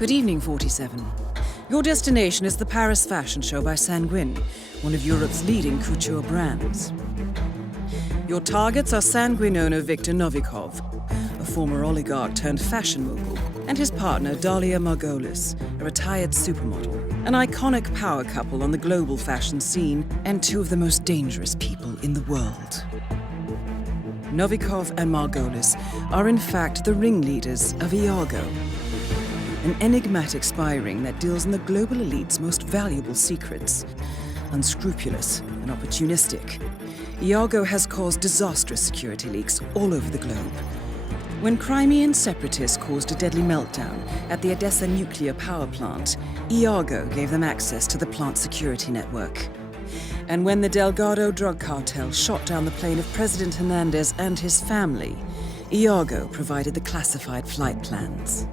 Good evening, 47. Your destination is the Paris Fashion Show by Sanguine, one of Europe's leading couture brands. Your targets are Sanguine owner Viktor Novikov, a former oligarch turned fashion mogul, and his partner Dalia Margolis, a retired supermodel, an iconic power couple on the global fashion scene and two of the most dangerous people in the world. Novikov and Margolis are in fact the ringleaders of Iago, an enigmatic spy ring that deals in the global elite's most valuable secrets. Unscrupulous and opportunistic, Iago has caused disastrous security leaks all over the globe. When Crimean separatists caused a deadly meltdown at the Odessa nuclear power plant, Iago gave them access to the plant's security network. And when the Delgado drug cartel shot down the plane of President Hernandez and his family, Iago provided the classified flight plans.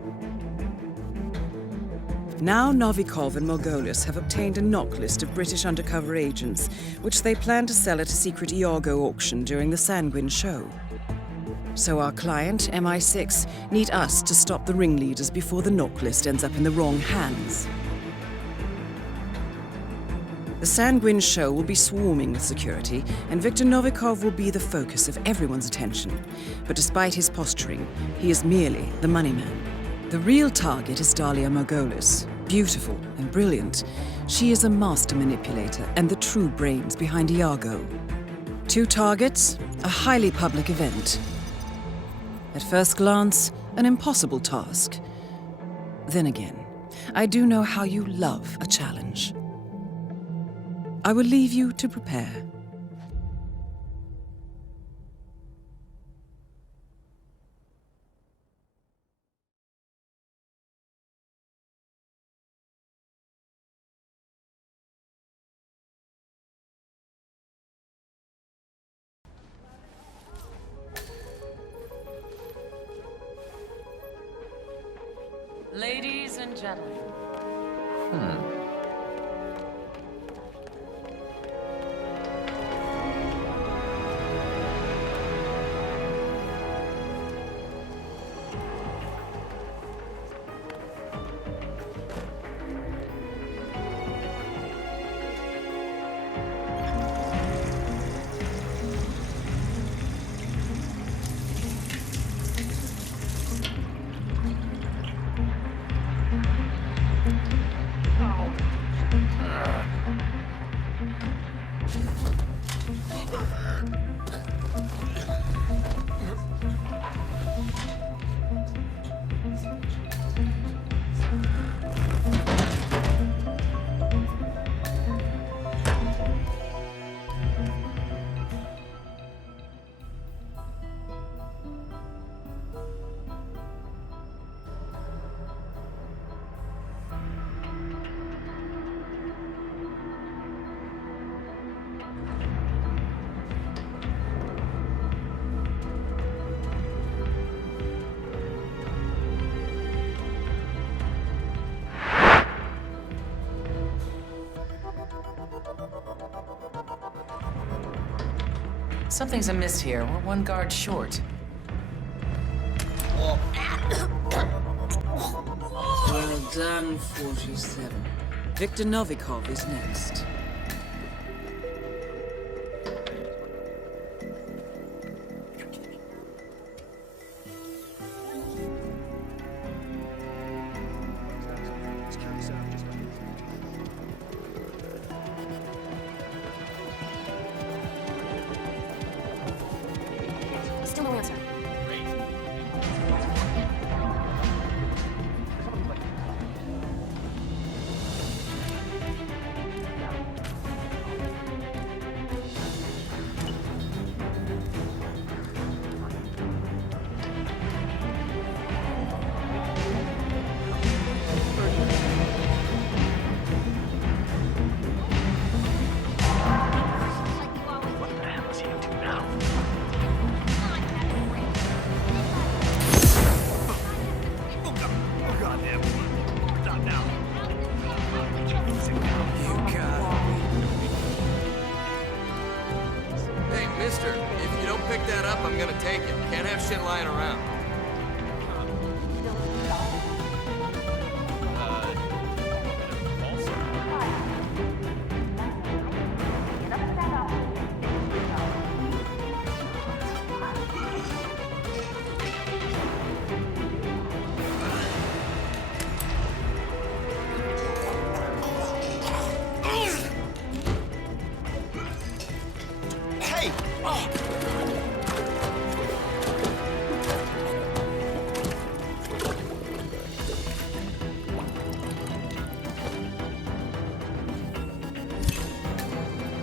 Now Novikov and Margolis have obtained a knock list of British undercover agents, which they plan to sell at a secret Iago auction during the Sanguine show. So our client, MI6, need us to stop the ringleaders before the knock list ends up in the wrong hands. The Sanguine show will be swarming with security, and Viktor Novikov will be the focus of everyone's attention. But despite his posturing, he is merely the money man. The real target is Dalia Margolis. Beautiful and brilliant, she is a master manipulator and the true brains behind Iago. Two targets, a highly public event. At first glance, an impossible task. Then again, I do know how you love a challenge. I will leave you to prepare. Ladies and gentlemen. Something's amiss here. We're one guard short. Well done, 47. Viktor Novikov is next. Still no answer. Mister, if you don't pick that up, I'm gonna take it. Can't have shit lying around.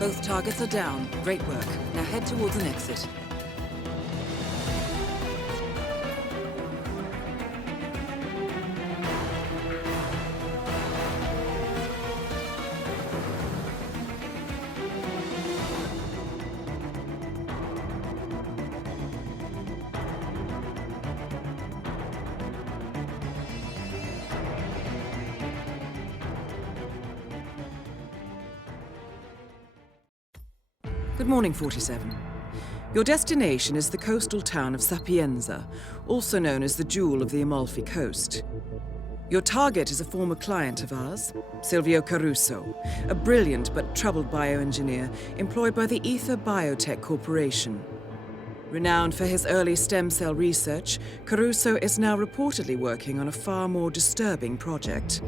Both targets are down. Great work. Now head towards an exit. Good morning, 47. Your destination is the coastal town of Sapienza, also known as the Jewel of the Amalfi Coast. Your target is a former client of ours, Silvio Caruso, a brilliant but troubled bioengineer employed by the Ether Biotech Corporation. Renowned for his early stem cell research, Caruso is now reportedly working on a far more disturbing project,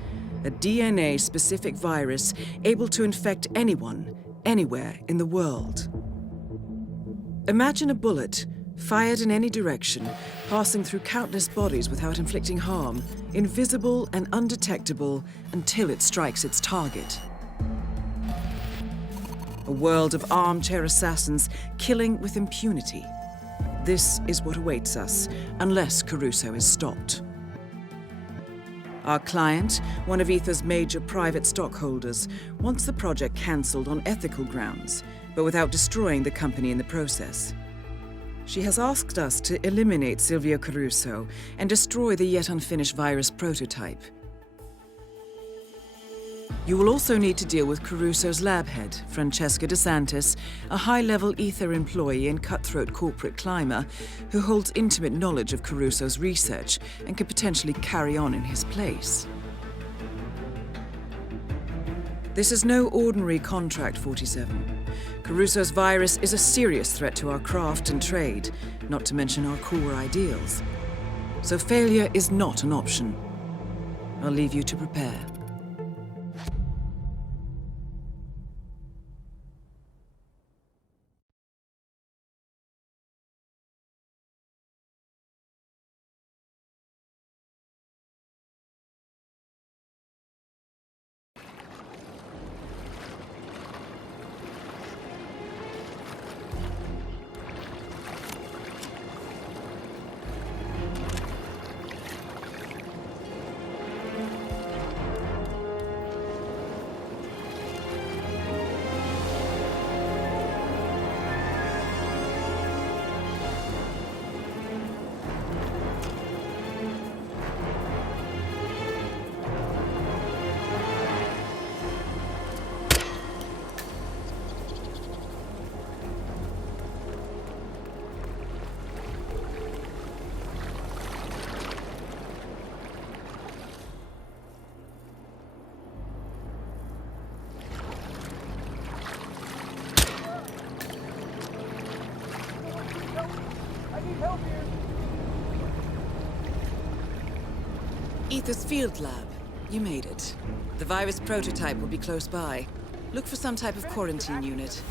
a DNA-specific virus able to infect anyone, anywhere in the world. Imagine a bullet, fired in any direction, passing through countless bodies without inflicting harm, invisible and undetectable until it strikes its target. A world of armchair assassins killing with impunity. This is what awaits us, unless Caruso is stopped. Our client, one of Ether's major private stockholders, wants the project cancelled on ethical grounds, but without destroying the company in the process. She has asked us to eliminate Silvio Caruso and destroy the yet unfinished virus prototype. You will also need to deal with Caruso's lab head, Francesca DeSantis, a high-level Ether employee and cutthroat corporate climber who holds intimate knowledge of Caruso's research and could potentially carry on in his place. This is no ordinary contract, 47. Caruso's virus is a serious threat to our craft and trade, not to mention our core ideals. So failure is not an option. I'll leave you to prepare. Ether's field lab. You made it. The virus prototype will be close by. Look for some type of quarantine unit.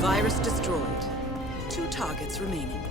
Virus destroyed. 2 targets remaining.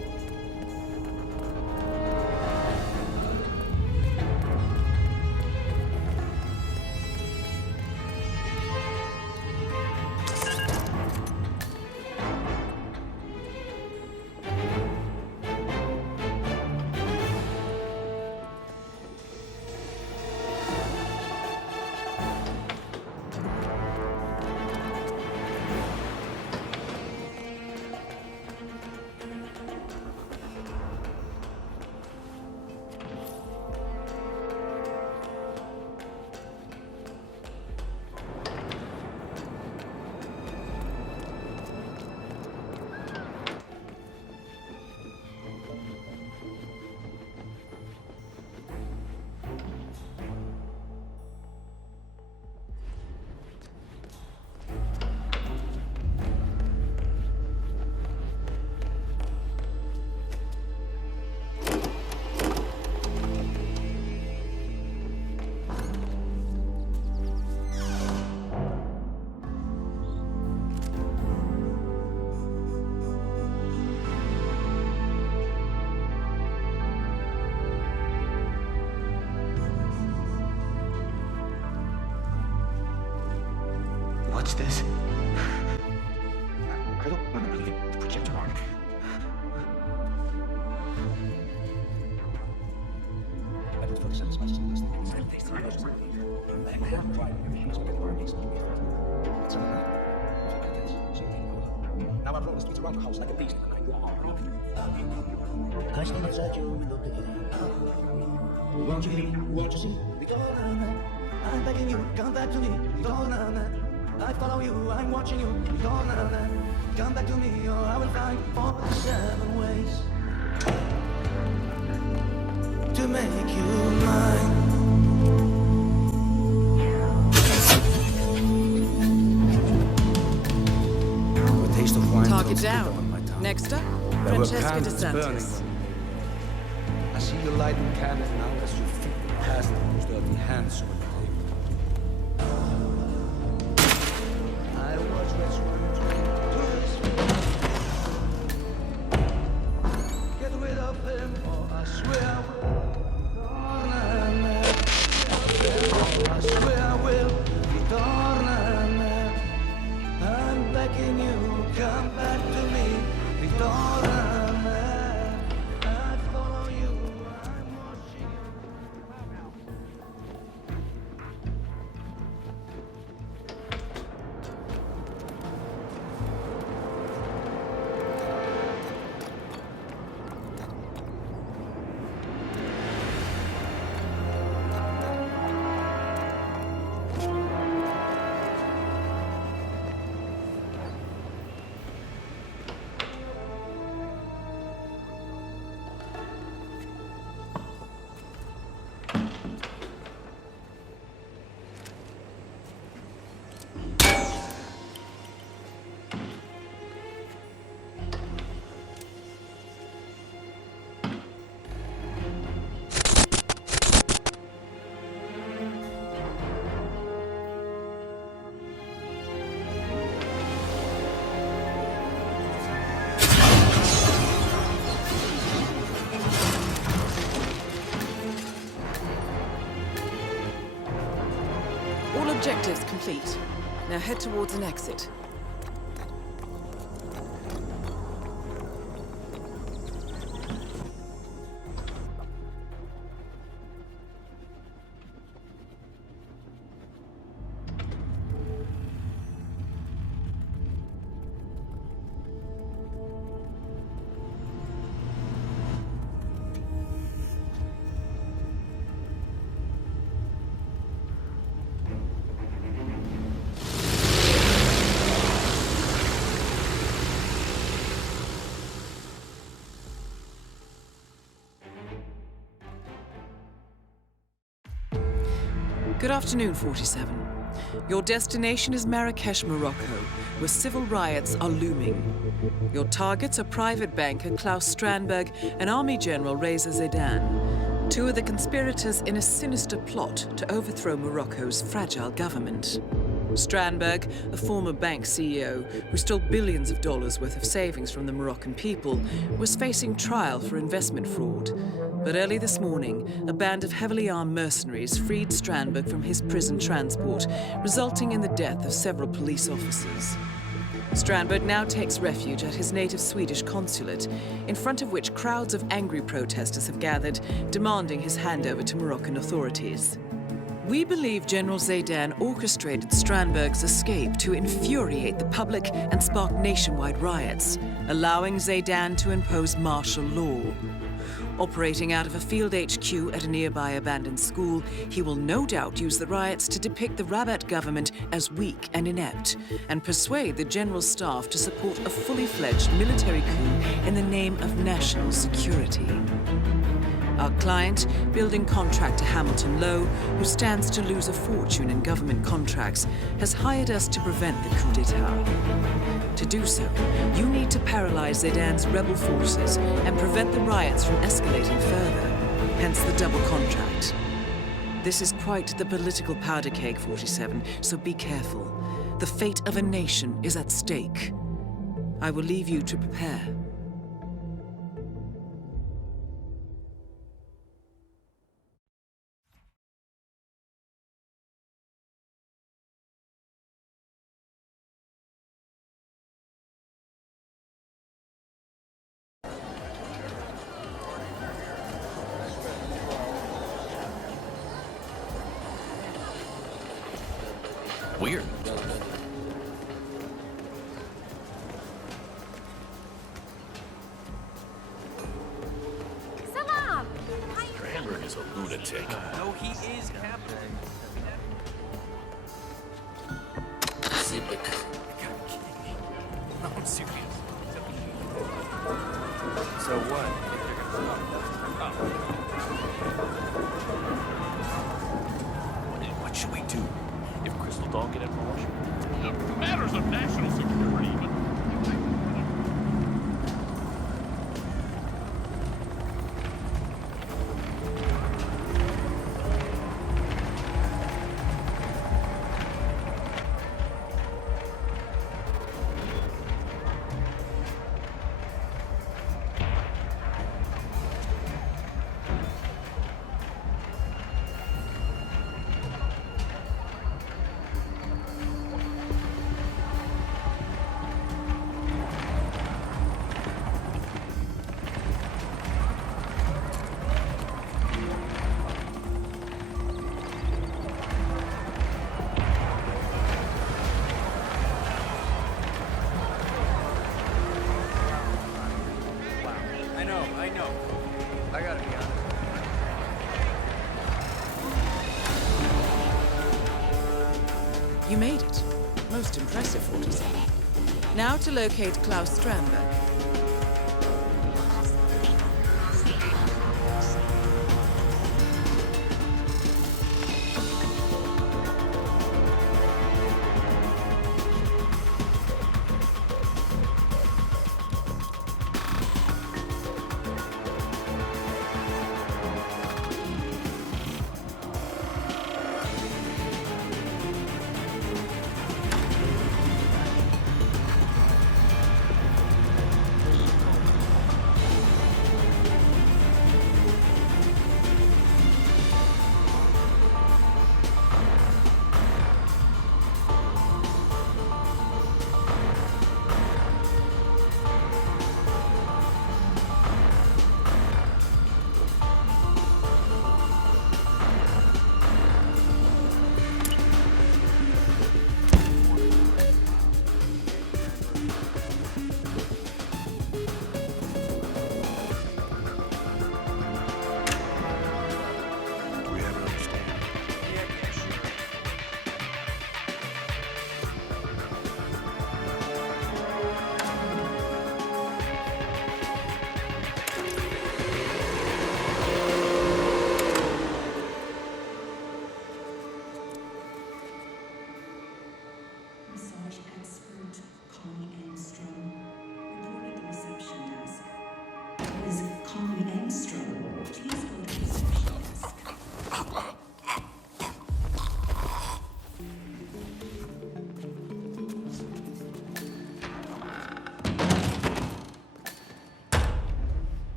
Watch this. Credo non believe the projector on. Now I've rolled the streets around the house like a beast. Won't you see? I'm begging you, come back to me. I follow you, I'm watching you. Come back to me, or I will find 47 ways to make you mine. A taste of wine. Target down. Next up, Francesca DeSantis. I see you lighting candles now as you fit past those dirty hands over the table. I was just wondering, get rid of him, or I swear I will. I swear I will. Ritorna, I'm begging you, come back to me. Ritorna. All objectives complete. Now head towards an exit. Good afternoon, 47. Your destination is Marrakesh, Morocco, where civil riots are looming. Your targets are private banker Klaus Strandberg and Army General Reza Zaidan, two of the conspirators in a sinister plot to overthrow Morocco's fragile government. Strandberg, a former bank CEO who stole billions of dollars worth of savings from the Moroccan people, was facing trial for investment fraud. But early this morning, a band of heavily armed mercenaries freed Strandberg from his prison transport, resulting in the death of several police officers. Strandberg now takes refuge at his native Swedish consulate, in front of which crowds of angry protesters have gathered, demanding his handover to Moroccan authorities. We believe General Zaidan orchestrated Strandberg's escape to infuriate the public and spark nationwide riots, allowing Zaidan to impose martial law. Operating out of a field HQ at a nearby abandoned school, he will no doubt use the riots to depict the Rabat government as weak and inept, and persuade the general staff to support a fully fledged military coup in the name of national security. Our client, building contractor Hamilton Lowe, who stands to lose a fortune in government contracts, has hired us to prevent the coup d'etat. To do so, you need to paralyze Zaidan's rebel forces and prevent the riots from escalating further, hence the double contract. This is quite the political powder keg, 47, so be careful. The fate of a nation is at stake. I will leave you to prepare. Weird. Salam! Cranberg is a lunatic. No, he is Captain. No, I'm serious. So what? What should we do? If Crystal don't get involved? Matters of national security, but I know. I gotta be honest. You made it. Most impressive, 47. Now to locate Klaus Strandberg.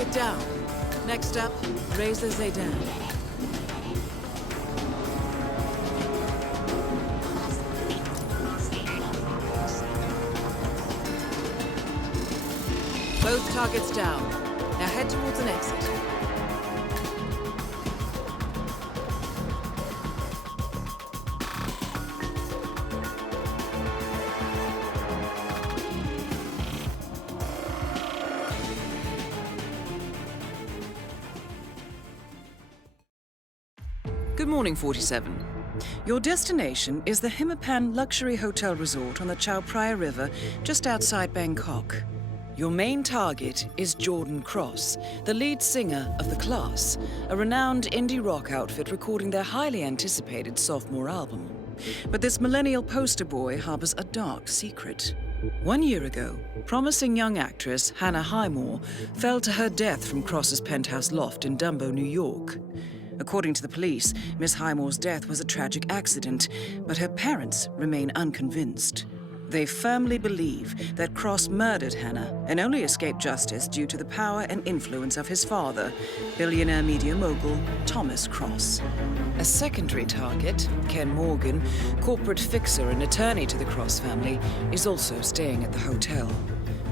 Target down. Next up, raise the Zaydan. Both targets down. Now head towards an exit. Good morning, 47. Your destination is the Himapan Luxury Hotel Resort on the Chao Phraya River, just outside Bangkok. Your main target is Jordan Cross, the lead singer of The Class, a renowned indie rock outfit recording their highly anticipated sophomore album. But this millennial poster boy harbors a dark secret. 1 year ago, promising young actress Hannah Highmore fell to her death from Cross's penthouse loft in Dumbo, New York. According to the police, Miss Highmore's death was a tragic accident, but her parents remain unconvinced. They firmly believe that Cross murdered Hannah and only escaped justice due to the power and influence of his father, billionaire media mogul Thomas Cross. A secondary target, Ken Morgan, corporate fixer and attorney to the Cross family, is also staying at the hotel.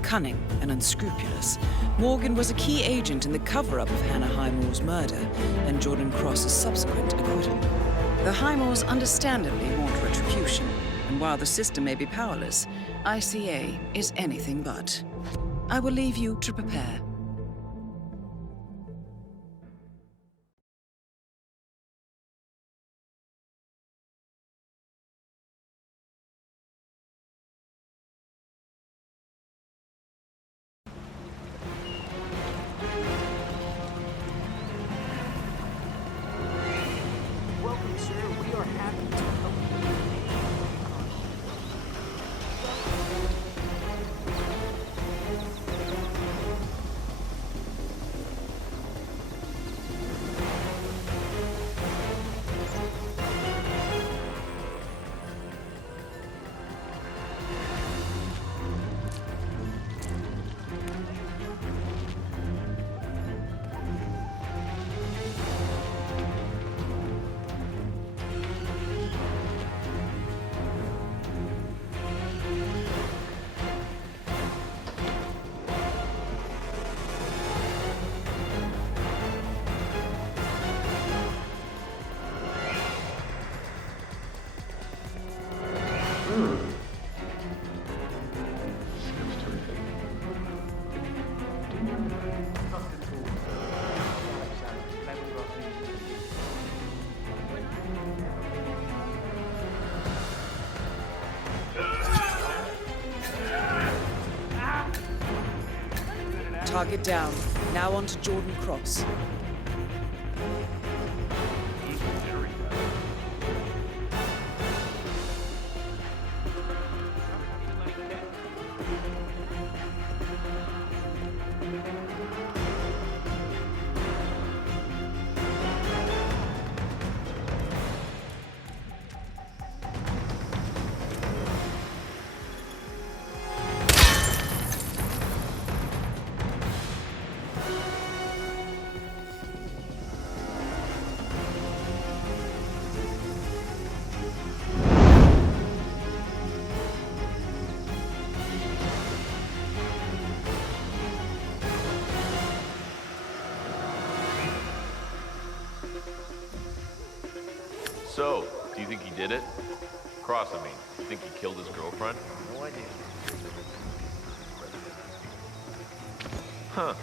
Cunning and unscrupulous, Morgan was a key agent in the cover-up of Hannah Highmore's murder and Jordan Cross's subsequent acquittal. The Highmores understandably want retribution, and while the system may be powerless, ICA is anything but. I will leave you to prepare. Welcome, sir. We are happy to help you. Target down. Now on to Jordan Cross. So, do you think he did it? Cross, I mean. You think he killed his girlfriend? No idea. Huh.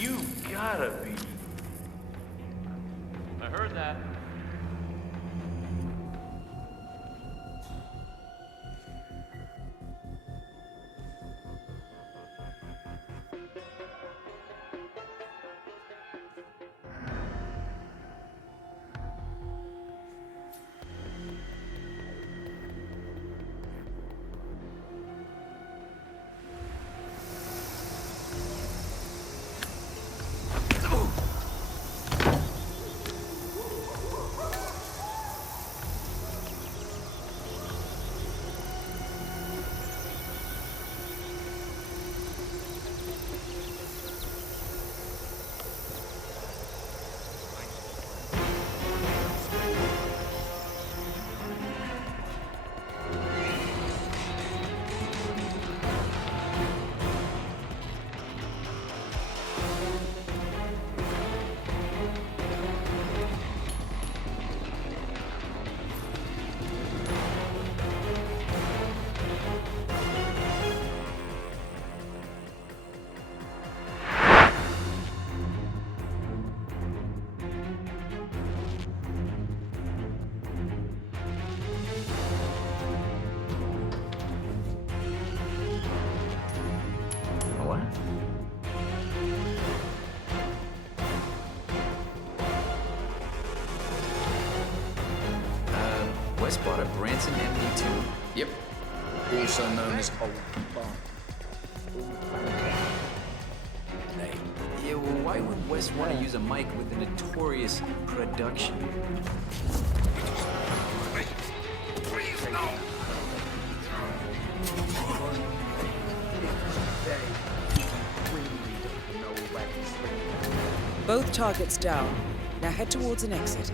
You gotta be. I heard that. I spotted Branson MD2. Yep. Also known as Old Barn. Yeah, well, why would West want to use a mic with a notorious production? Both targets down. Now head towards an exit.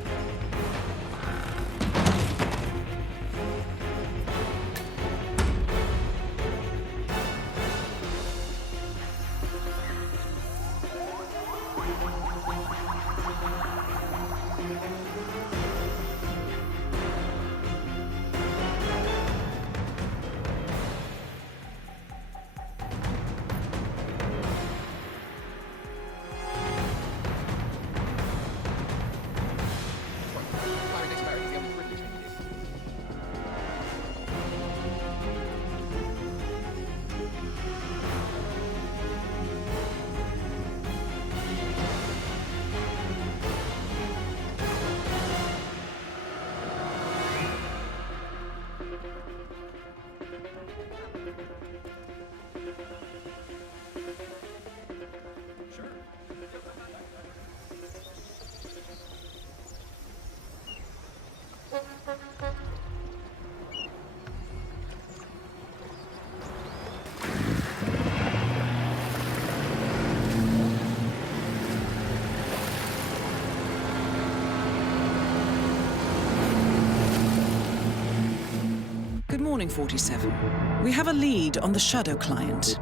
Good morning, 47. We have a lead on the Shadow client.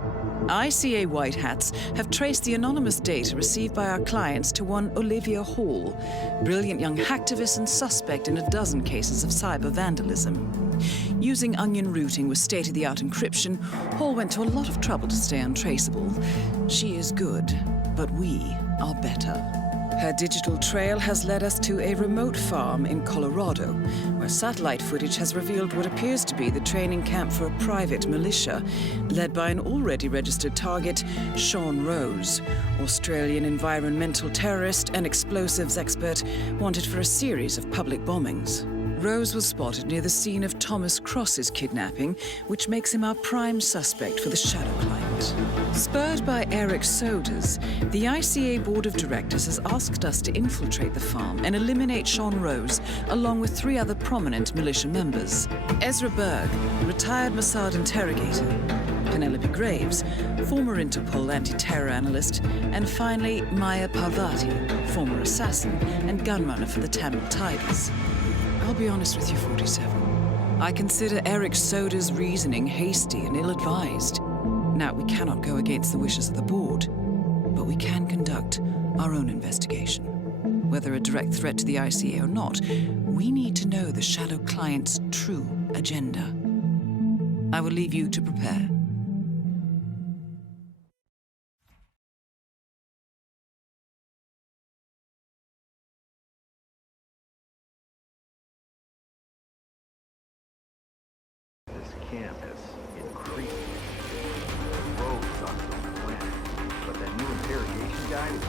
ICA White Hats have traced the anonymous data received by our clients to one Olivia Hall, brilliant young hacktivist and suspect in a dozen cases of cyber vandalism. Using onion routing with state-of-the-art encryption, Hall went to a lot of trouble to stay untraceable. She is good, but we are better. Her digital trail has led us to a remote farm in Colorado, where satellite footage has revealed what appears to be the training camp for a private militia, led by an already registered target, Sean Rose, Australian environmental terrorist and explosives expert wanted for a series of public bombings. Rose was spotted near the scene of Thomas Cross's kidnapping, which makes him our prime suspect for the Shadow client. Spurred by Eric Sodas, the ICA Board of Directors has asked us to infiltrate the farm and eliminate Sean Rose, along with 3 other prominent militia members. Ezra Berg, retired Mossad interrogator, Penelope Graves, former Interpol anti-terror analyst, and finally Maya Parvati, former assassin and gunrunner for the Tamil Tigers. I'll be honest with you, 47. I consider Eric Soda's reasoning hasty and ill-advised. Now, we cannot go against the wishes of the board, but we can conduct our own investigation. Whether a direct threat to the ICA or not, we need to know the Shadow client's true agenda. I will leave you to prepare. Camp has increased roads onto the planet, but that new interrogation guy is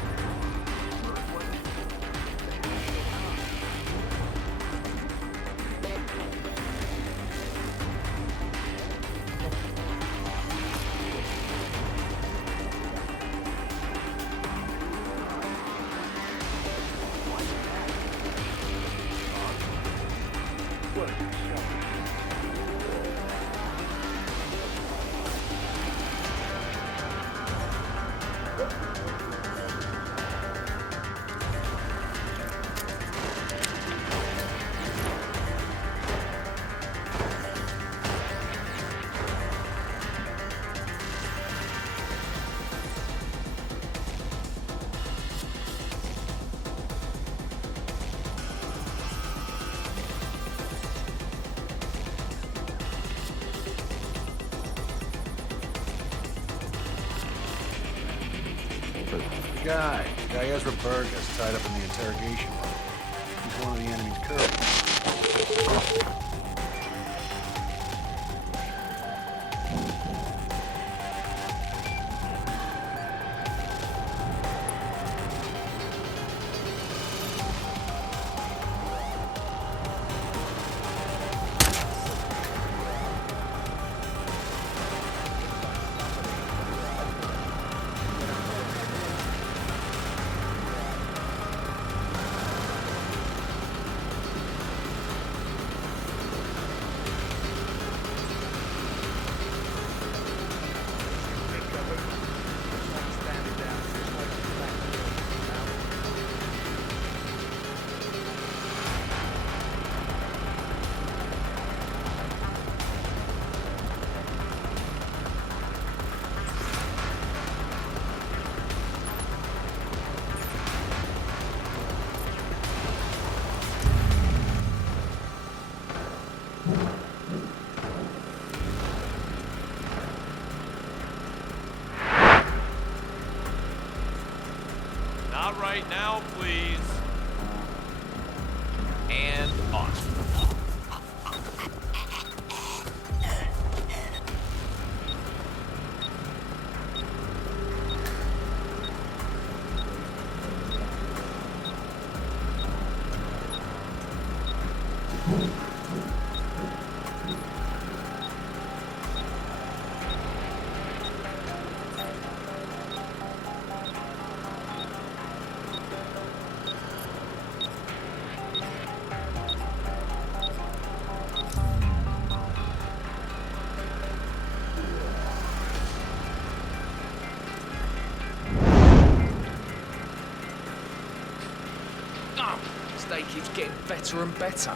guy Ezra Berg has tied up in the interrogation room. He's one of the enemy's couriers. Not right now, please. And on. This day keeps getting better and better.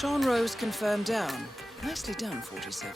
Sean Rose confirmed down. Nicely done, 47.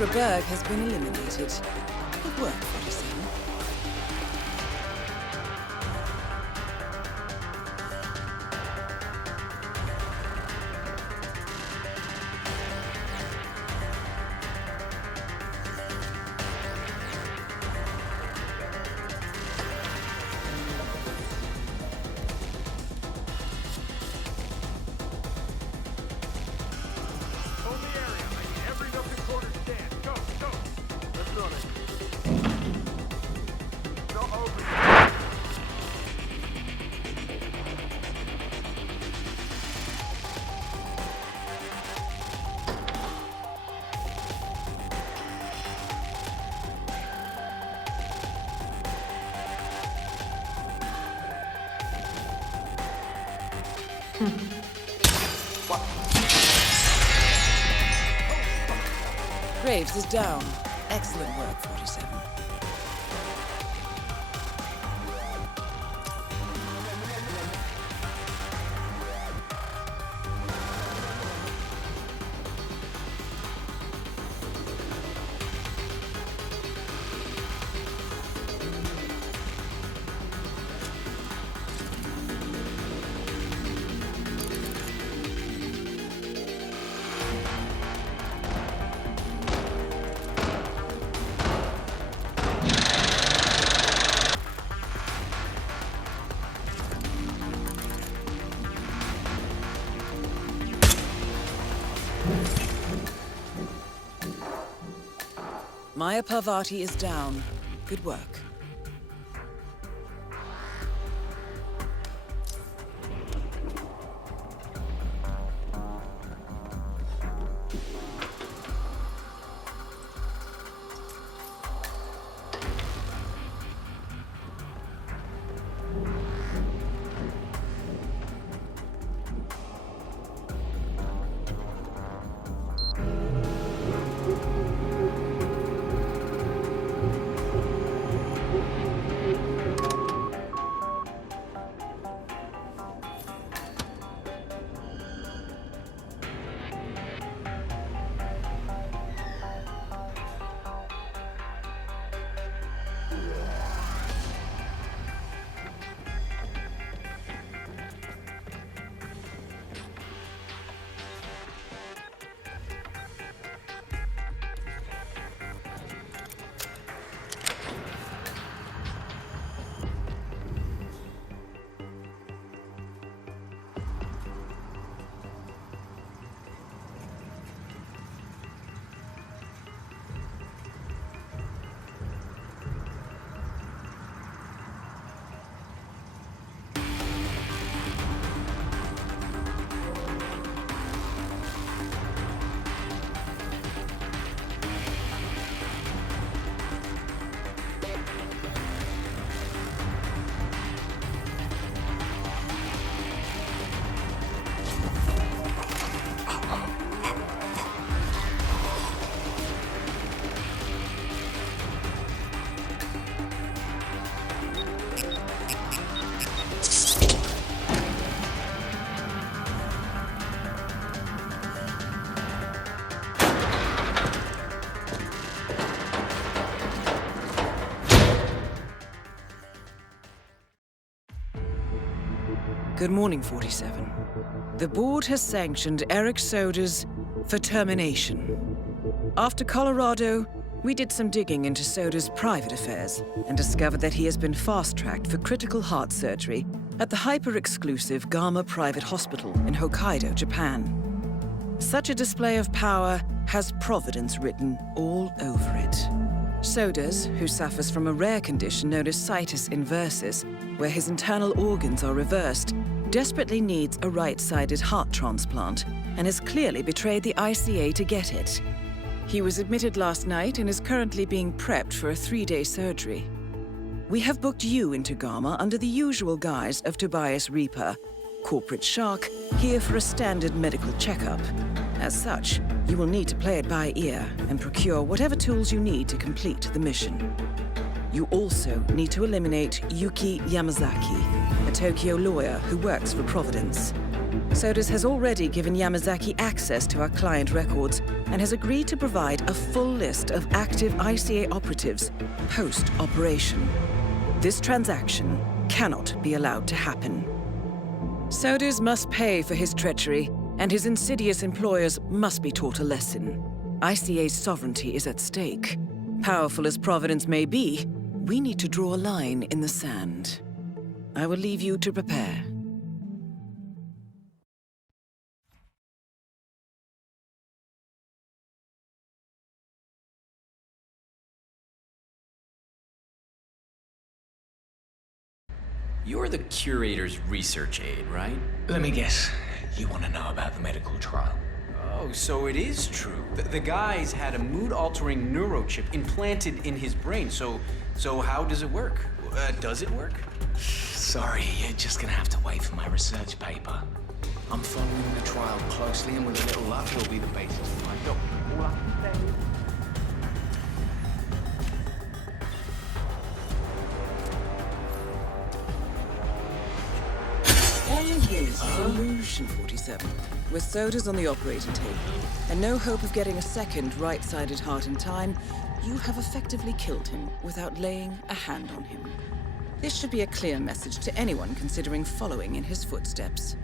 Ultra Berg has been eliminated. Good work, 47. Graves is down. Excellent work, 47. Maya Parvati is down. Good work. Good morning, 47. The board has sanctioned Eric Soda's for termination. After Colorado, we did some digging into Soda's private affairs and discovered that he has been fast-tracked for critical heart surgery at the hyper-exclusive Gama Private Hospital in Hokkaido, Japan. Such a display of power has Providence written all over it. Sodas, who suffers from a rare condition known as situs inversus, where his internal organs are reversed, desperately needs a right-sided heart transplant and has clearly betrayed the ICA to get it. He was admitted last night and is currently being prepped for a 3-day surgery. We have booked you into Gama under the usual guise of Tobias Reaper, corporate shark, here for a standard medical checkup. As such, you will need to play it by ear and procure whatever tools you need to complete the mission. You also need to eliminate Yuki Yamazaki, a Tokyo lawyer who works for Providence. Sodus has already given Yamazaki access to our client records and has agreed to provide a full list of active ICA operatives post-operation. This transaction cannot be allowed to happen. Sodus must pay for his treachery, and his insidious employers must be taught a lesson. ICA's sovereignty is at stake. Powerful as Providence may be, we need to draw a line in the sand. I will leave you to prepare. You're the curator's research aide, right? Let me guess. You want to know about the medical trial? Oh, so it is true. The guy's had a mood-altering neurochip implanted in his brain. So how does it work? Does it work? Sorry, you're just gonna have to wait for my research paper. I'm following the trial closely, and with a little luck, it'll be the basis of my document. All I can say is... And here's Solution 47. With Sodus on the operating table, and no hope of getting a second right-sided heart in time, you have effectively killed him without laying a hand on him. This should be a clear message to anyone considering following in his footsteps.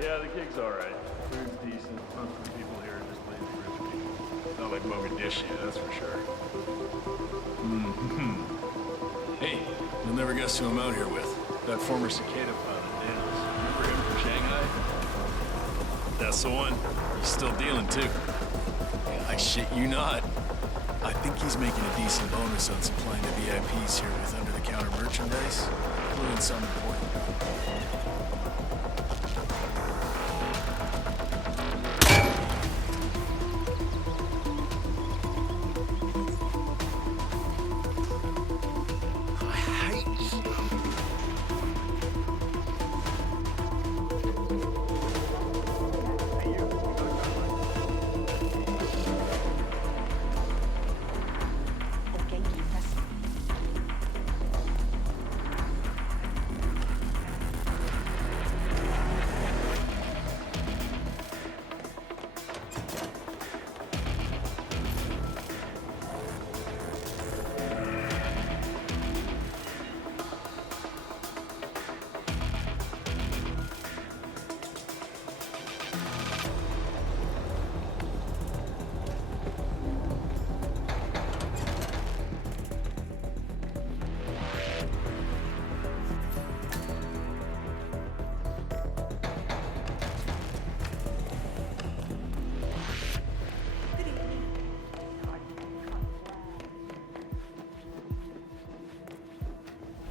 Yeah, the gig's alright. Food's decent. Most of the people here are just lazy rich people. Not like Mogadishu, that's for sure. Hey, you'll never guess who I'm out here with. That former cicada pilot, Daniels. Remember him from Shanghai? That's the one. He's still dealing, too. I shit you not. I think he's making a decent bonus on supplying the VIPs here with under-the-counter merchandise, including some important.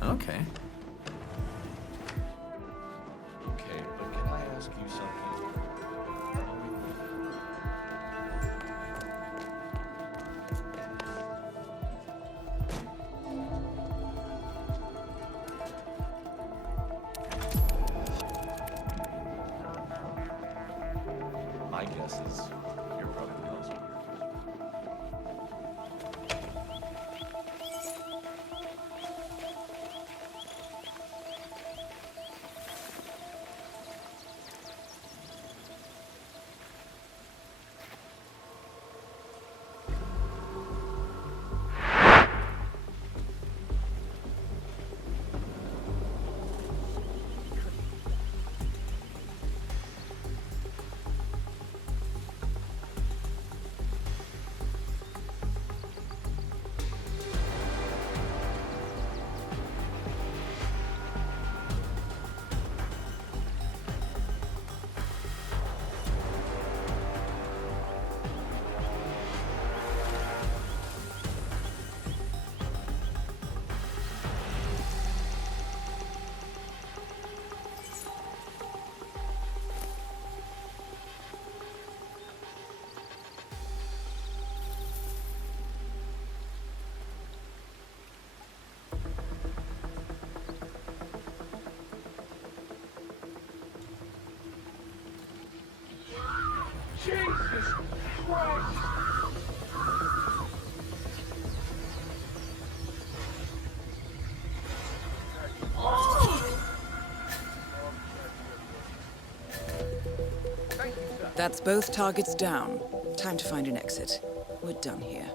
Okay. Okay, but can I ask you something? My guess is you're probably the most weird. That's both targets down. Time to find an exit. We're done here.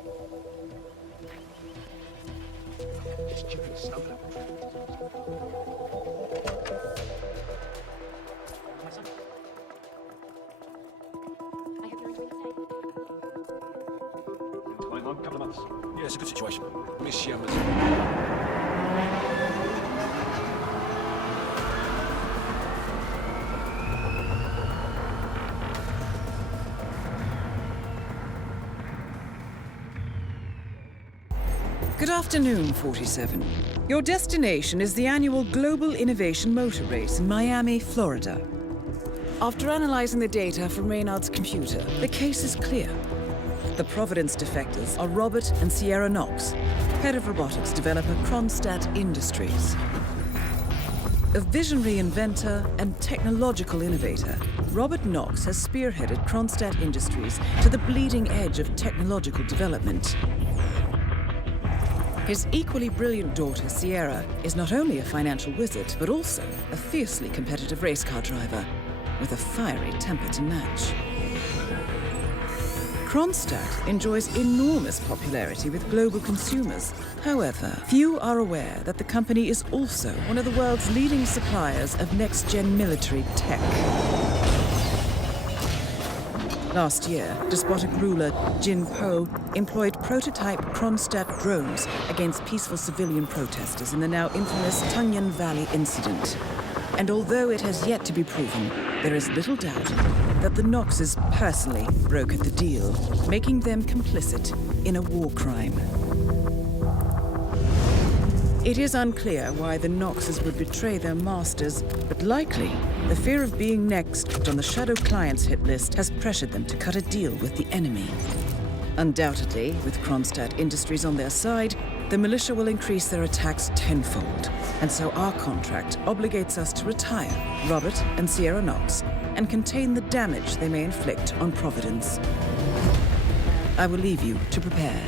Going on a couple of months. Yeah, it's a good situation. Miss Yamas. Good afternoon, 47. Your destination is the annual Global Innovation Motor Race in Miami, Florida. After analyzing the data from Reynard's computer, the case is clear. The Providence defectors are Robert and Sierra Knox, head of robotics developer Kronstadt Industries. A visionary inventor and technological innovator, Robert Knox has spearheaded Kronstadt Industries to the bleeding edge of technological development. His equally brilliant daughter, Sierra, is not only a financial wizard, but also a fiercely competitive race car driver, with a fiery temper to match. Kronstadt enjoys enormous popularity with global consumers. However, few are aware that the company is also one of the world's leading suppliers of next-gen military tech. Last year, despotic ruler Jin Po employed prototype Kronstadt drones against peaceful civilian protesters in the now infamous Tungan Valley incident. And although it has yet to be proven, there is little doubt that the Knoxes personally brokered the deal, making them complicit in a war crime. It is unclear why the Knoxes would betray their masters, but likely the fear of being next on the Shadow Clients hit list has pressured them to cut a deal with the enemy. Undoubtedly, with Kronstadt Industries on their side, the militia will increase their attacks tenfold, and so our contract obligates us to retire Robert and Sierra Knox and contain the damage they may inflict on Providence. I will leave you to prepare.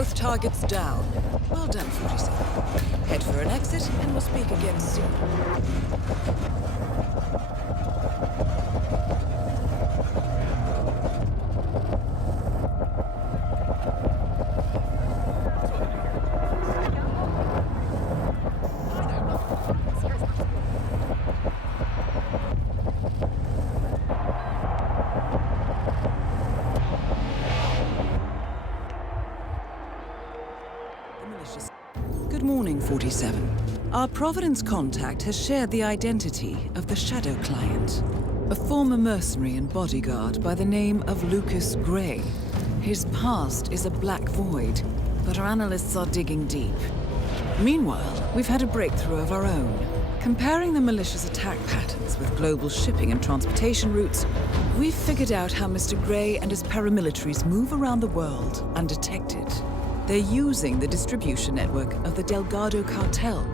Both targets down. Well done, 47. Head for an exit, and we'll speak again soon. Good morning, 47. Our Providence contact has shared the identity of the Shadow Client, a former mercenary and bodyguard by the name of Lucas Gray. His past is a black void, but our analysts are digging deep. Meanwhile, we've had a breakthrough of our own. Comparing the militia's attack patterns with global shipping and transportation routes, we've figured out how Mr. Gray and his paramilitaries move around the world undetected. They're using the distribution network of the Delgado cartel,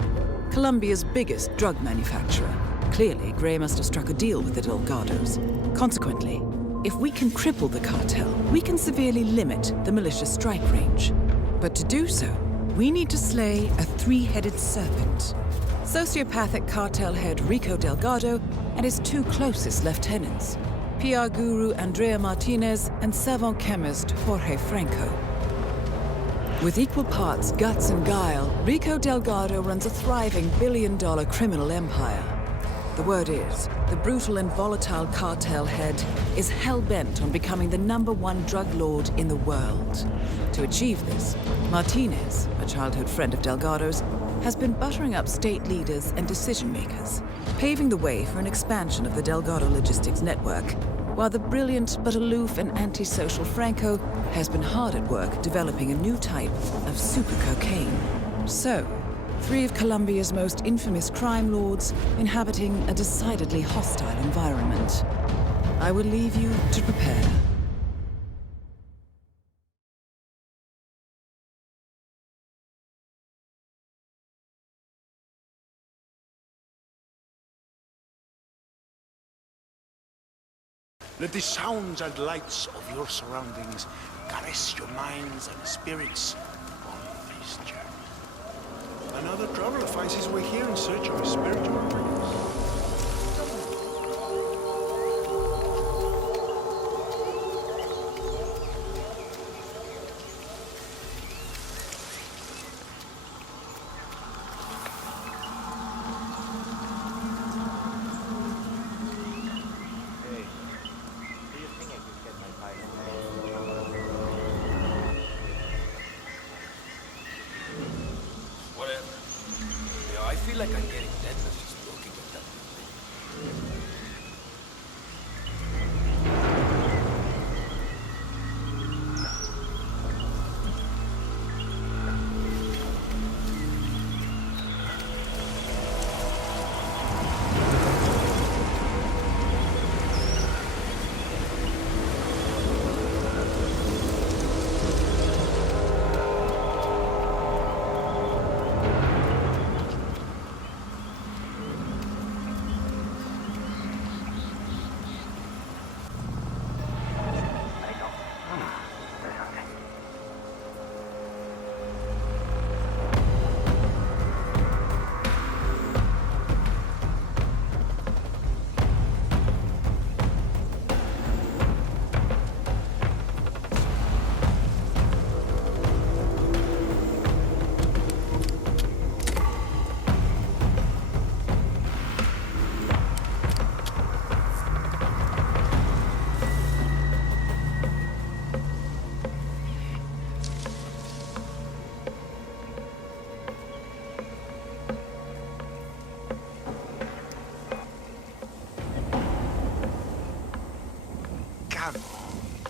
Colombia's biggest drug manufacturer. Clearly, Gray must have struck a deal with the Delgados. Consequently, if we can cripple the cartel, we can severely limit the militia's strike range. But to do so, we need to slay a three-headed serpent. Sociopathic cartel head Rico Delgado and his two closest lieutenants, PR guru Andrea Martinez and savant chemist Jorge Franco. With equal parts guts and guile, Rico Delgado runs a thriving billion-dollar criminal empire. The word is, the brutal and volatile cartel head is hell-bent on becoming the #1 drug lord in the world. To achieve this, Martinez, a childhood friend of Delgado's, has been buttering up state leaders and decision-makers, paving the way for an expansion of the Delgado logistics network, while the brilliant but aloof and antisocial Franco has been hard at work developing a new type of super cocaine. So, three of Colombia's most infamous crime lords inhabiting a decidedly hostile environment. I will leave you to prepare. Let the sounds and lights of your surroundings caress your minds and spirits on this journey. Another traveler finds his way here in search of a spiritual purpose. I feel like I'm getting deadlifts just looking at that.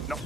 No.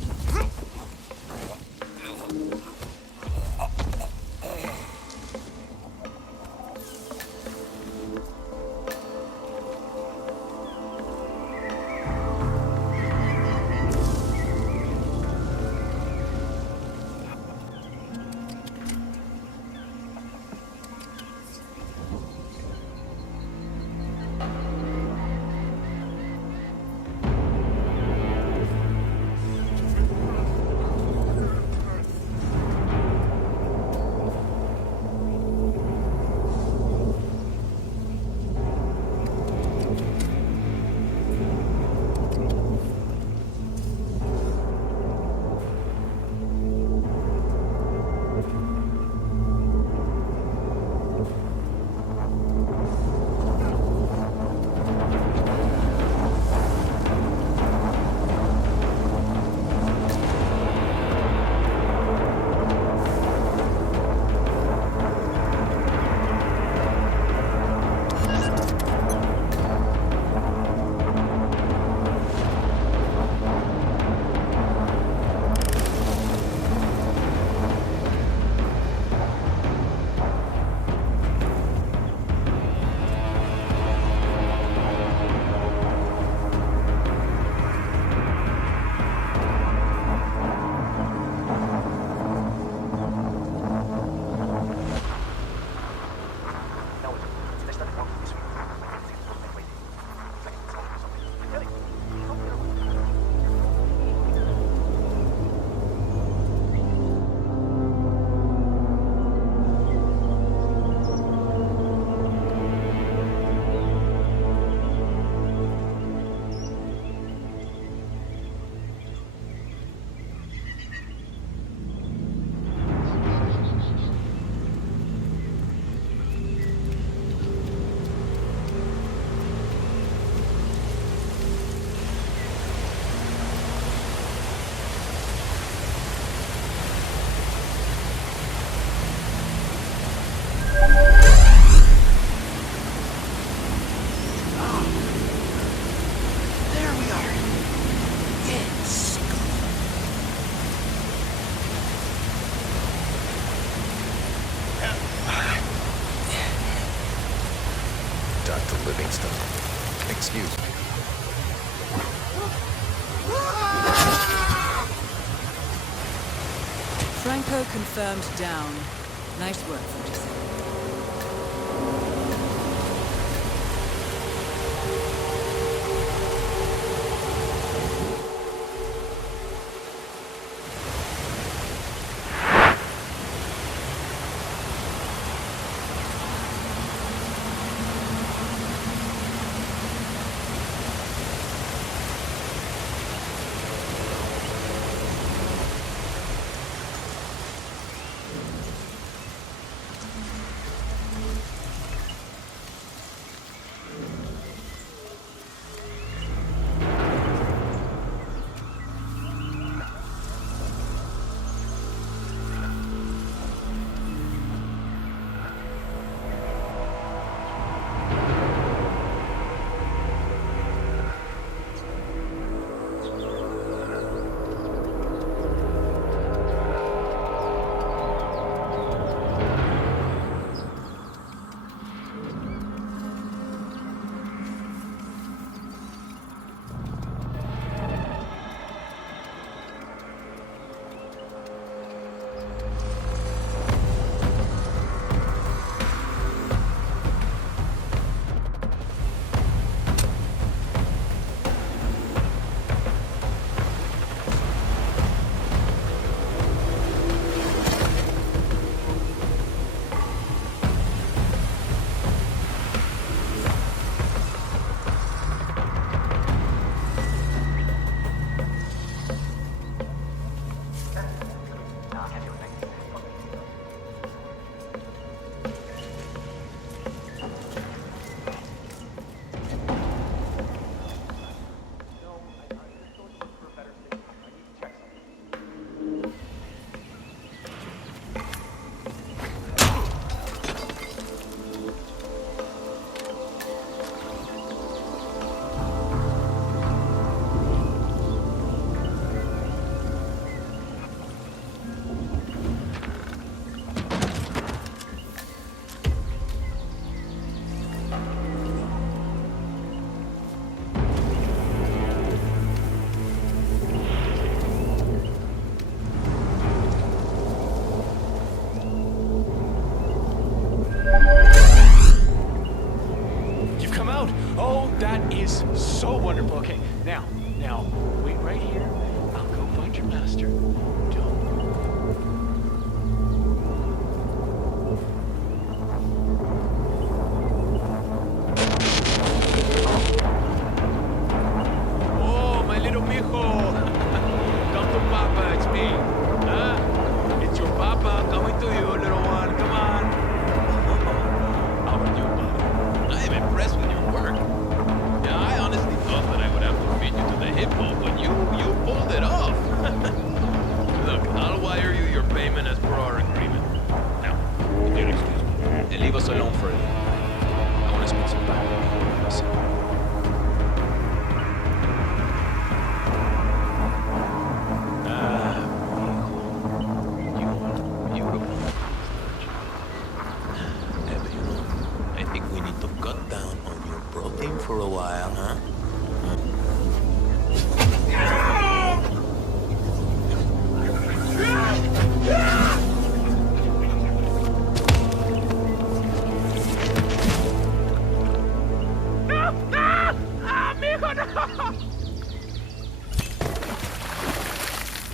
Master. Excuse me. Franco confirmed down. Nice work, 47. So wonderful. Okay, now, wait right here. I'll go find your master. Oh, my little mijo. Come to Papa, it's me. Huh? It's your Papa coming to you, little one. Come on. How are you, buddy? I am impressed with your work. Yeah, I honestly thought that I would have to feed you to the hippo, but you pulled it off. Look, I'll wire you your payment as per our agreement. Now, if you'll excuse me, and leave us alone for a minute. I want to spend some time with you and myself. For a while, huh?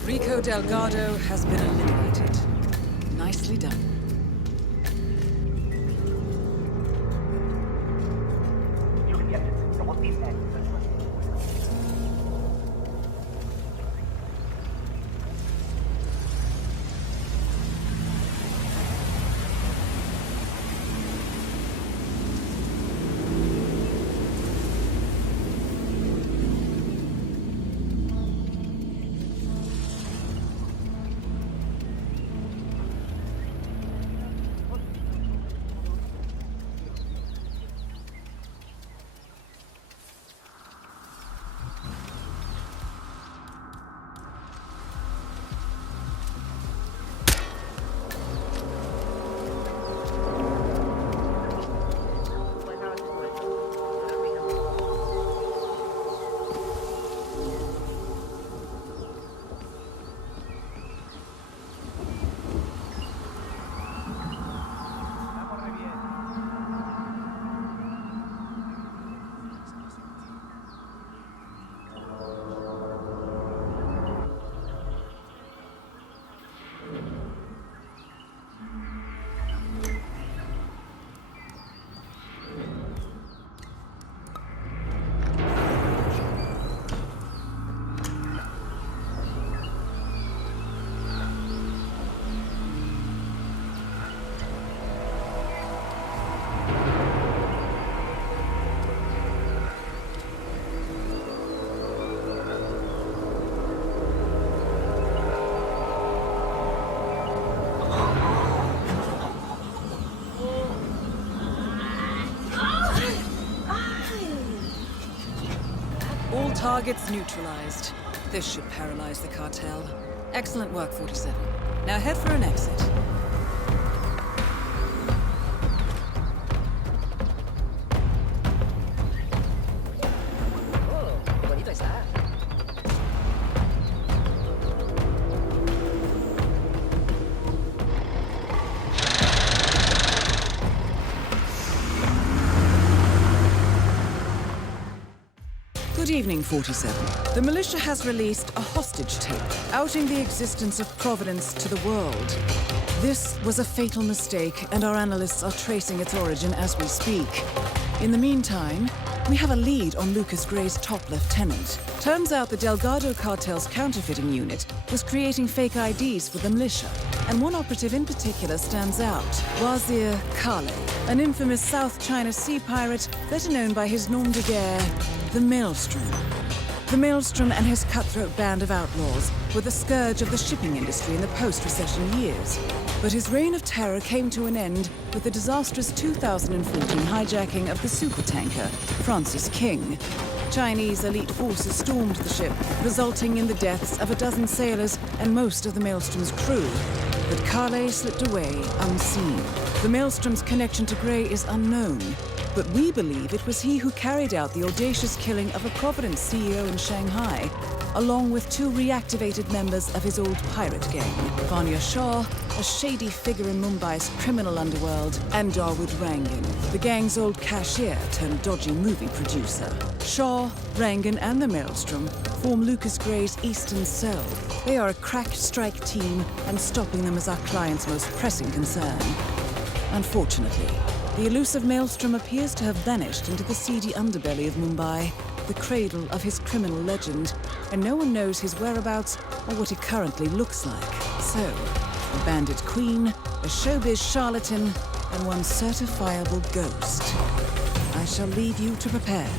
Rico Delgado has been eliminated. Nicely done. Targets neutralized. This should paralyze the cartel. Excellent work, 47. Now head for an exit. Oh, qué bonito está. Good evening, 47. The militia has released a hostage tape, outing the existence of Providence to the world. This was a fatal mistake, and our analysts are tracing its origin as we speak. In the meantime, we have a lead on Lucas Gray's top lieutenant. Turns out the Delgado cartel's counterfeiting unit was creating fake IDs for the militia, and one operative in particular stands out, Wazir Kale, an infamous South China Sea pirate better known by his nom de guerre, the Maelstrom. The Maelstrom and his cutthroat band of outlaws were the scourge of the shipping industry in the post-recession years. But his reign of terror came to an end with the disastrous 2014 hijacking of the supertanker, Francis King. Chinese elite forces stormed the ship, resulting in the deaths of a dozen sailors and most of the Maelstrom's crew. But Kale slipped away unseen. The Maelstrom's connection to Gray is unknown, but we believe it was he who carried out the audacious killing of a Providence CEO in Shanghai, along with 2 reactivated members of his old pirate gang, Vanya Shah, a shady figure in Mumbai's criminal underworld, and Dawood Rangan, the gang's old cashier turned dodgy movie producer. Shah, Rangan, and the Maelstrom form Lucas Gray's Eastern Cell. They are a crack strike team, and stopping them is our client's most pressing concern. Unfortunately, the elusive Maelstrom appears to have vanished into the seedy underbelly of Mumbai, the cradle of his criminal legend, and no one knows his whereabouts or what he currently looks like. So, a bandit queen, a showbiz charlatan, and one certifiable ghost. I shall leave you to prepare.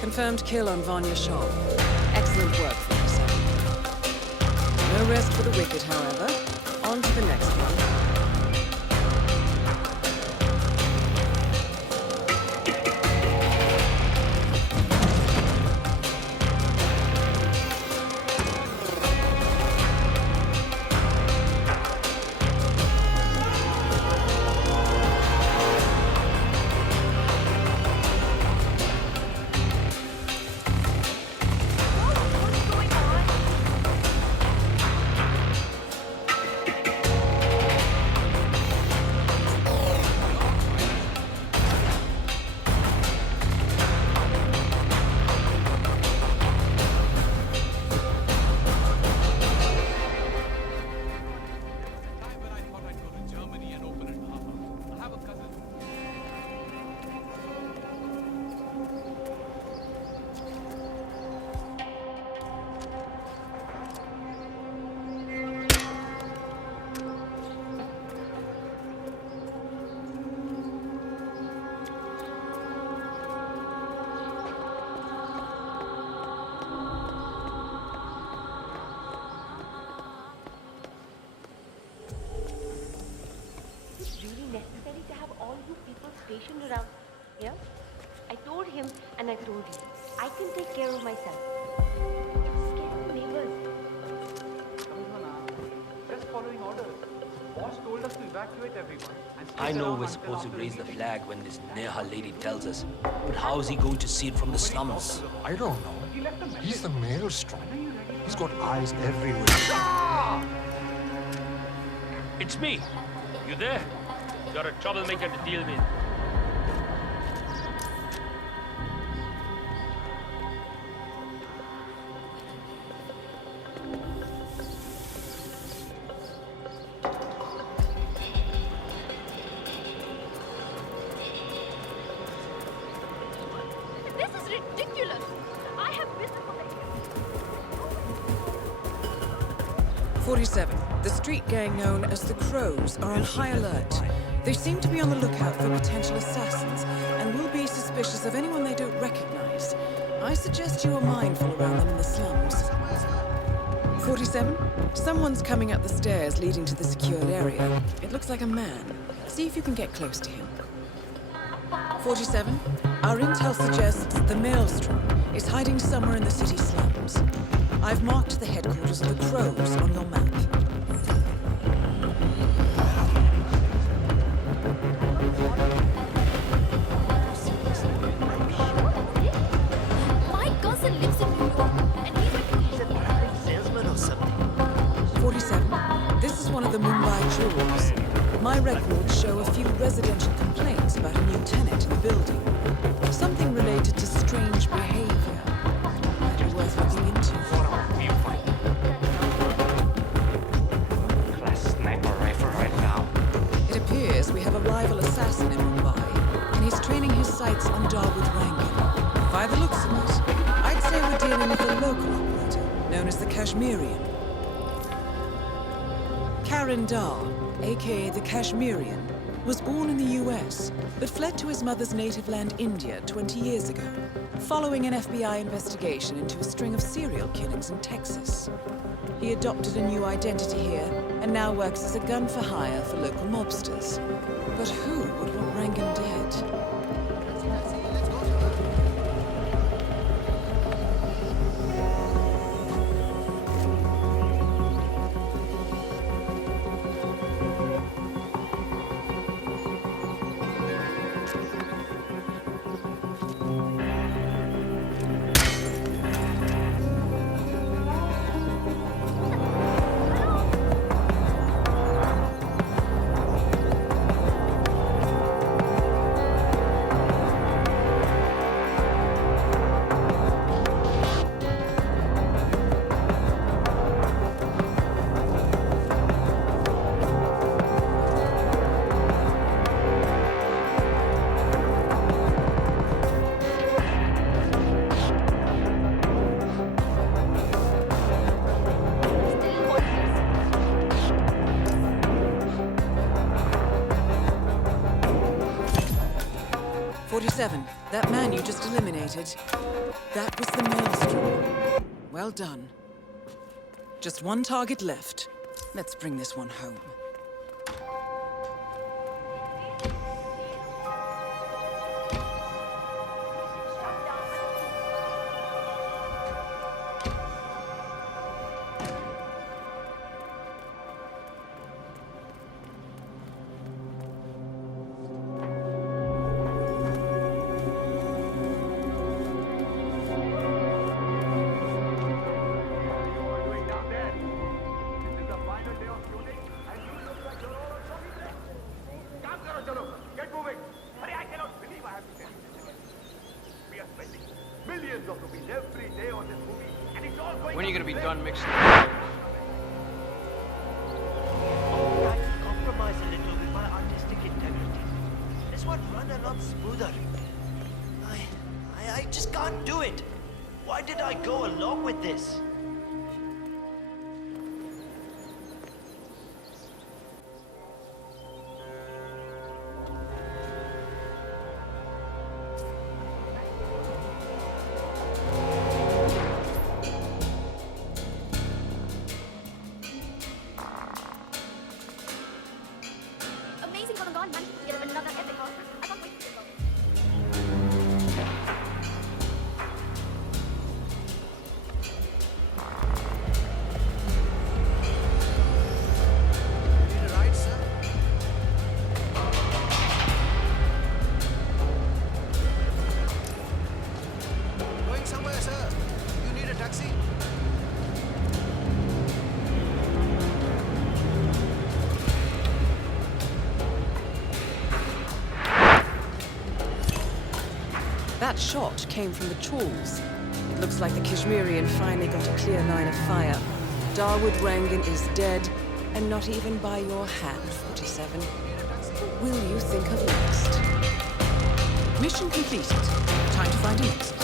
Confirmed kill on Vanya Shah. Excellent work, 47. No rest for the wicked, however. On to the next one. stationed around here. I told him and I told you. I can take care of myself. Scare the neighbors. Just following orders. Boss told us to evacuate everyone. I know we're supposed to raise the flag when this Neha lady tells us, but how is he going to see it from the slums? I don't know. He's the maelstrom. He's got eyes everywhere. It's me. You there? You're a troublemaker to deal with. This is ridiculous. I have business. 47. The street gang known as the Crows are on high alert. They seem to be on the lookout for potential assassins and will be suspicious of anyone they don't recognize. I suggest you are mindful around them in the slums. 47. Someone's coming up the stairs leading to the secured area. It looks like a man. See if you can get close to him. 47. Our intel suggests the Maelstrom is hiding somewhere in the city slums. I've marked the headquarters of the Crows on your map. My cousin lives in New York, and he's a salesman or something. 47. This is one of the Mumbai jewels. My records show a few residential complaints about a new tenant in the building. Something related to strange behavior. Might be worth looking into. Class sniper rifle right now. It appears we have a rival assassin in Mumbai, and he's training his sights on Darwood Rankin. By the looks of it, I'd say we're dealing with a local operator known as the Kashmirian. Karan Dar, aka the Kashmirian, was born in the US, but fled to his mother's native land, India, 20 years ago, following an FBI investigation into a string of serial killings in Texas. He adopted a new identity here, and now works as a gun for hire for local mobsters. But who would want Rangan dead? That man you just eliminated, that was the Maelstrom. Well done. Just one target left. Let's bring this one home. When are you gonna be done mixing? Compromise a little with my artistic integrity. This would run a lot smoother. I just can't do it. Why did I go along with this? Amazing, gone, managed to get another epic, huh? I can't wait. That shot came from the Chawls. It looks like the Kashmirian finally got a clear line of fire. Darwood Rangan is dead, and not even by your hand, 47. What will you think of next? Mission completed. Time to find an exit.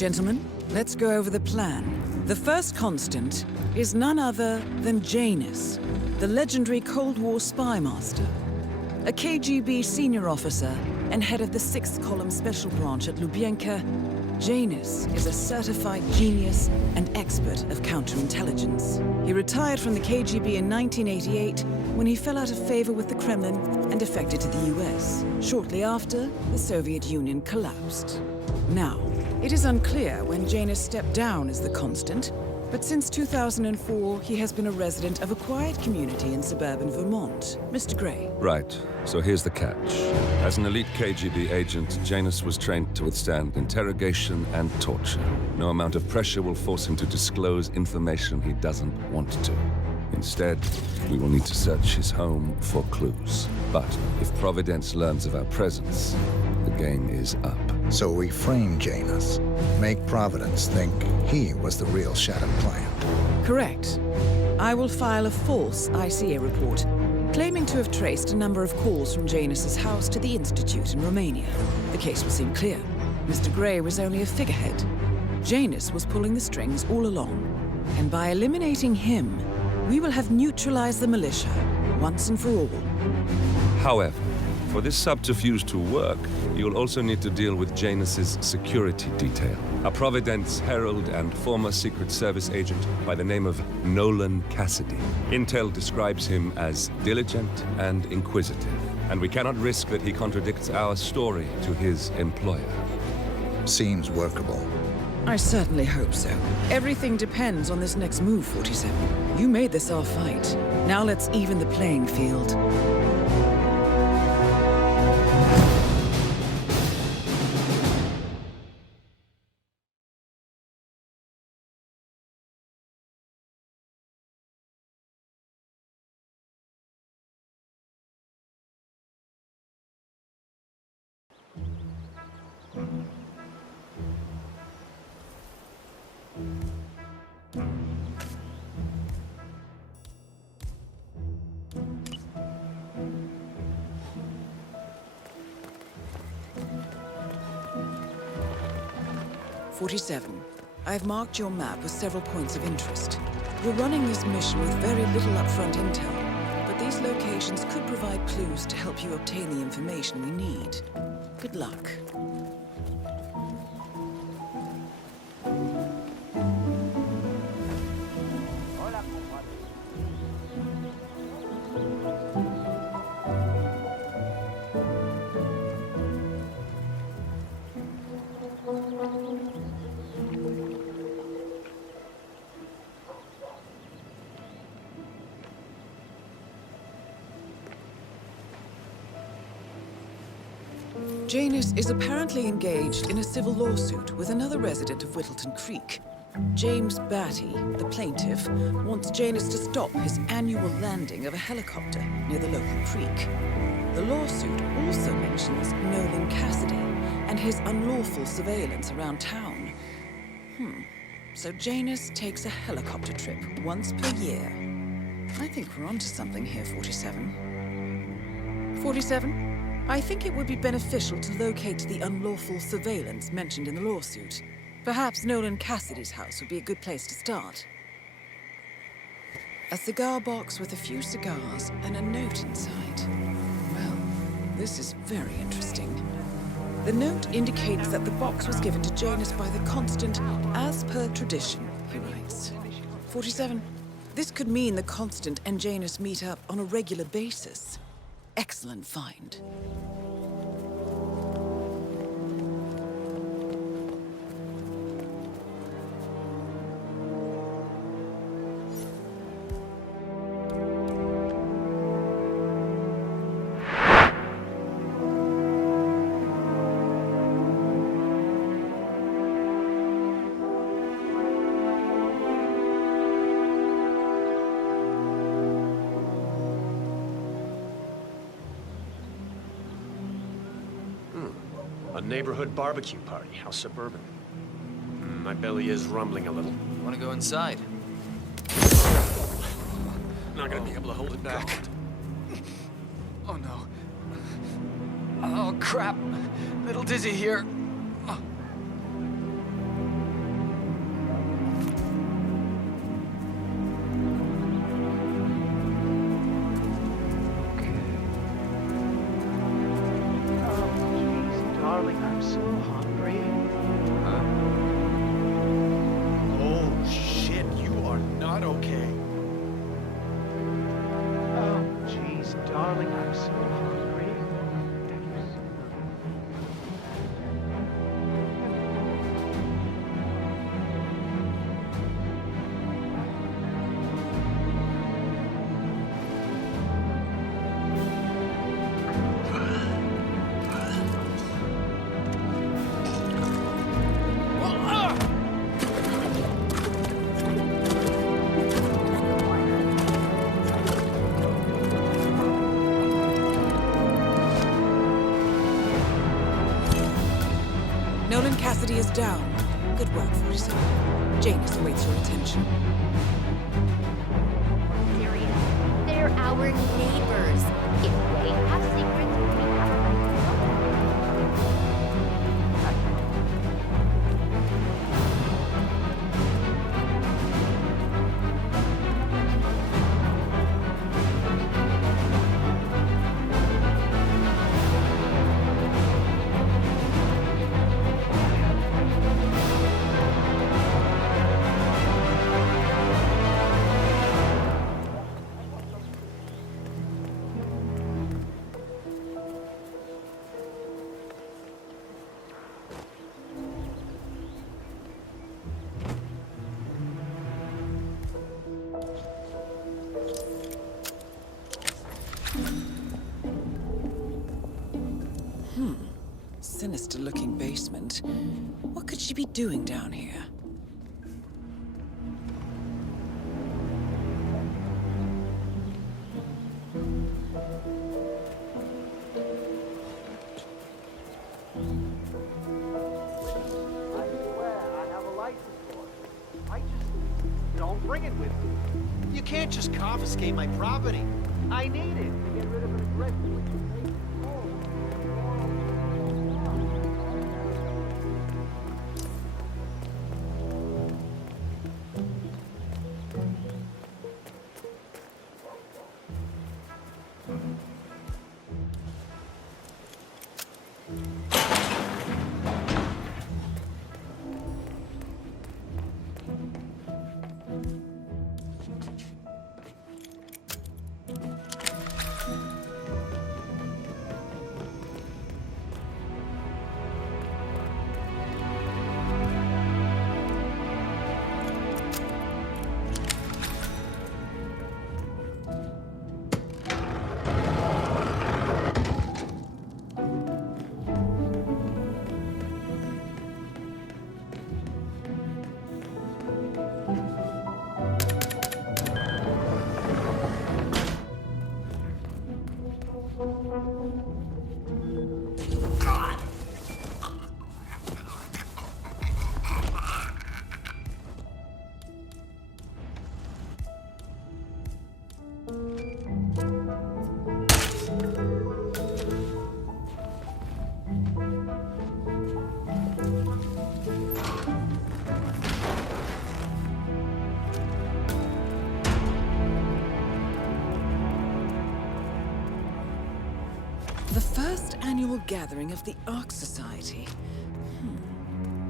Gentlemen, let's go over the plan. The first constant is none other than Janus, the legendary Cold War spy master, a KGB senior officer and head of the 6th Column Special Branch at Lubyanka. Janus is a certified genius and expert of counterintelligence. He retired from the KGB in 1988 when he fell out of favor with the Kremlin and defected to the US. Shortly after, the Soviet Union collapsed. Now, it is unclear when Janus stepped down as the constant, but since 2004, he has been a resident of a quiet community in suburban Vermont. Mr. Gray. Right. So here's the catch. As an elite KGB agent, Janus was trained to withstand interrogation and torture. No amount of pressure will force him to disclose information he doesn't want to. Instead, we will need to search his home for clues. But if Providence learns of our presence, the game is up. So we frame Janus, make Providence think he was the real shattered plant. Correct. I will file a false ICA report, claiming to have traced a number of calls from Janus's house to the Institute in Romania. The case will seem clear. Mr. Gray was only a figurehead. Janus was pulling the strings all along. And by eliminating him, we will have neutralized the militia, once and for all. However, for this subterfuge to work, you'll also need to deal with Janus's security detail. A Providence herald and former Secret Service agent by the name of Nolan Cassidy. Intel describes him as diligent and inquisitive, and we cannot risk that he contradicts our story to his employer. Seems workable. I certainly hope so. Everything depends on this next move, 47. You made this our fight. Now let's even the playing field. I've marked your map with several points of interest. You're running this mission with very little upfront intel, but these locations could provide clues to help you obtain the information we need. Good luck. Janus is apparently engaged in a civil lawsuit with another resident of Whittleton Creek. James Batty, the plaintiff, wants Janus to stop his annual landing of a helicopter near the local creek. The lawsuit also mentions Nolan Cassidy and his unlawful surveillance around town. So Janus takes a helicopter trip once per year. I think we're onto something here, 47. 47? I think it would be beneficial to locate the unlawful surveillance mentioned in the lawsuit. Perhaps Nolan Cassidy's house would be a good place to start. A cigar box with a few cigars and a note inside. Well, this is very interesting. The note indicates that the box was given to Janus by the Constant as per tradition, he writes. 47. This could mean the Constant and Janus meet up on a regular basis. Excellent find. neighborhood barbecue party. How suburban. My belly is rumbling a little. Want to go inside? Not gonna be able to hold it back. Oh no. Oh crap. Little dizzy here. Oh. Darling, I'm so hungry. Oh, shit, you are not okay. Oh, jeez, darling, I'm so hungry. Nolan Cassidy is down. Good work, 47. Janus awaits your attention. Serious. They're our neighbors. If they have secrets, we have them. Sinister-looking basement. What could she be doing down here? I swear I have a license for it. I just don't bring it with me. You can't just confiscate my property. I need it to get rid of an aggressive. The first annual gathering of the Ark Society.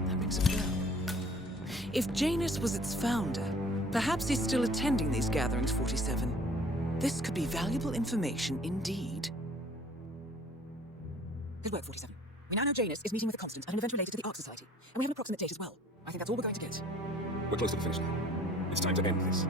That rings a bell. If Janus was its founder, perhaps he's still attending these gatherings, 47. This could be valuable information indeed. Good work, 47. We now know Janus is meeting with a constant at an event related to the Ark Society, and we have an approximate date as well. I think that's all we're going to get. We're close to the finish line. It's time to end this.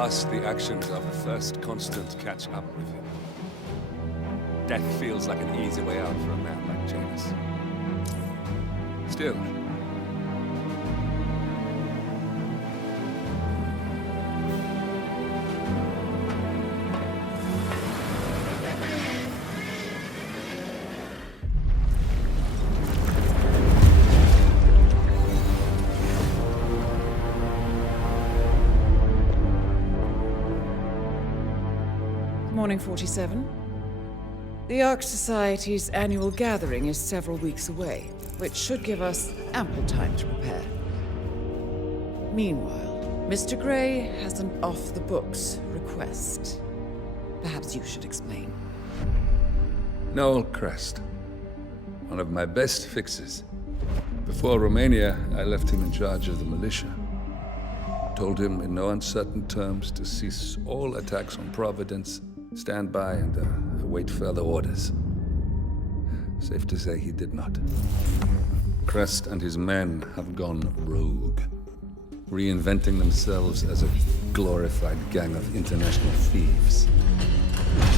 last, the actions of the first constant catch up with him. Death feels like an easy way out for a man like Janus. Still, Morning 47. The Ark Society's annual gathering is several weeks away, which should give us ample time to prepare. Meanwhile, Mr. Gray has an off-the-books request. Perhaps you should explain. Noel Crest. One of my best fixes. Before Romania, I left him in charge of the militia. Told him in no uncertain terms to cease all attacks on Providence, stand by and await further orders. Safe to say he did not. Crest and his men have gone rogue, reinventing themselves as a glorified gang of international thieves.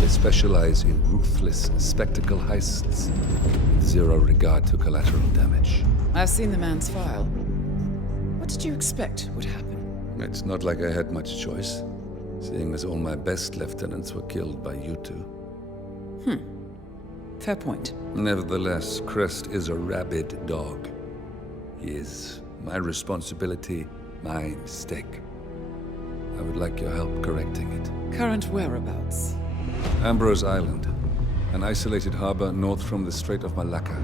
They specialize in ruthless spectacle heists with zero regard to collateral damage. I've seen the man's file. What did you expect would happen? It's not like I had much choice, seeing as all my best lieutenants were killed by you two. Fair point. Nevertheless, Crest is a rabid dog. He is my responsibility, my mistake. I would like your help correcting it. Current whereabouts? Ambrose Island, an isolated harbor north from the Strait of Malacca.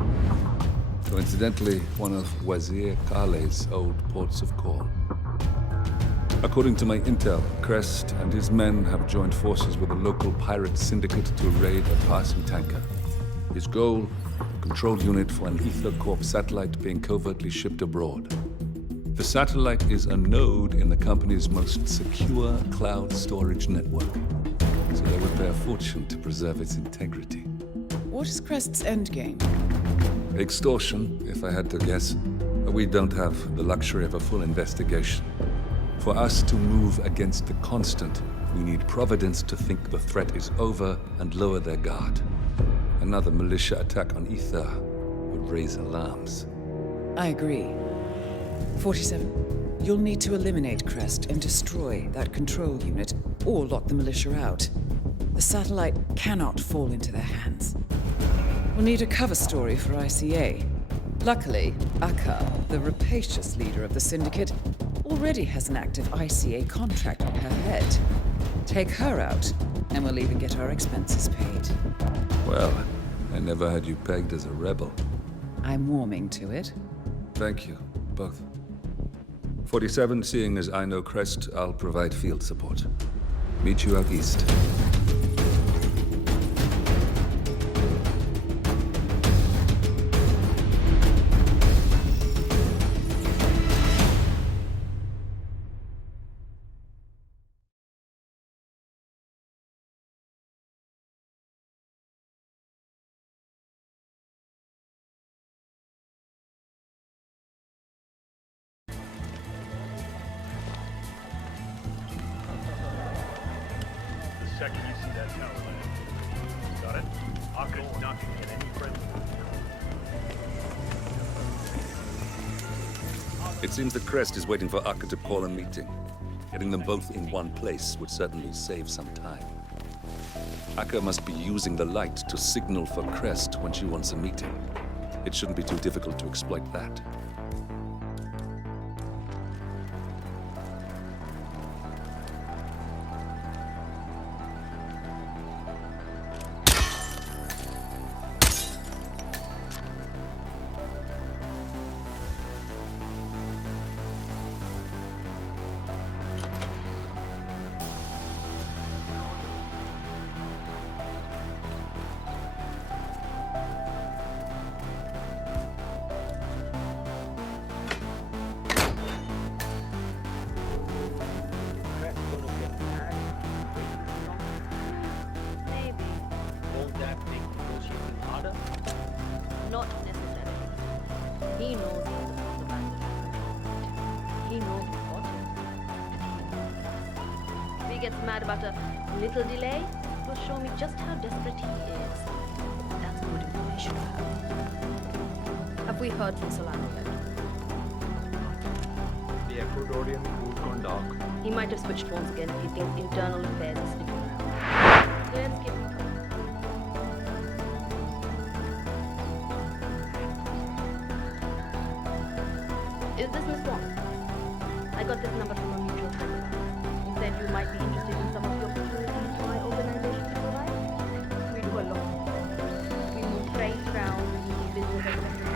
Coincidentally, one of Wazir Kale's old ports of call. According to my intel, Crest and his men have joined forces with a local pirate syndicate to raid a passing tanker. His goal, a control unit for an Ether Corp satellite being covertly shipped abroad. The satellite is a node in the company's most secure cloud storage network, so they would pay a fortune to preserve its integrity. What is Crest's endgame? Extortion, if I had to guess. We don't have the luxury of a full investigation. For us to move against the constant, we need Providence to think the threat is over and lower their guard. Another militia attack on Ether would raise alarms. I agree. 47. You'll need to eliminate Crest and destroy that control unit, or lock the militia out. The satellite cannot fall into their hands. We'll need a cover story for ICA. Luckily, Akka, the rapacious leader of the syndicate, already has an active ICA contract on her head. Take her out, and we'll even get our expenses paid. Well, I never had you pegged as a rebel. I'm warming to it. Thank you, both. 47, seeing as I know Crest, I'll provide field support. Meet you out east. Second you see that tower land. Got it? Akka's not gonna get any credit. It seems that Crest is waiting for Akka to call a meeting. Getting them both in one place would certainly save some time. Akka must be using the light to signal for Crest when she wants a meeting. It shouldn't be too difficult to exploit that. Not necessarily. He knows he has a force advantage. He knows what it is. We he gets mad about a little delay, will show me just how desperate he is. That's good information to have. Have we heard from Solano yet? The Ecuadorian food gone dark. He might have switched once again if he thinks internal affairs is slipping around. Let's give him a call. Is this Miss Wong? I got this number from a mutual friend of ours. He said you might be interested in some of the opportunities my organization can provide. We do a lot. We move freight around, we do business executives.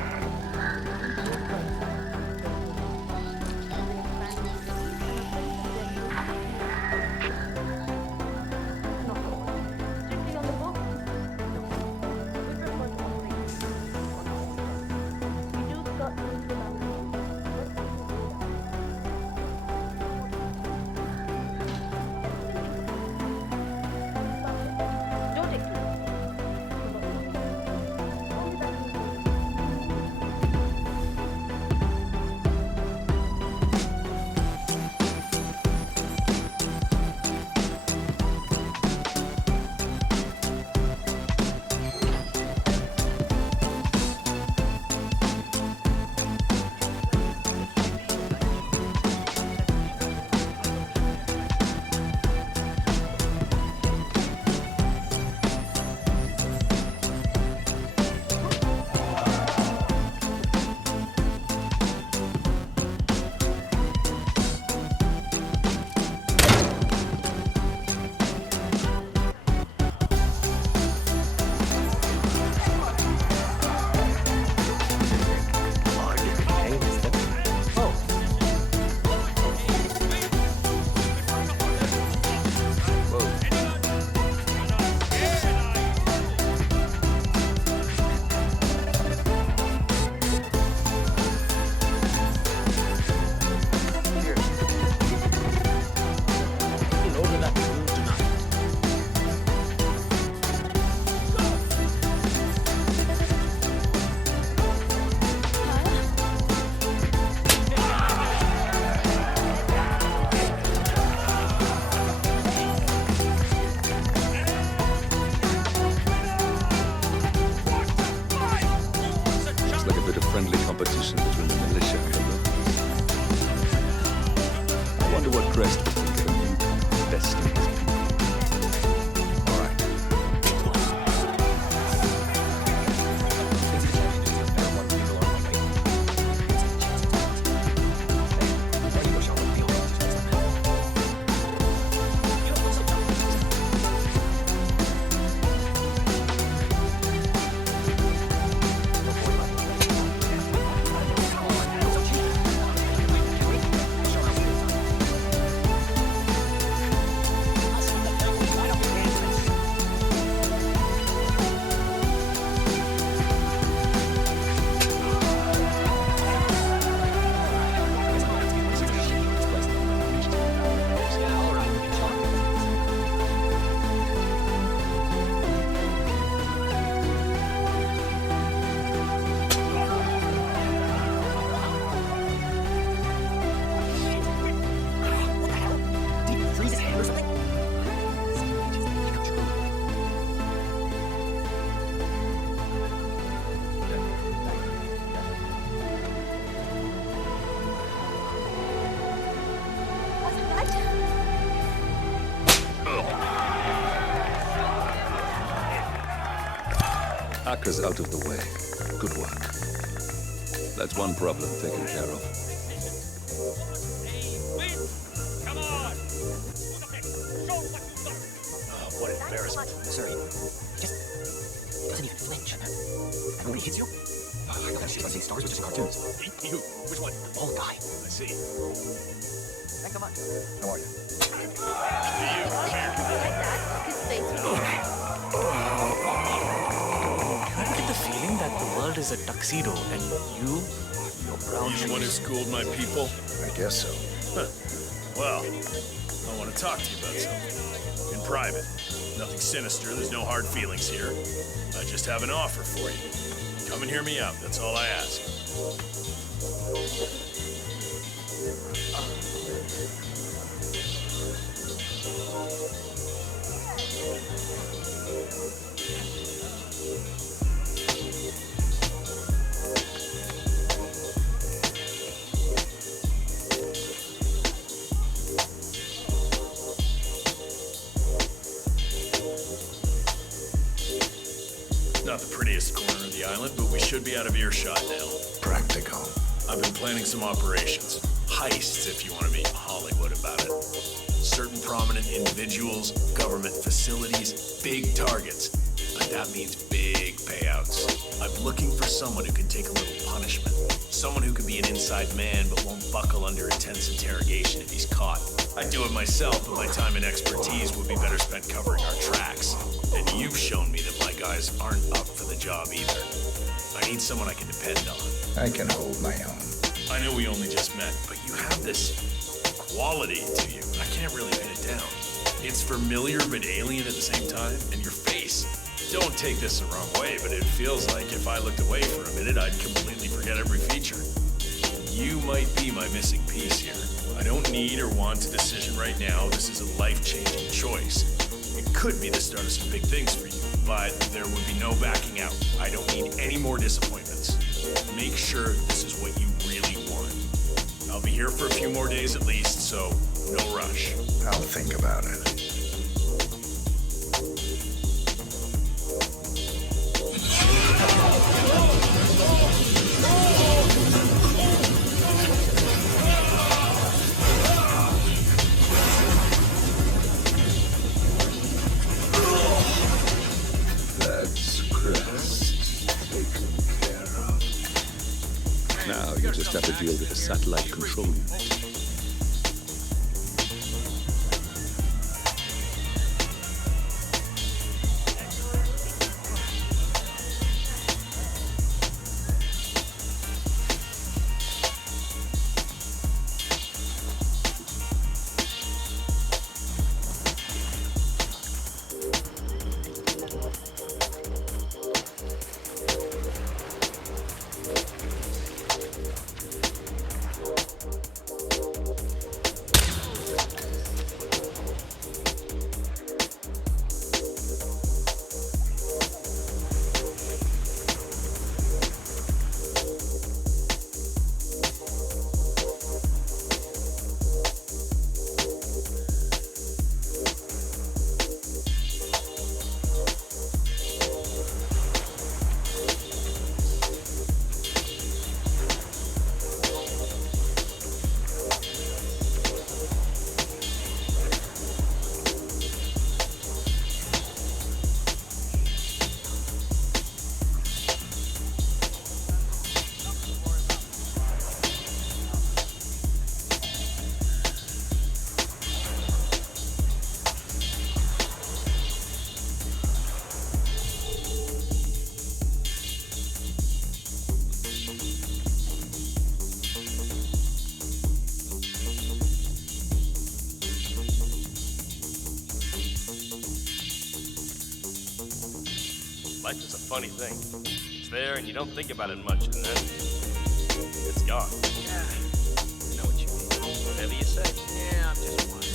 Acker's out of the way. Good work. That's one problem taken care of. What an embarrassment. Sir, he doesn't even flinch. And when he hits you, I gotta see stars, which is cartoons. You? Which one? The bald guy. I see. Hey, come on. How are you? I get the feeling that the world is a tuxedo and you're brown. You the one who schooled my people? I guess so. Huh. Well, I want to talk to you about something. In private. Nothing sinister, there's no hard feelings here. I just have an offer for you. Come and hear me out, that's all I ask. dirtiest corner of the island, but we should be out of earshot now. Practical. I've been planning some operations. Heists, if you want to be Hollywood about it. Certain prominent individuals, government facilities, big targets. But that means big payouts. I'm looking for someone who can take a little punishment. Someone who can be an inside man but won't buckle under intense interrogation if he's caught. I'd do it myself, but my time and expertise would be better spent covering our tracks. And you've shown me that my guys aren't up for the job either. I need someone I can depend on. I can hold my own. I know we only just met, but you have this quality to you. I can't really pin it down. It's familiar but alien at the same time, and your face. Don't take this the wrong way, but it feels like if I looked away for a minute, I'd completely forget every feature. You might be my missing piece here. I don't need or want a decision right now. This is a life-changing choice. It could be the start of some big things for you, but there would be no backing out. I don't need any more disappointments. Make sure this is what you really want. I'll be here for a few more days at least, so no rush. I'll think about it. Now you just have to deal with the satellite control unit. Life is a funny thing. It's there and you don't think about it much, and then it's gone. Yeah, I know what you mean. Whatever you say. Yeah, I'm just wondering.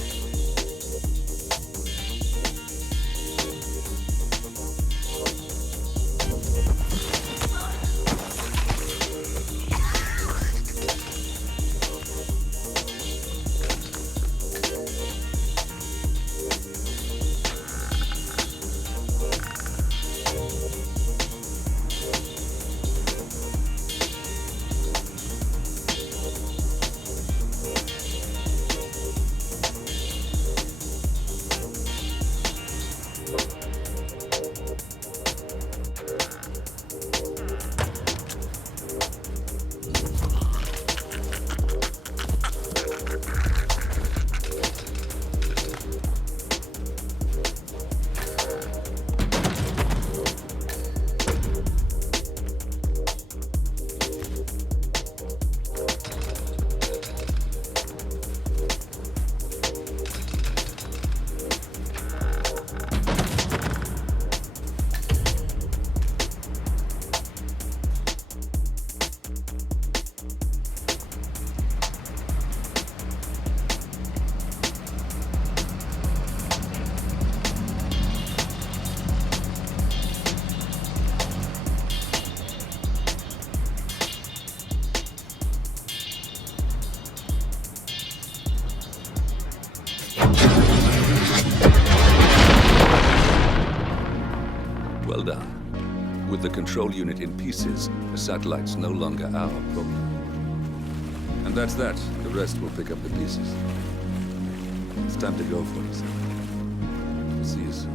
Well done. With the control unit in pieces, the satellite's no longer our problem. And that's that. The rest will pick up the pieces. It's time to go, 47. We'll see you soon.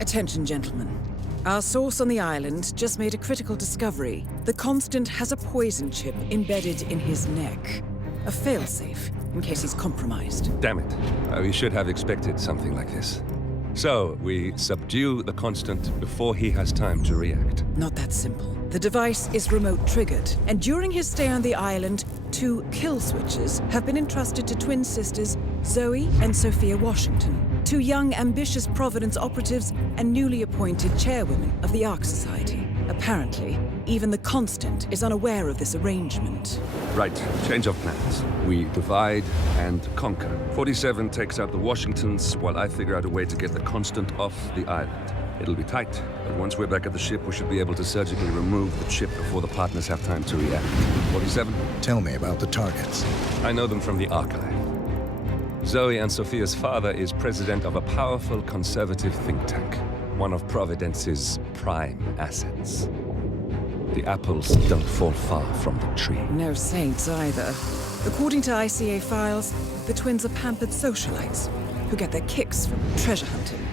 Attention, gentlemen. Our source on the island just made a critical discovery. The Constant has a poison chip embedded in his neck. A failsafe, in case he's compromised. Damn it. We should have expected something like this. So, we subdue the Constant before he has time to react. Not that simple. The device is remote triggered, and during his stay on the island, 2 kill switches have been entrusted to twin sisters Zoe and Sophia Washington, 2 young, ambitious Providence operatives and newly appointed chairwomen of the Ark Society. Apparently, even the Constant is unaware of this arrangement. Right, change of plans. We divide and conquer. 47 takes out the Washingtons, while I figure out a way to get the Constant off the island. It'll be tight, but once we're back at the ship, we should be able to surgically remove the chip before the partners have time to react. 47? Tell me about the targets. I know them from the archive. Zoe and Sophia's father is president of a powerful conservative think tank, one of Providence's prime assets. The apples don't fall far from the tree. No saints either. According to ICA files, the twins are pampered socialites who get their kicks from treasure hunting.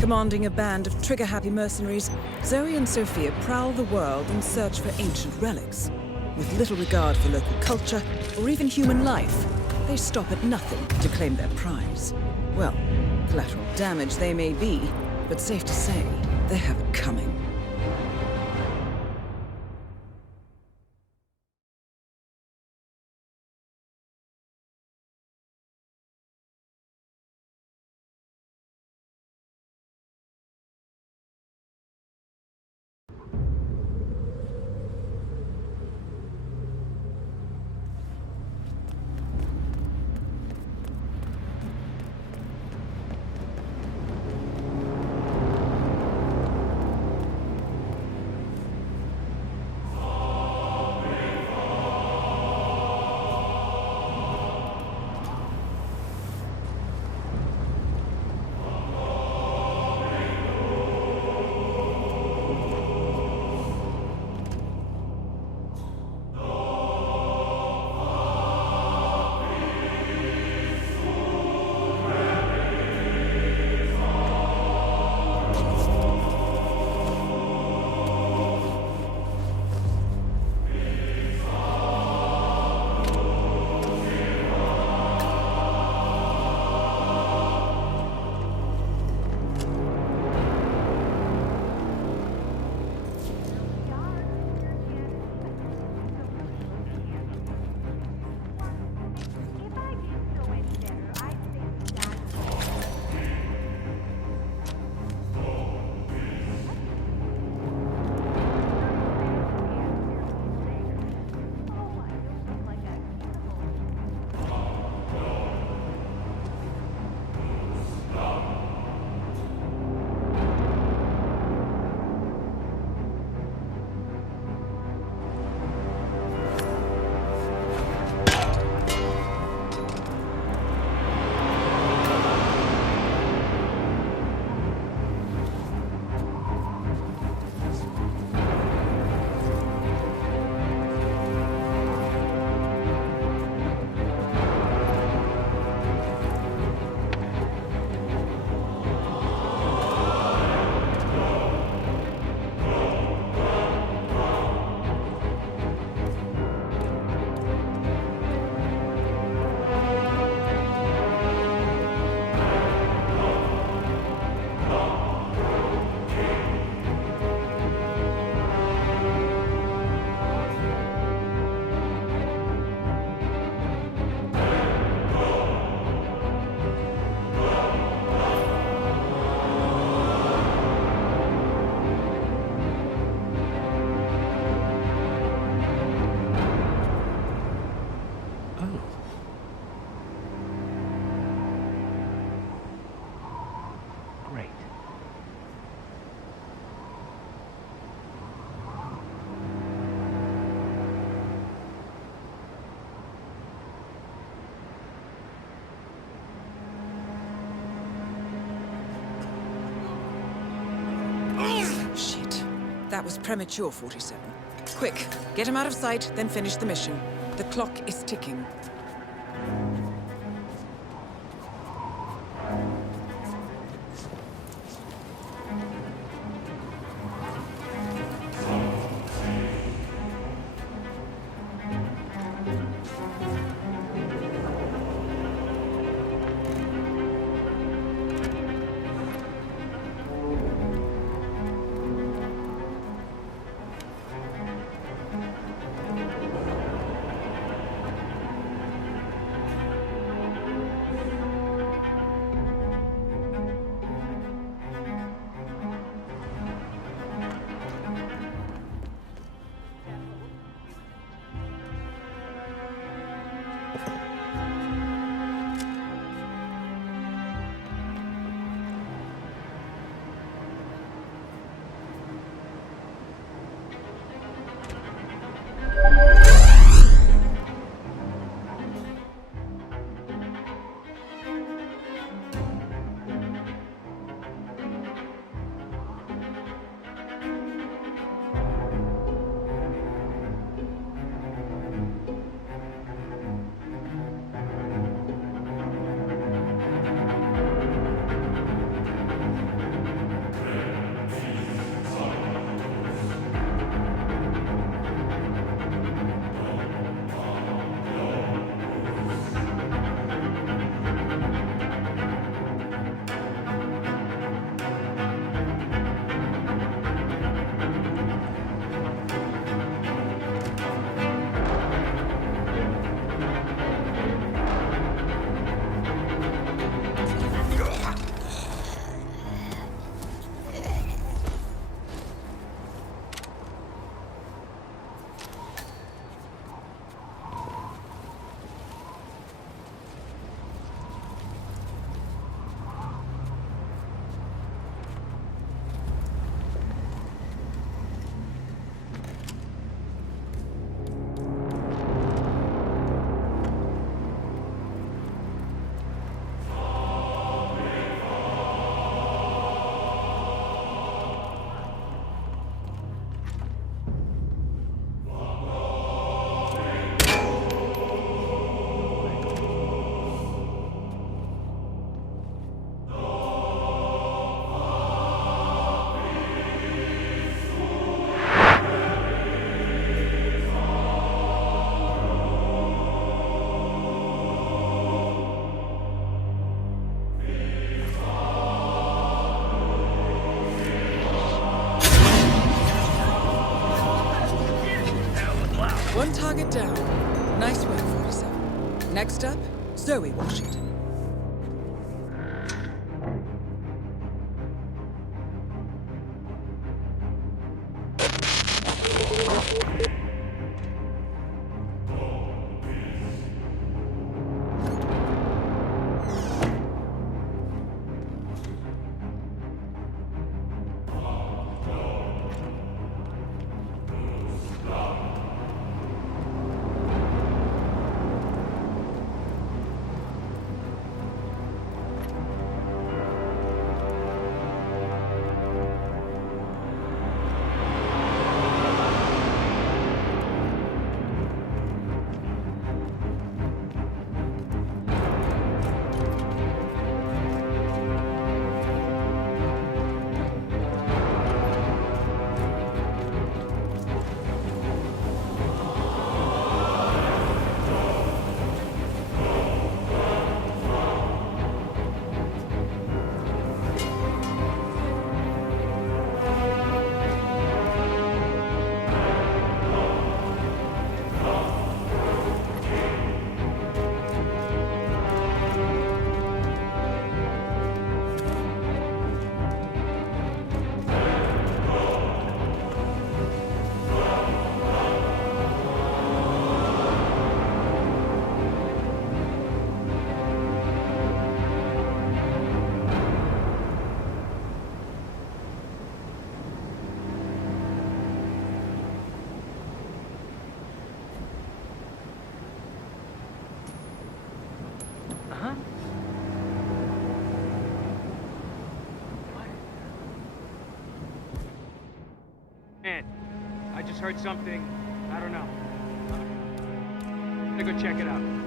Commanding a band of trigger-happy mercenaries, Zoe and Sophia prowl the world in search for ancient relics. With little regard for local culture or even human life, they stop at nothing to claim their prize. Well, collateral damage they may be, but safe to say, they have it coming. That was premature, 47. Quick, get him out of sight, then finish the mission. The clock is ticking. One target down. Nice work, 47. Next up, Zoe Washington. I just heard something. I don't know. I'm gonna go check it out.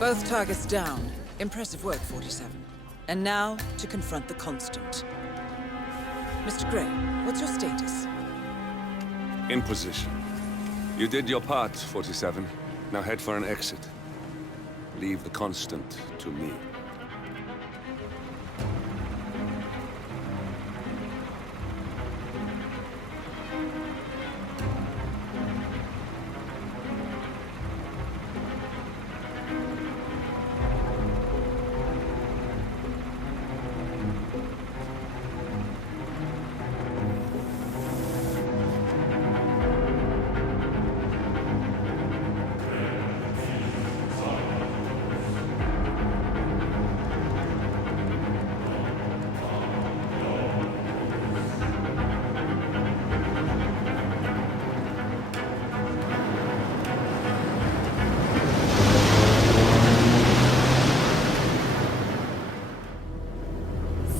Both targets down. Impressive work, 47. And now, to confront the Constant. Mr. Gray, what's your status? In position. You did your part, 47. Now head for an exit. Leave the Constant to me.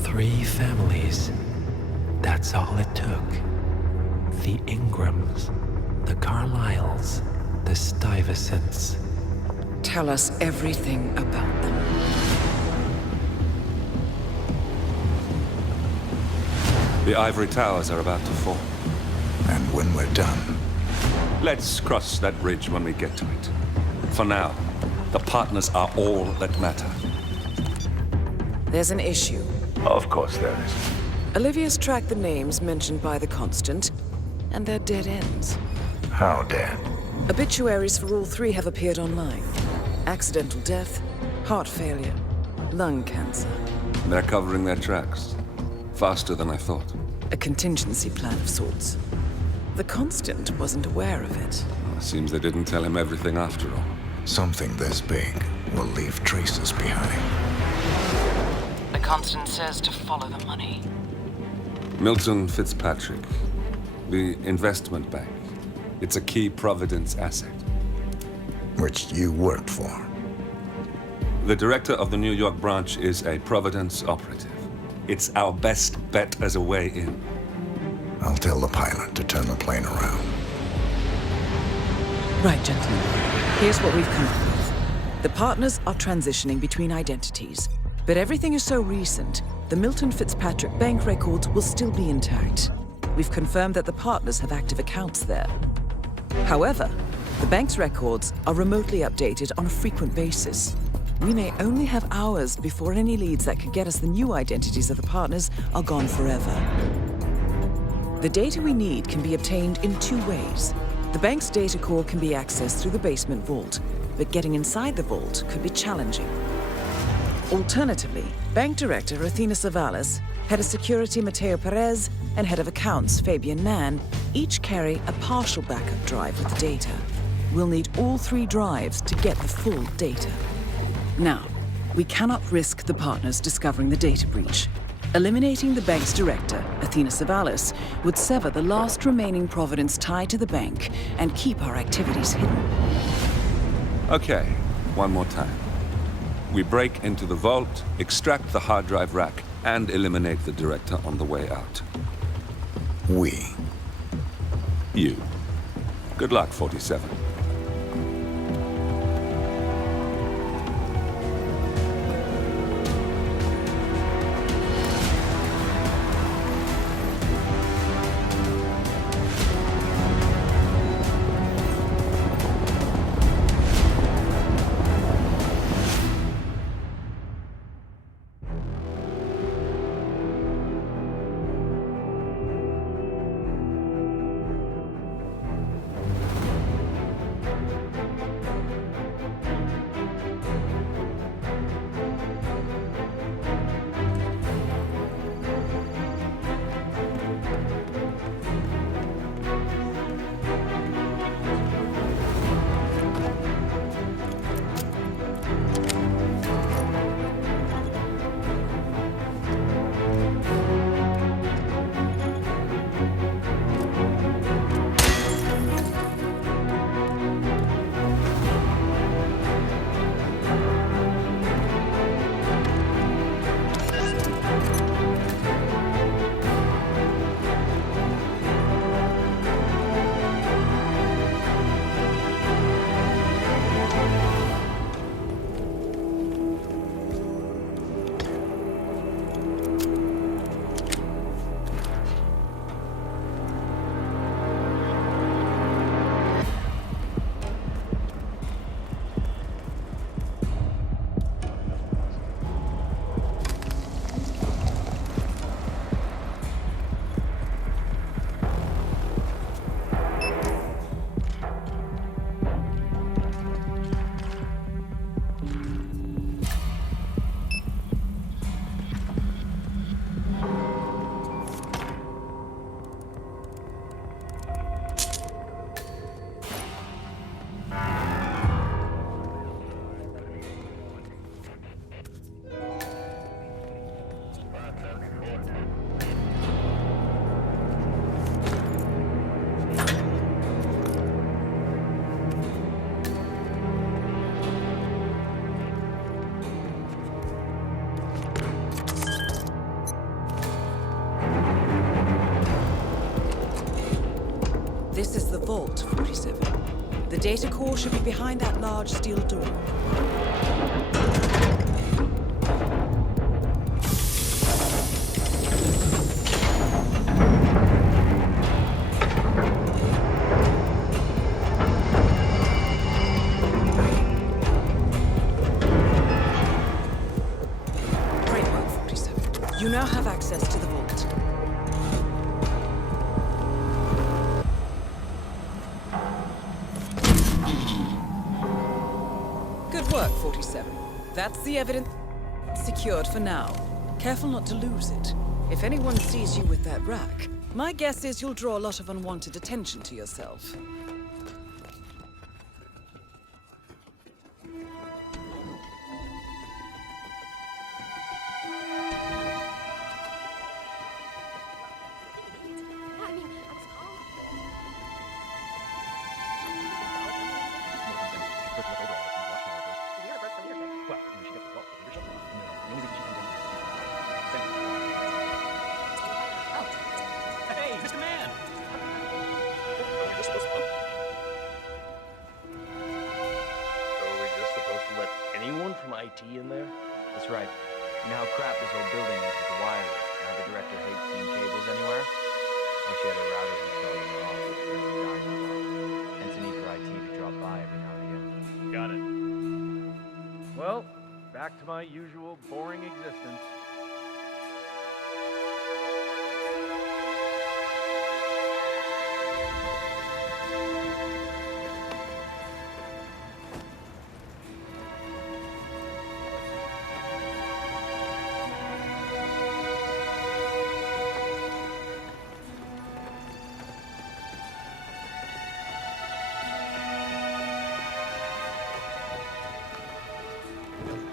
Three families. That's all it took. The Ingrams, the Carlyles, the Stuyvesants. Tell us everything about them. The ivory towers are about to fall. And when we're done... Let's cross that bridge when we get to it. For now, the partners are all that matter. There's an issue. Of course there is. Olivia's tracked the names mentioned by the Constant, and they're dead ends. How dead? Obituaries for all three have appeared online. Accidental death, heart failure, lung cancer. They're covering their tracks. Faster than I thought. A contingency plan of sorts. The Constant wasn't aware of it. Seems they didn't tell him everything after all. Something this big will leave traces behind. The Constant says to follow the money. Milton Fitzpatrick. The investment bank. It's a key Providence asset. Which you worked for. The director of the New York branch is a Providence operative. It's our best bet as a way in. I'll tell the pilot to turn the plane around. Right, gentlemen. Here's what we've come up with. The partners are transitioning between identities. But everything is so recent, the Milton Fitzpatrick bank records will still be intact. We've confirmed that the partners have active accounts there. However, the bank's records are remotely updated on a frequent basis. We may only have hours before any leads that could get us the new identities of the partners are gone forever. The data we need can be obtained in two ways. The bank's data core can be accessed through the basement vault, but getting inside the vault could be challenging. Alternatively, Bank Director Athena Savalas, Head of Security Mateo Perez, and Head of Accounts Fabian Mann each carry a partial backup drive with the data. We'll need all three drives to get the full data. Now, we cannot risk the partners discovering the data breach. Eliminating the bank's director, Athena Savalas, would sever the last remaining Providence tie to the bank and keep our activities hidden. Okay, one more time. We break into the vault, extract the hard drive rack, and eliminate the director on the way out. We. You. Good luck, 47. This is the vault, 47. The data core should be behind that large steel door. Great work, 47. You now have access to the vault. Good work, 47. That's the evidence secured for now. Careful not to lose it. If anyone sees you with that rack, my guess is you'll draw a lot of unwanted attention to yourself. Hey, Mr. Man! So are we just supposed to let anyone from IT in there? That's right. You know how crap this whole building is with the wireless, and how the director hates seeing cables anywhere? Well, she had her routers installed in her office, but it's dying tomorrow. Hence the need for IT to drop by every now and again. Got it. Well, back to my usual boring existence.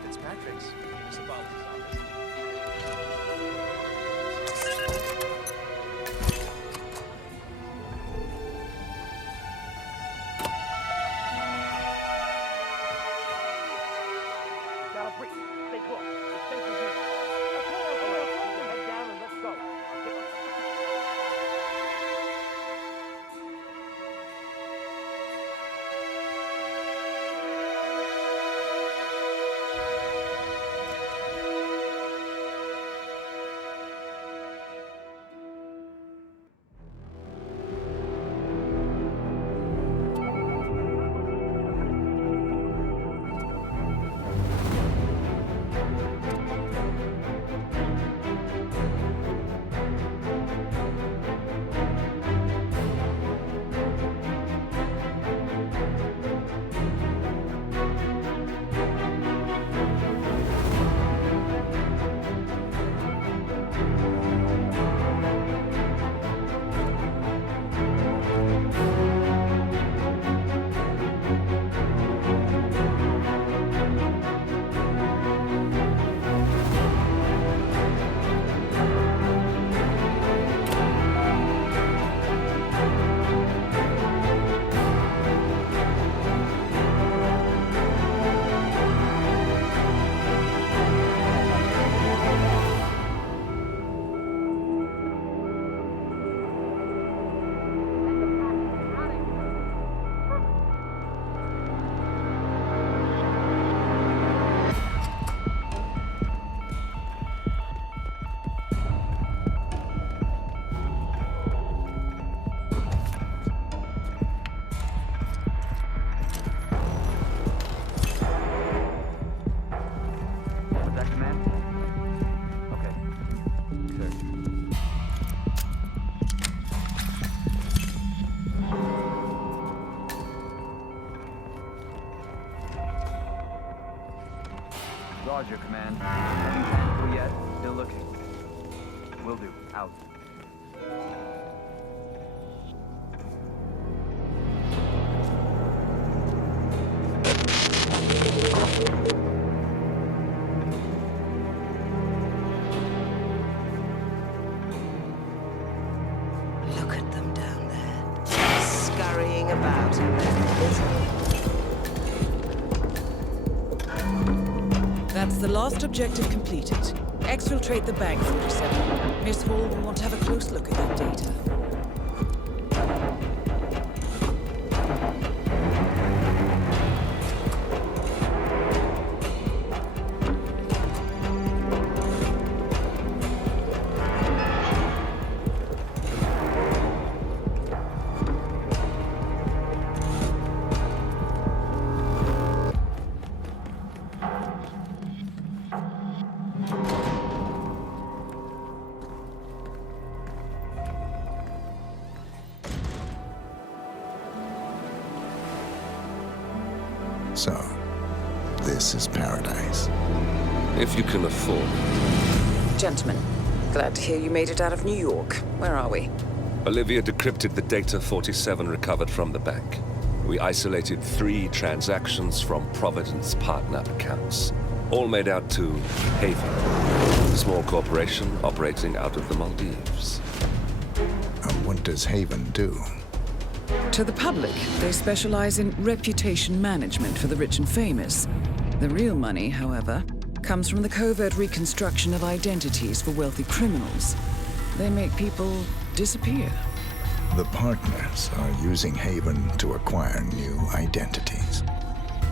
Fitzpatrick's municipality's office. Gotta breathe. Stay close. The safe is here. All right, head down and let's go. Roger, Command. Nothing tangible yet. Still looking. Will do. Out. Look at them down there, scurrying about in their misery. That's the last objective completed. Exfiltrate the bank, 47. Miss Hall will want to have a close look at that data. So, this is paradise. If you can afford. Gentlemen, glad to hear you made it out of New York. Where are we? Olivia decrypted the data 47 recovered from the bank. We isolated 3 transactions from Providence partner accounts. All made out to Haven, a small corporation operating out of the Maldives. And what does Haven do? To the public, they specialize in reputation management for the rich and famous. The real money, however, comes from the covert reconstruction of identities for wealthy criminals. They make people disappear. The partners are using Haven to acquire new identities.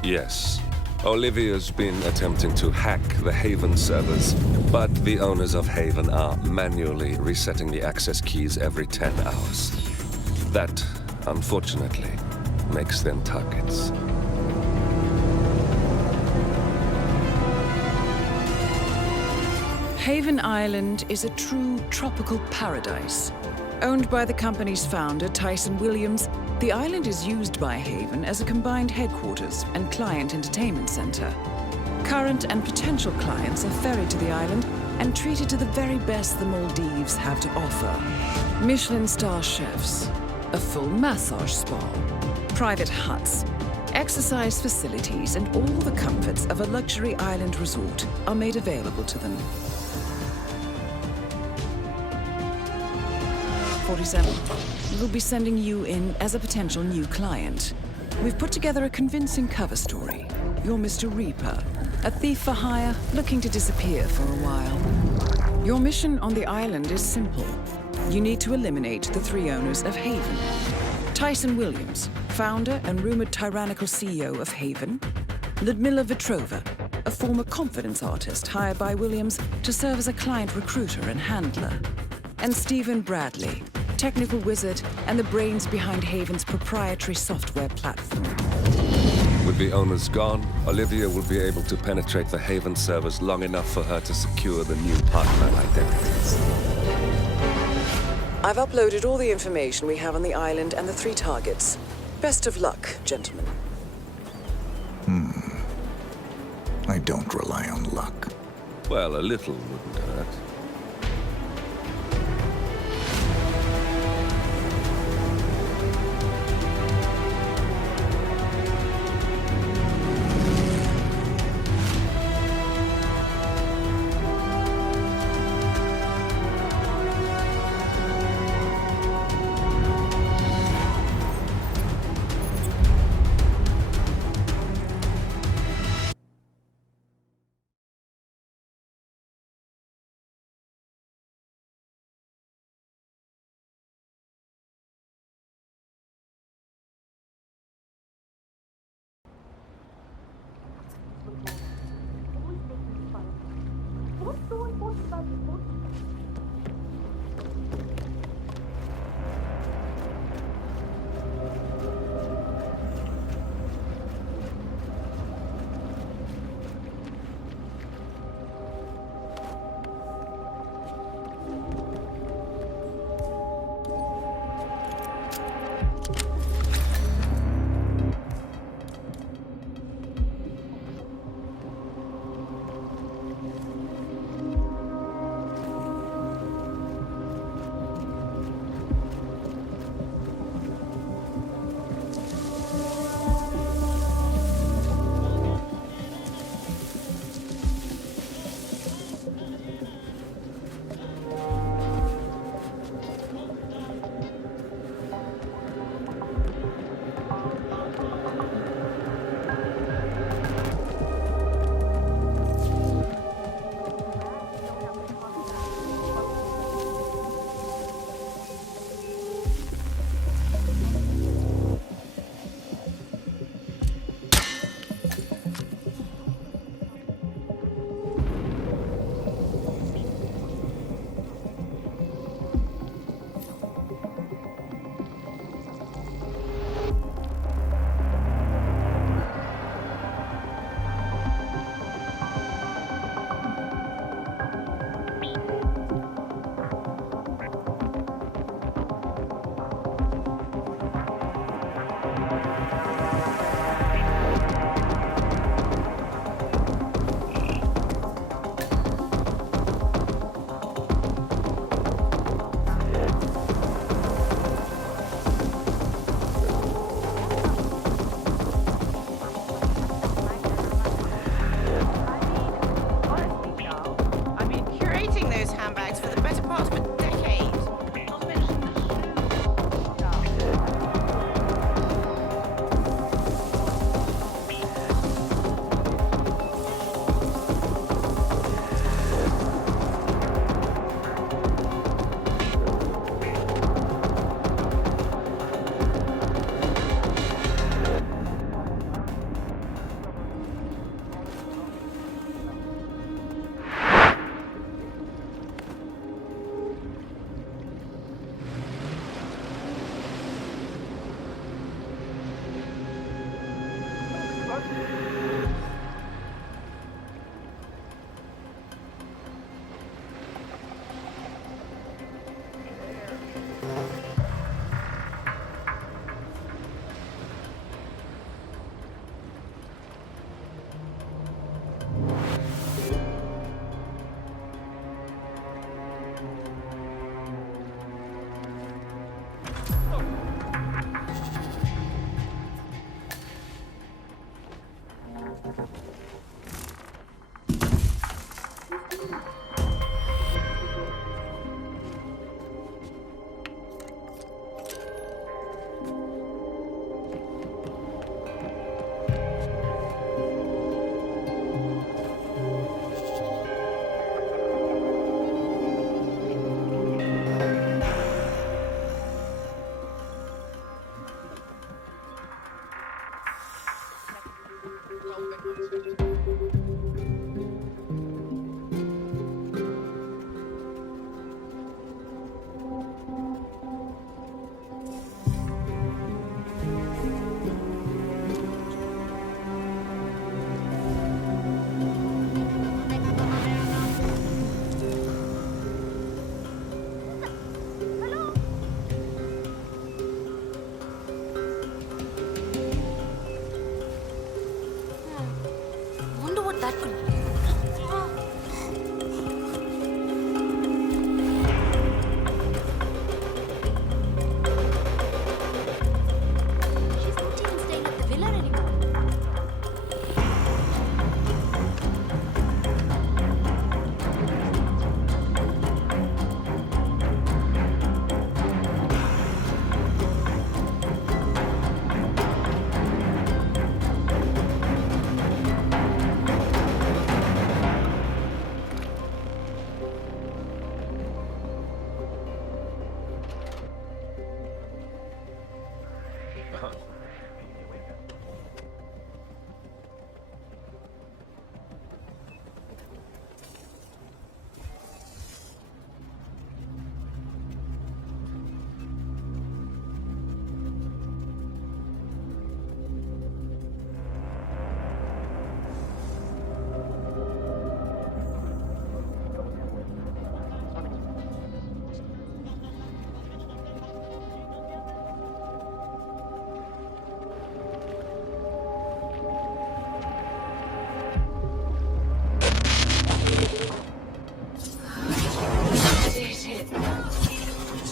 Yes. Olivia's been attempting to hack the Haven servers, but the owners of Haven are manually resetting the access keys every 10 hours. That, unfortunately, makes them targets. Haven Island is a true tropical paradise. Owned by the company's founder, Tyson Williams, the island is used by Haven as a combined headquarters and client entertainment center. Current and potential clients are ferried to the island and treated to the very best the Maldives have to offer. Michelin star chefs, a full massage spa, private huts, exercise facilities, and all the comforts of a luxury island resort are made available to them. 47. We'll be sending you in as a potential new client. We've put together a convincing cover story. You're Mr. Reaper, a thief for hire looking to disappear for a while. Your mission on the island is simple. You need to eliminate the 3 owners of Haven. Tyson Williams, founder and rumored tyrannical CEO of Haven. Ludmila Vetrova, a former confidence artist hired by Williams to serve as a client recruiter and handler. And Stephen Bradley, technical wizard and the brains behind Haven's proprietary software platform. With the owners gone, Olivia will be able to penetrate the Haven servers long enough for her to secure the new partner identities. I've uploaded all the information we have on the island and the 3 targets. Best of luck, gentlemen. I don't rely on luck. Well, a little wouldn't hurt. Wonder what that could be. She's not even staying at the villa anymore.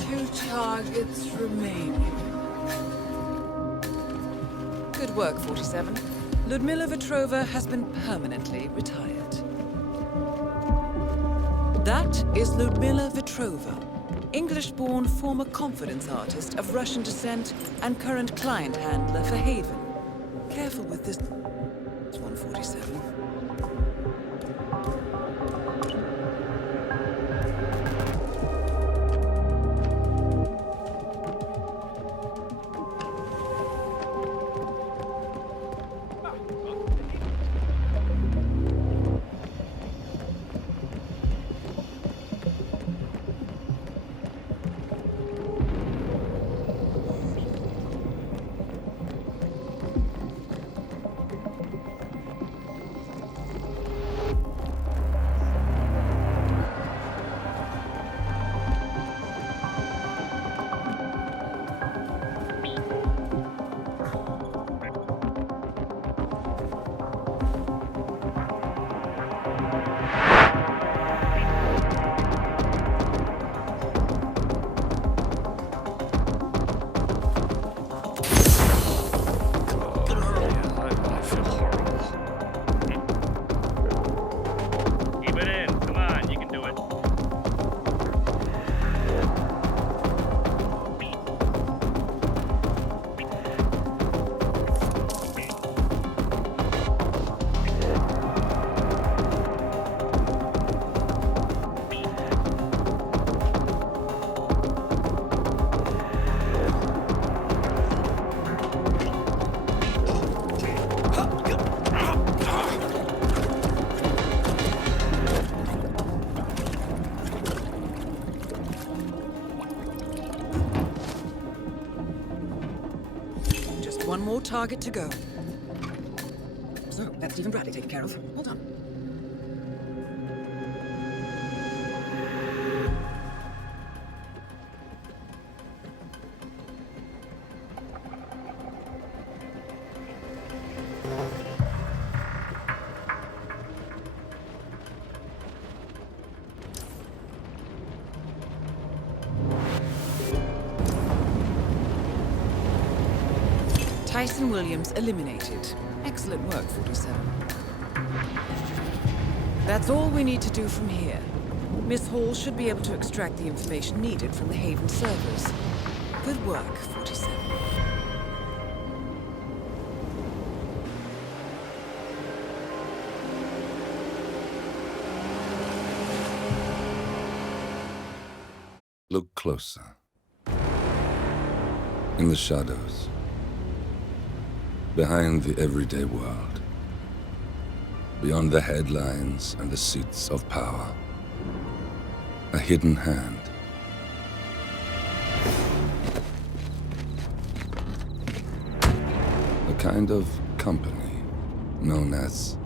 Two targets remain. Good work, 47. Ludmila Vetrova has been permanently retired. That is Ludmila Vetrova, English-born former confidence artist of Russian descent and current client handler for Haven. Careful with this 147. One more target to go. So, that's Stephen Bradley taken care of. Hold on. Tyson Williams eliminated. Excellent work, 47. That's all we need to do from here. Miss Hall should be able to extract the information needed from the Haven servers. Good work, 47. Look closer. In the shadows. Behind the everyday world. beyond the headlines and the seats of power. A hidden hand. A kind of company known as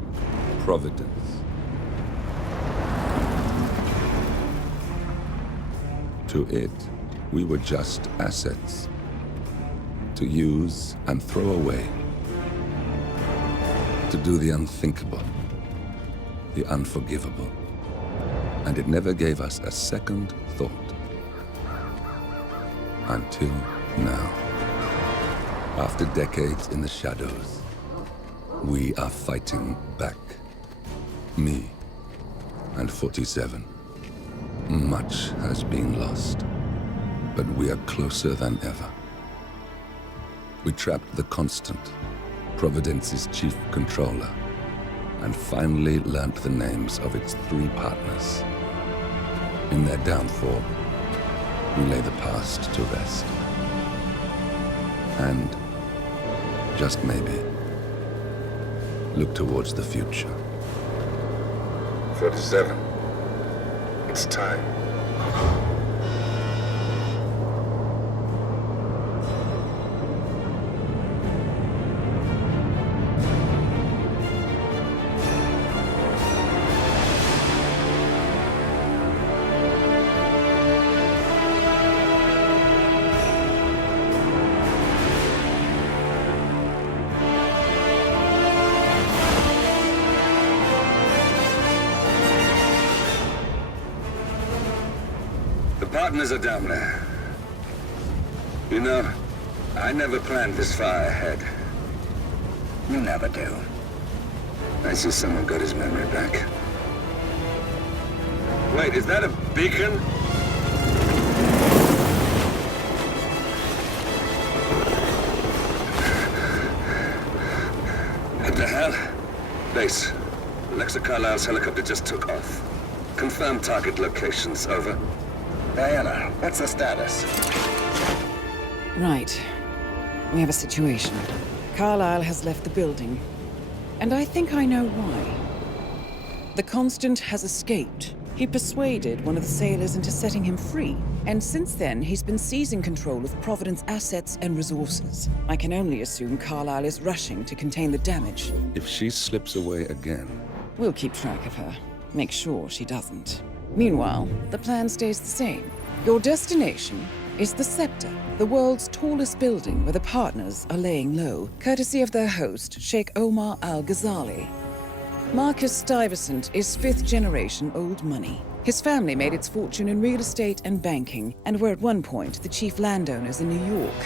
Providence. To it, we were just assets. To use and throw away. To do the unthinkable. The unforgivable. And it never gave us a second thought. Until now. After decades in the shadows, we are fighting back. Me and 47. Much has been lost, but we are closer than ever. We trapped the Constant, Providence's chief controller, and finally learnt the names of its 3 partners. In their downfall, we lay the past to rest. And, just maybe, look towards the future. 47. It's time. Partners are down there. You know, I never planned this far ahead. You never do. I see someone got his memory back. Wait, is that a beacon? What the hell? Base. Alexa Carlisle's helicopter just took off. Confirm target locations, over. Diana, what's the status? Right. We have a situation. Carlisle has left the building. And I think I know why. The Constant has escaped. He persuaded one of the sailors into setting him free. And since then, he's been seizing control of Providence assets and resources. I can only assume Carlisle is rushing to contain the damage. If she slips away again... We'll keep track of her. Make sure she doesn't. Meanwhile, the plan stays the same. Your destination is the Scepter, the world's tallest building where the partners are laying low, courtesy of their host, Sheikh Omar Al-Ghazali. Marcus Stuyvesant is 5th-generation old money. His family made its fortune in real estate and banking, and were at one point the chief landowners in New York.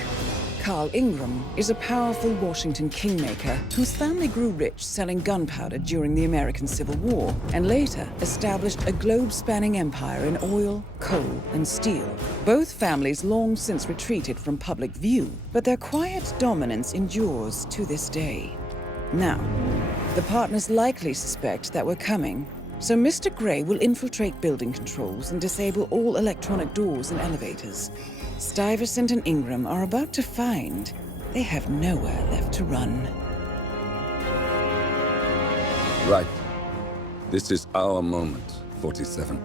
Carl Ingram is a powerful Washington kingmaker whose family grew rich selling gunpowder during the American Civil War, and later established a globe-spanning empire in oil, coal, and steel. Both families long since retreated from public view, but their quiet dominance endures to this day. Now, the partners likely suspect that we're coming, so Mr. Grey will infiltrate building controls and disable all electronic doors and elevators. Stuyvesant and Ingram are about to find they have nowhere left to run. Right. This is our moment, 47.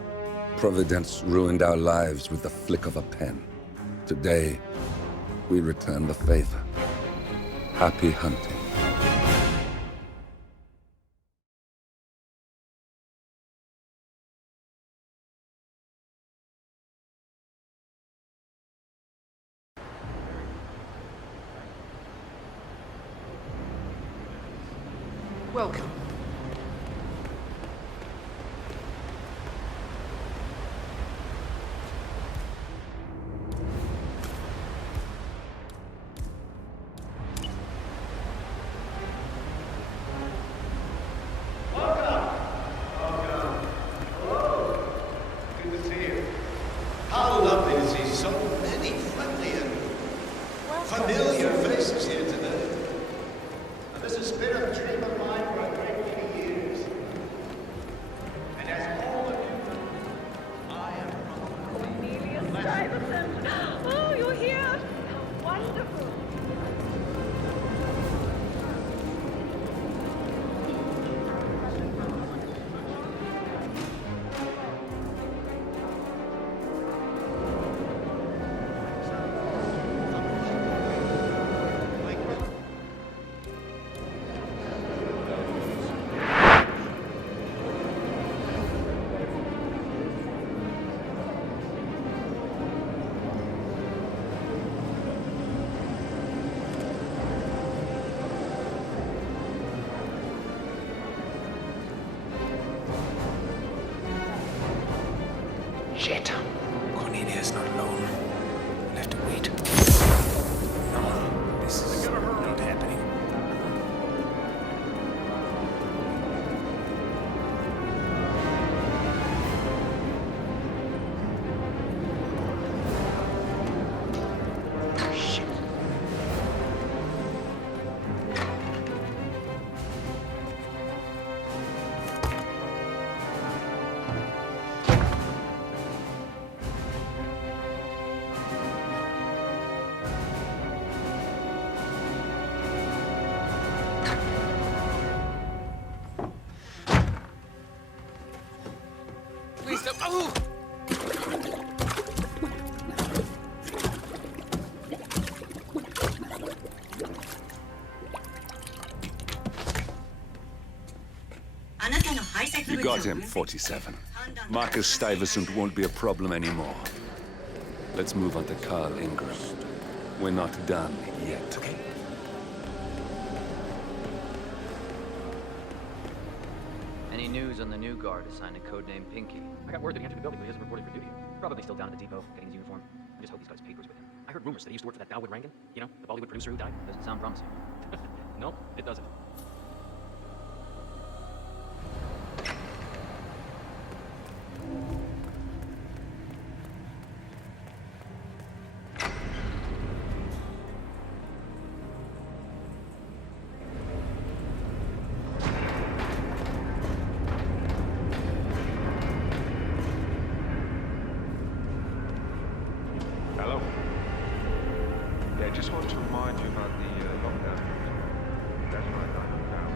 Providence ruined our lives with the flick of a pen. Today, we return the favor. Happy hunting. Welcome. How lovely to see so many friendly and familiar faces here today. Now, this has been a dream of mine for a great Shit. Cornelia's not alone. We'll have to wait. No, this is not happening. Please don't. Oh! You got him, 47. Marcus Stuyvesant won't be a problem anymore. Let's move on to Carl Ingram. We're not done yet. Okay. Any news on the new guard assigned to codename Pinky? I got word that he entered the building, but he hasn't reported for duty. Probably still down at the depot, getting his uniform. I just hope he's got his papers with him. I heard rumors that he used to work for that Dalwood Rankin. You know, the Bollywood producer who died. Doesn't sound promising. No, it doesn't. Hello? Yeah, just wanted to remind you about the lockdown. That's right, I know now.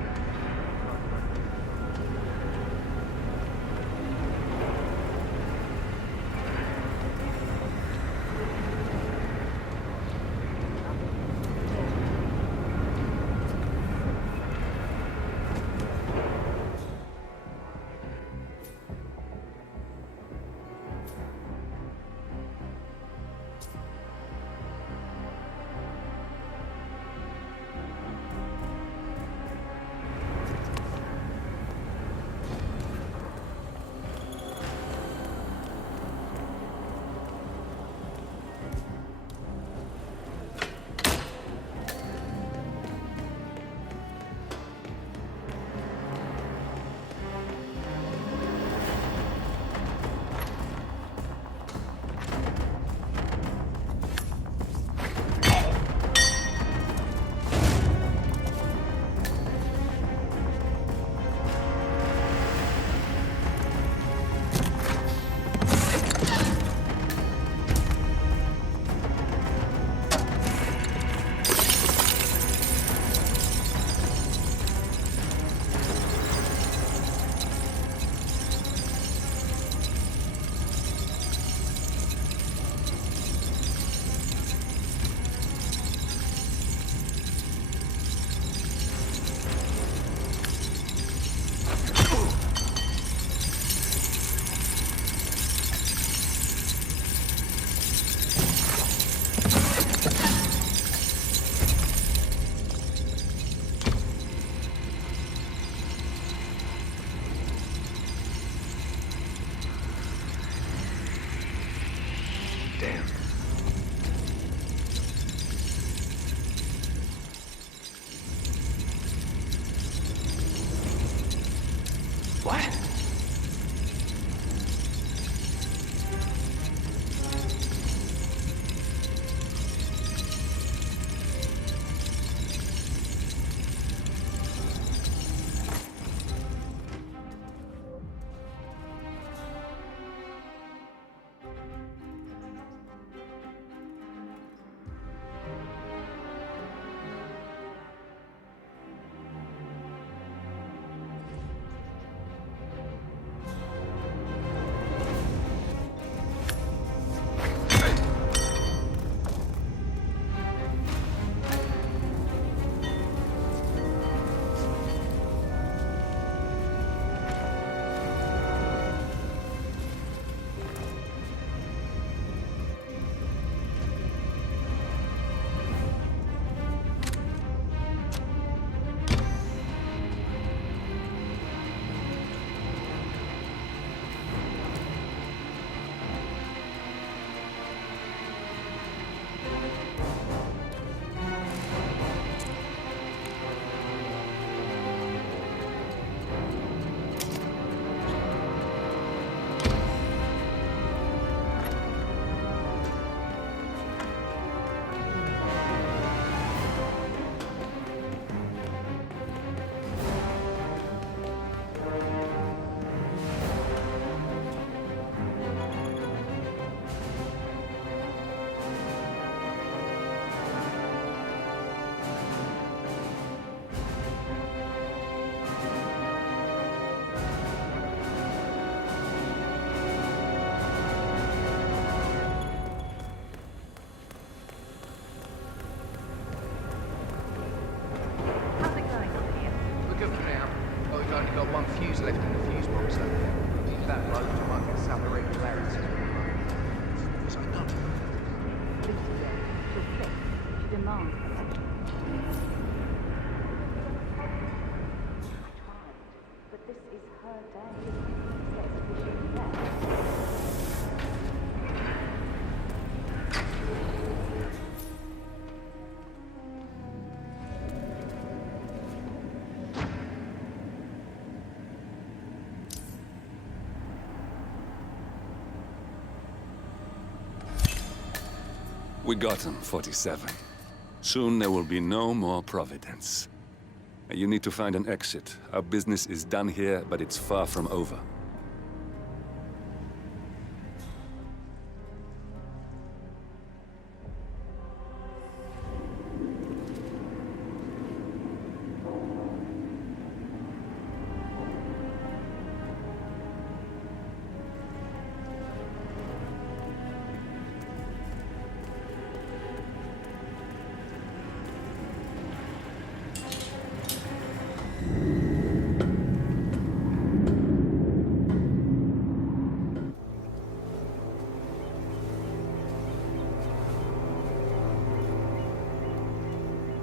Damn. What? one fuse left in the fuse box over there. If that blows, we might get some irregularities. So no. Lucia, she's sick. She demands protection. I tried, but this is her day. Says officially left. We got him, 47. Soon there will be no more Providence. You need to find an exit. Our business is done here, but it's far from over.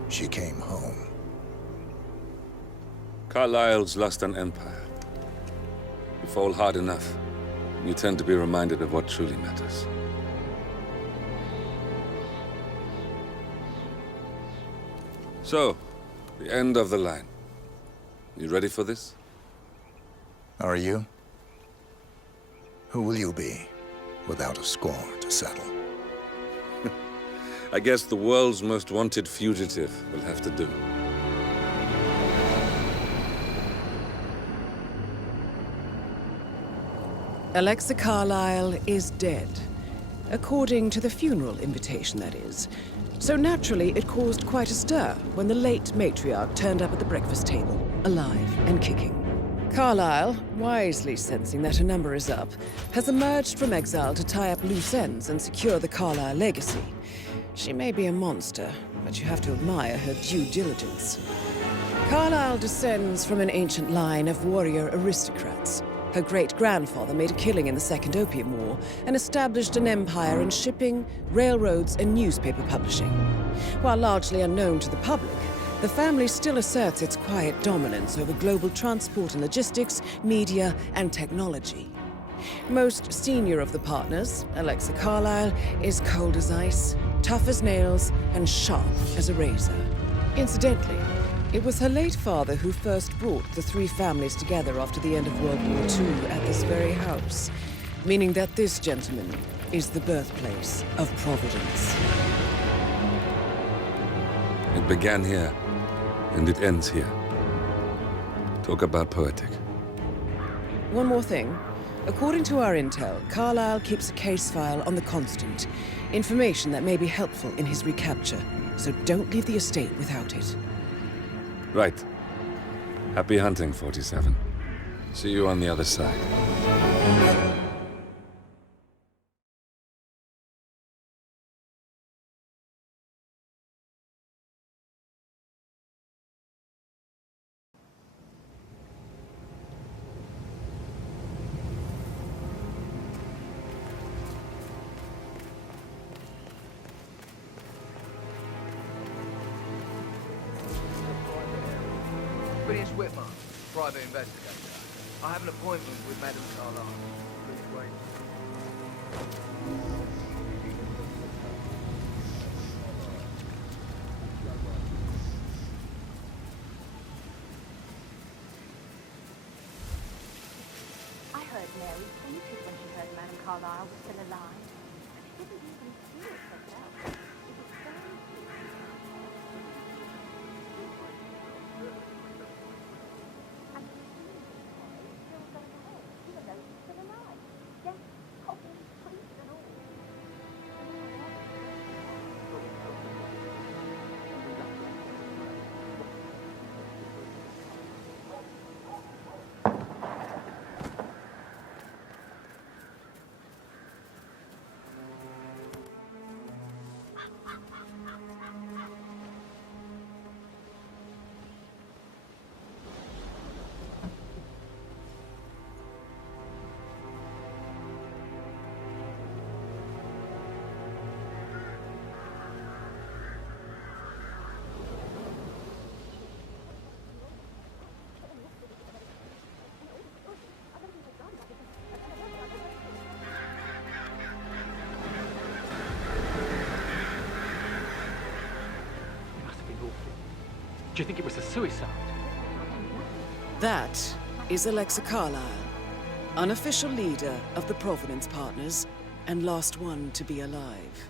She came home. Carlyle's lost an empire. You fall hard enough, you tend to be reminded of what truly matters. So, the end of the line. You ready for this? Are you? Who will you be, without a score to settle? I guess the world's most wanted fugitive will have to do. Alexa Carlyle is dead. According to the funeral invitation, that is. So naturally, it caused quite a stir when the late matriarch turned up at the breakfast table, alive and kicking. Carlyle, wisely sensing that her number is up, has emerged from exile to tie up loose ends and secure the Carlyle legacy. She may be a monster, but you have to admire her due diligence. Carlyle descends from an ancient line of warrior aristocrats. Her great-grandfather made a killing in the Second Opium War and established an empire in shipping, railroads, and newspaper publishing. While largely unknown to the public, the family still asserts its quiet dominance over global transport and logistics, media, and technology. Most senior of the partners, Alexa Carlyle, is cold as ice, tough as nails, and sharp as a razor. Incidentally, it was her late father who first brought the three families together after the end of World War II at this very house, meaning that this gentleman is the birthplace of Providence. It began here, and it ends here. Talk about poetic. One more thing. According to our intel, Carlyle keeps a case file on the Constant. Information that may be helpful in his recapture, so don't leave the estate without it. Right. Happy hunting, 47. See you on the other side. Phineas Whitmer, private investigator. I have an appointment with Madame Carlyle. Please wait. I heard Mary fainted when she heard Madame Carlyle was still alive. She didn't even hear it herself. It was Do you think it was a suicide? That is Alexa Carlyle, unofficial leader of the Providence Partners, and last one to be alive.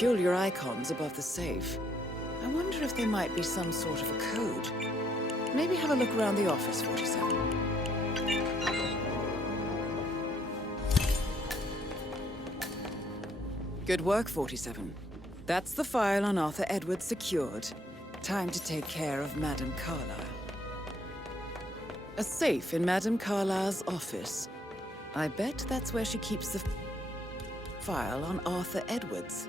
Peculiar icons above the safe. I wonder if there might be some sort of a code. Maybe have a look around the office, 47. Good work, 47. That's the file on Arthur Edwards secured. Time to take care of Madame Carlyle. A safe in Madame Carlyle's office. I bet that's where she keeps the file on Arthur Edwards.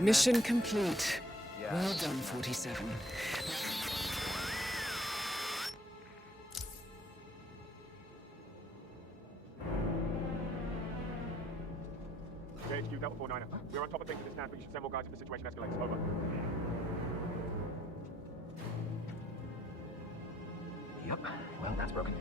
Mission complete. Yeah. Well done, 47. HQ Delta 49er. We're on top of things at this stand, but you should send more guys if the situation escalates. Over. Yep. Well, that's broken.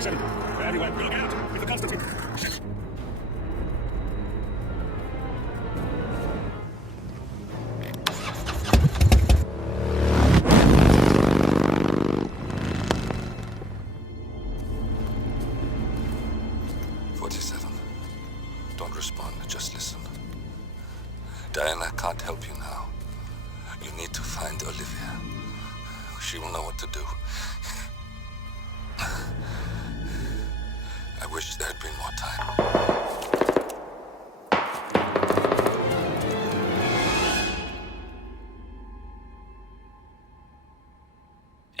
47. Everyone, look out! With the Constantine. Shit. Don't respond, just listen. Diana can't help you now. You need to find Olivia. She will know what to do. I wish there had been more time.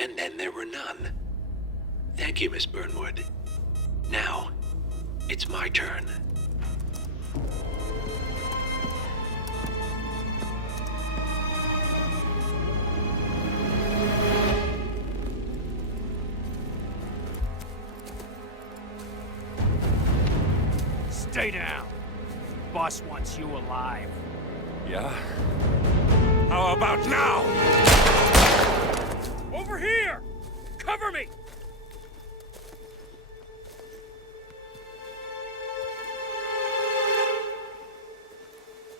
And then there were none. Thank you, Miss Burnwood. Now, it's my turn. Stay down. Boss wants you alive. Yeah? How about now? Over here! Cover me!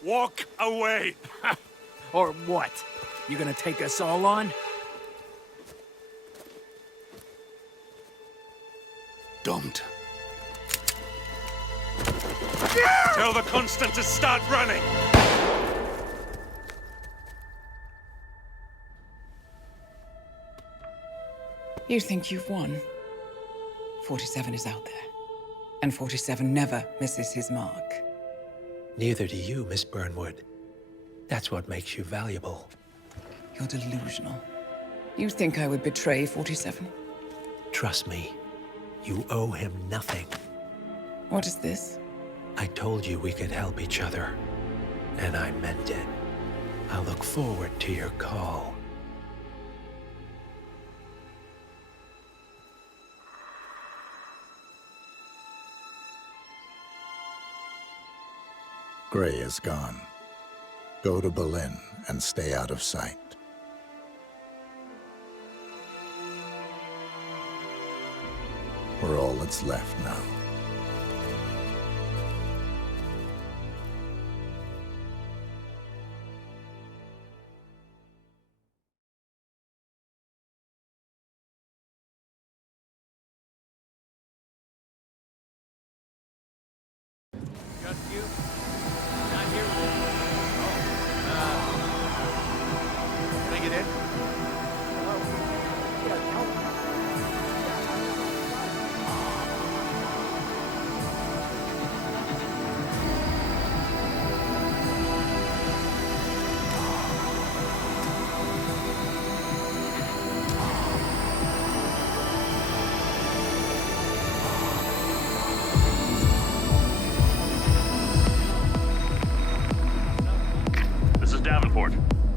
Walk away! Or what? You gonna take us all on? Don't. Tell the Constant to start running! You think you've won? 47 is out there. And 47 never misses his mark. Neither do you, Miss Burnwood. That's what makes you valuable. You're delusional. You think I would betray 47? Trust me, you owe him nothing. What is this? I told you we could help each other, and I meant it. I look forward to your call. Gray is gone. Go to Berlin and stay out of sight. We're all that's left now. Just you? Not here? Oh. Can I get in?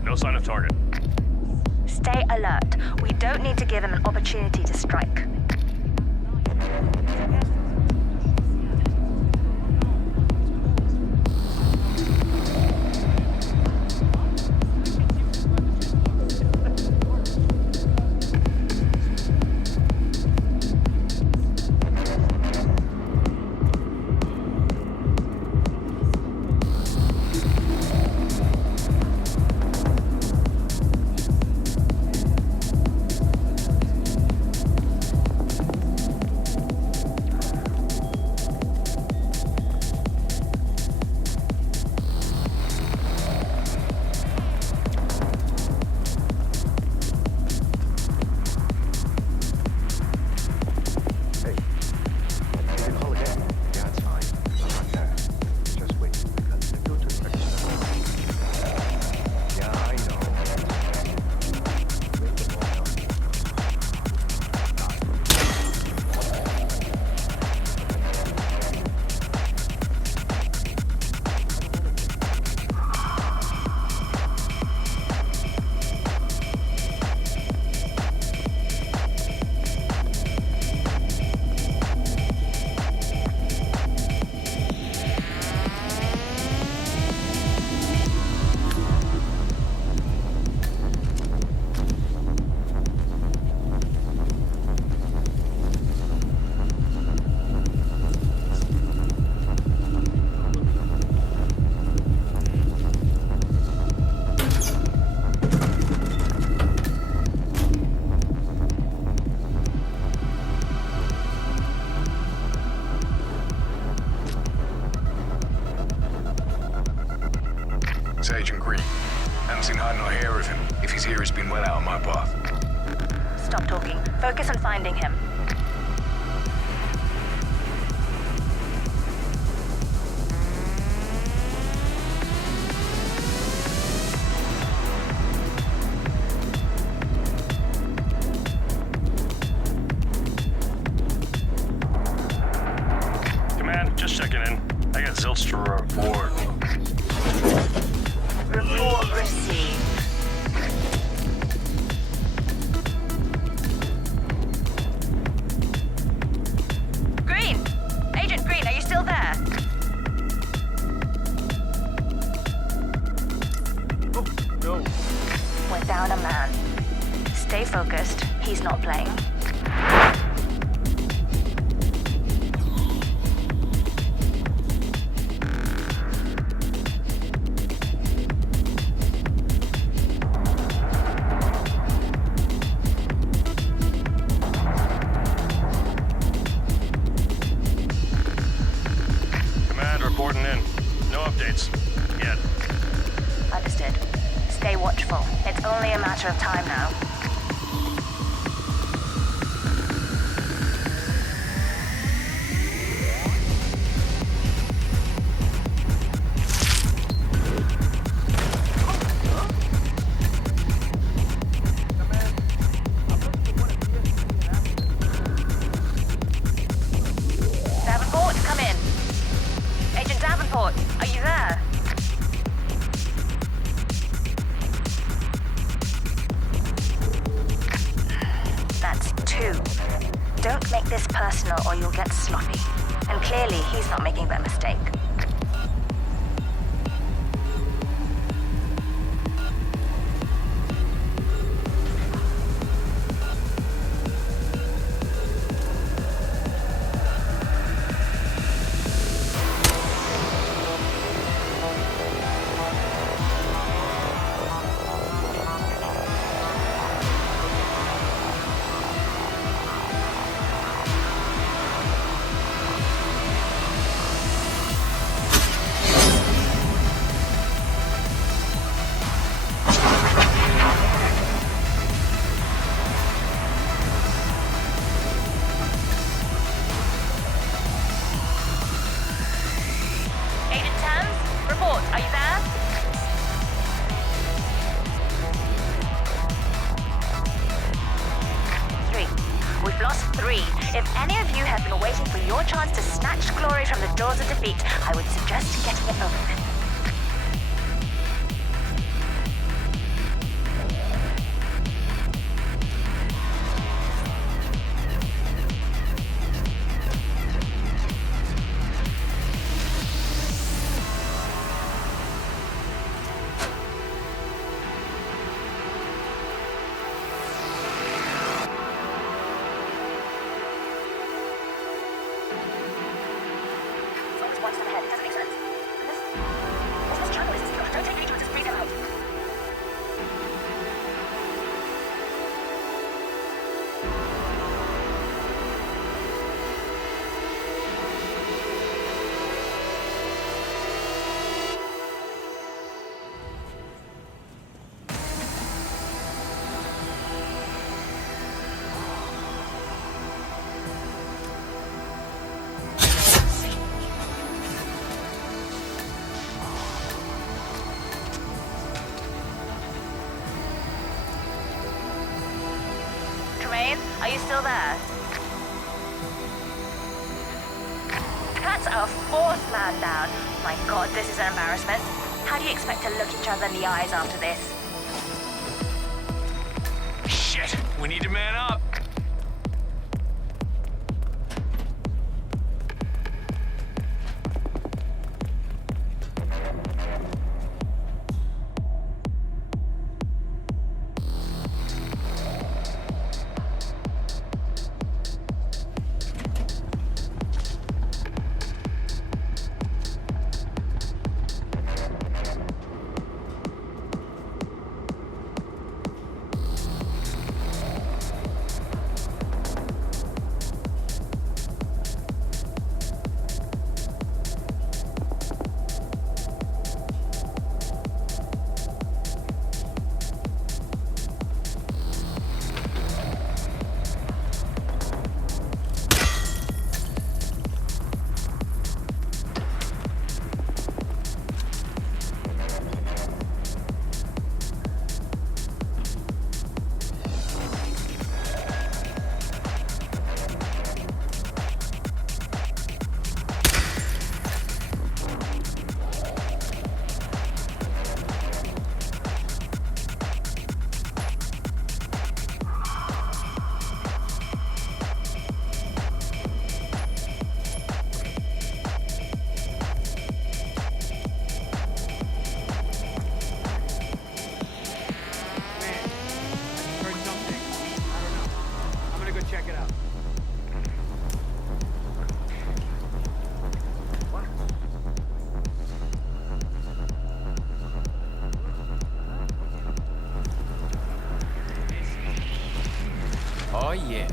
No sign of target. Stay alert. We don't need to give him an opportunity to strike. It's Agent Green. Haven't seen hide nor hair of him. If he's here, he's been well out of my path. Stop talking. Focus on finding him. Command, just checking in. I got zilch to report. Report received. Green! Agent Green, are you still there? Oh, no. We're down a man. Stay focused. He's not playing. Command, reporting in. No updates. Yet. Understood. Stay watchful. It's only a matter of time now. Davenport, come in. Agent Davenport, are you there? That's two. Don't make this personal or you'll get sloppy. And clearly, he's not making that mistake. Agent Thames, report. Are you there? Three. We've lost three. If any of you have been waiting for your chance to snatch glory from the jaws of defeat, I would suggest getting it over with. Focus one step ahead. Does it make sense? This channel is... Don't take any chances. Breathe him out. Tremaine, are you still there? That's our fourth man down. My god, this is an embarrassment. How do you expect to look each other in the eyes after this? Shit, we need to man up. Oh, yeah.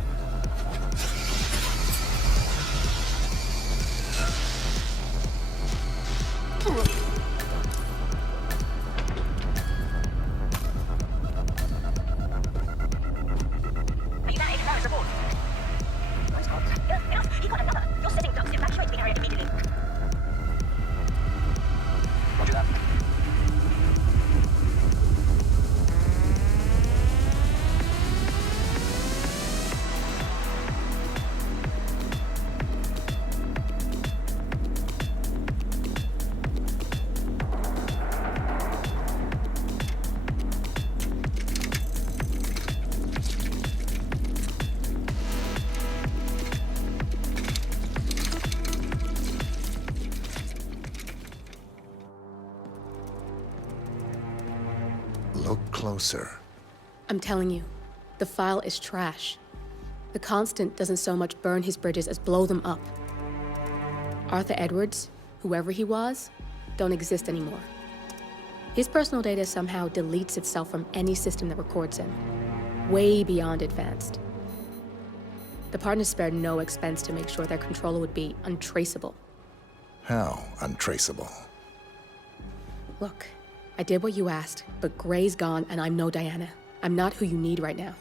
Look closer. I'm telling you, the file is trash. The Constant doesn't so much burn his bridges as blow them up. Arthur Edwards, whoever he was, don't exist anymore. His personal data somehow deletes itself from any system that records him, way beyond advanced. The partners spared no expense to make sure their controller would be untraceable. How untraceable? Look, I did what you asked, but Gray's gone and I'm no Diana. I'm not who you need right now.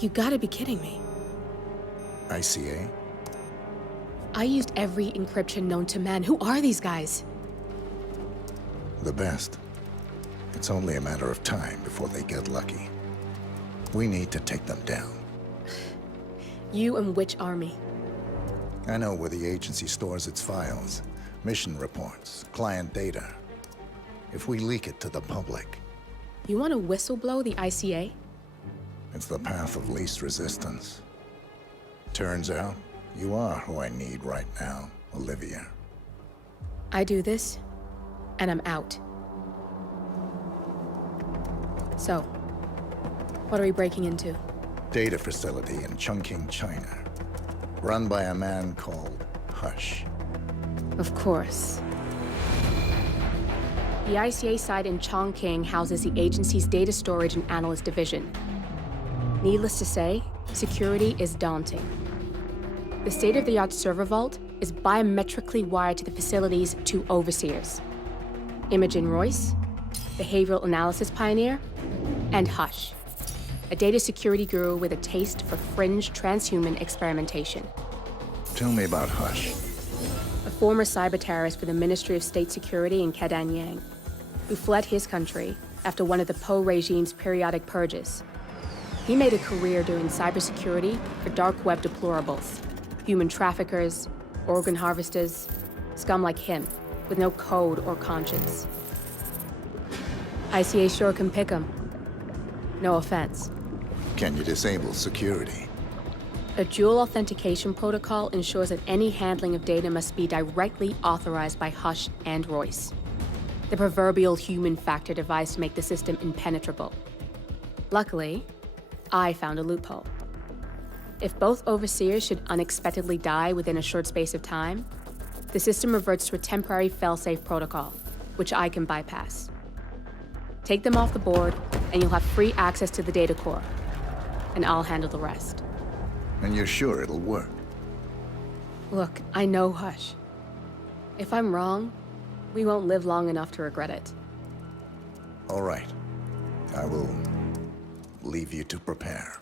You gotta be kidding me. ICA? I used every encryption known to man. Who are these guys? The best. It's only a matter of time before they get lucky. We need to take them down. You and which army? I know where the agency stores its files, mission reports, client data. If we leak it to the public... You want to whistleblow the ICA? It's the path of least resistance. Turns out, you are who I need right now, Olivia. I do this, and I'm out. So, what are we breaking into? Data facility in Chongqing, China. Run by a man called Hush. Of course. The ICA site in Chongqing houses the agency's data storage and analyst division. Needless to say, security is daunting. The state-of-the-art server vault is biometrically wired to the facility's two overseers: Imogen Royce, behavioral analysis pioneer, and Hush, a data security guru with a taste for fringe transhuman experimentation. Tell me about Hush. A former cyber terrorist for the Ministry of State Security in Kedanyang, who fled his country after one of the Po regime's periodic purges. He made a career doing cybersecurity for dark web deplorables, human traffickers, organ harvesters, scum like him, with no code or conscience. ICA sure can pick him. No offense. Can you disable security? A dual authentication protocol ensures that any handling of data must be directly authorized by Hush and Royce. The proverbial human factor device to make the system impenetrable. Luckily, I found a loophole. If both overseers should unexpectedly die within a short space of time, the system reverts to a temporary fail-safe protocol, which I can bypass. Take them off the board, and you'll have free access to the data core, and I'll handle the rest. And you're sure it'll work? Look, I know Hush. If I'm wrong, we won't live long enough to regret it. All right. I will leave you to prepare.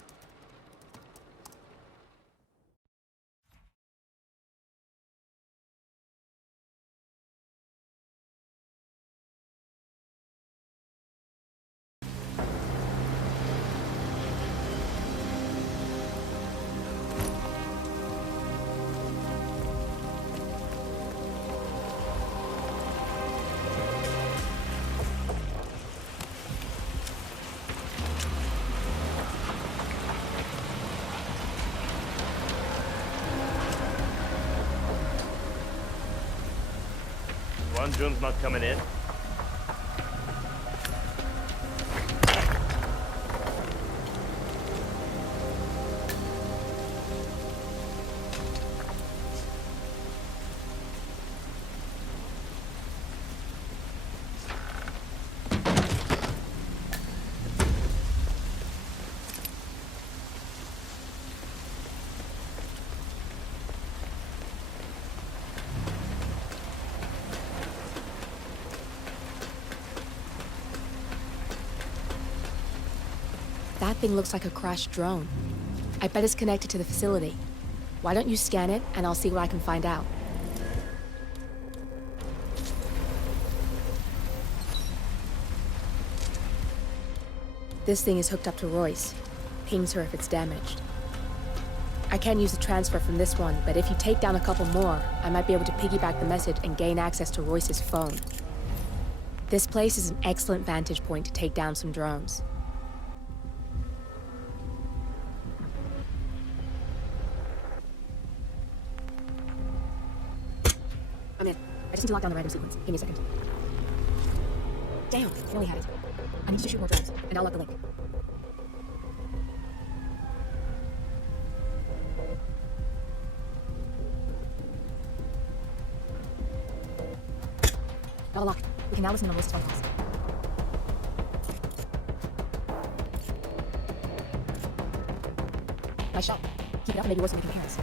Jun's not coming in. That thing looks like a crashed drone. I bet it's connected to the facility. Why don't you scan it, and I'll see what I can find out. This thing is hooked up to Royce. Pings her if it's damaged. I can't use the transfer from this one, but if you take down a couple more, I might be able to piggyback the message and gain access to Royce's phone. This place is an excellent vantage point to take down some drones. I'm in. I just need to lock down the random sequence. Give me a second. Damn, I only had it. I need to shoot more drones, and I'll lock the link. All locked. We can now listen on Royce's phone calls. Nice shot. Keep it up and maybe Royce will make an appearance.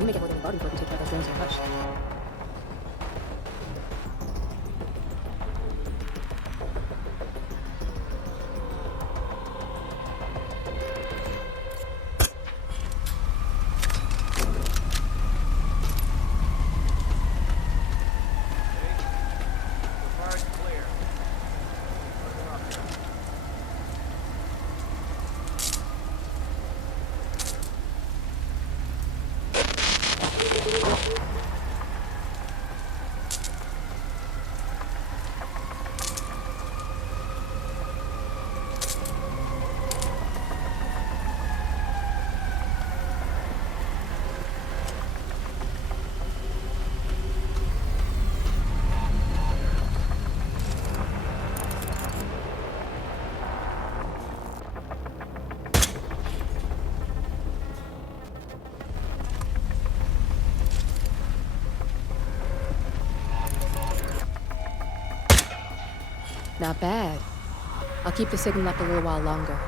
We may get more than a bargain for if we take care of those drones in a hush. Not bad. I'll keep the signal up a little while longer.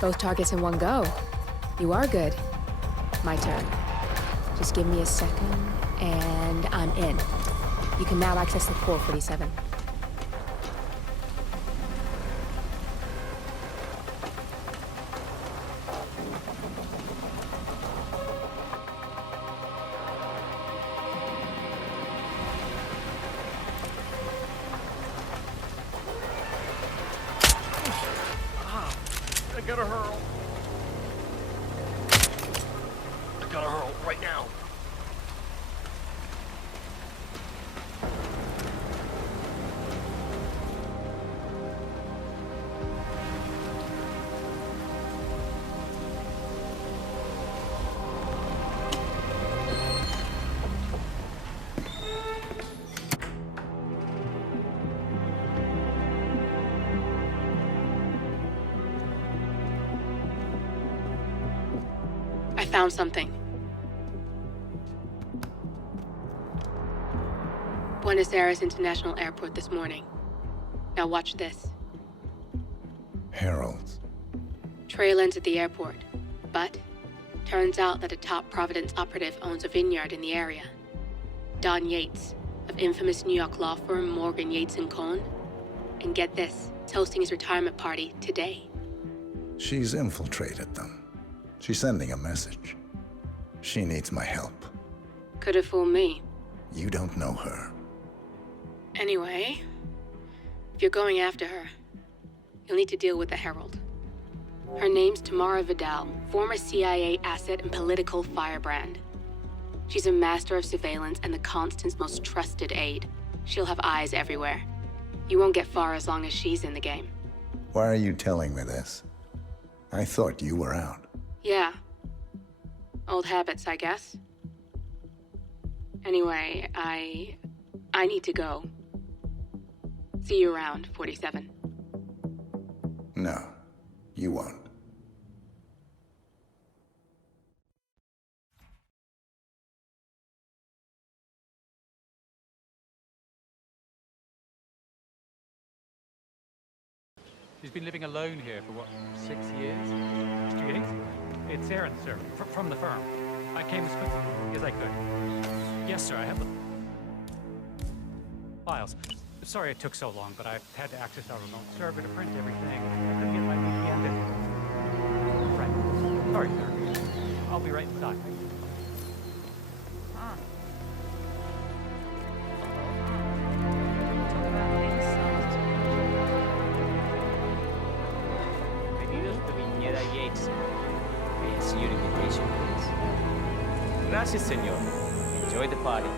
Both targets in one go. You are good. My turn. Just give me a second, and I'm in. You can now access the core 47. I gotta hurl. I gotta hurl right now. I found something. Buenos Aires International Airport this morning. Now watch this. Heralds. Trail ends at the airport, but turns out that a top Providence operative owns a vineyard in the area. Don Yates, of infamous New York law firm Morgan, Yates & Cohn. And get this, it's hosting his retirement party today. She's infiltrated them. She's sending a message. She needs my help. Could have fooled me. You don't know her. Anyway, if you're going after her, you'll need to deal with the Herald. Her name's Tamara Vidal, former CIA asset and political firebrand. She's a master of surveillance and the Constant's most trusted aide. She'll have eyes everywhere. You won't get far as long as she's in the game. Why are you telling me this? I thought you were out. Yeah. Old habits, I guess. Anyway, I need to go. See you around, 47. No, you won't. She's been living alone here for, what, 6 years? Street? It's Aaron, sir, from the firm. I came as quickly as I could. Yes, sir, I have the files. Sorry it took so long, but I had to access our remote server to print everything. I couldn't get my VPN in. Right. Sorry, sir. I'll be right inside. May I see your invitation, please? Gracias, senor. Enjoy the party.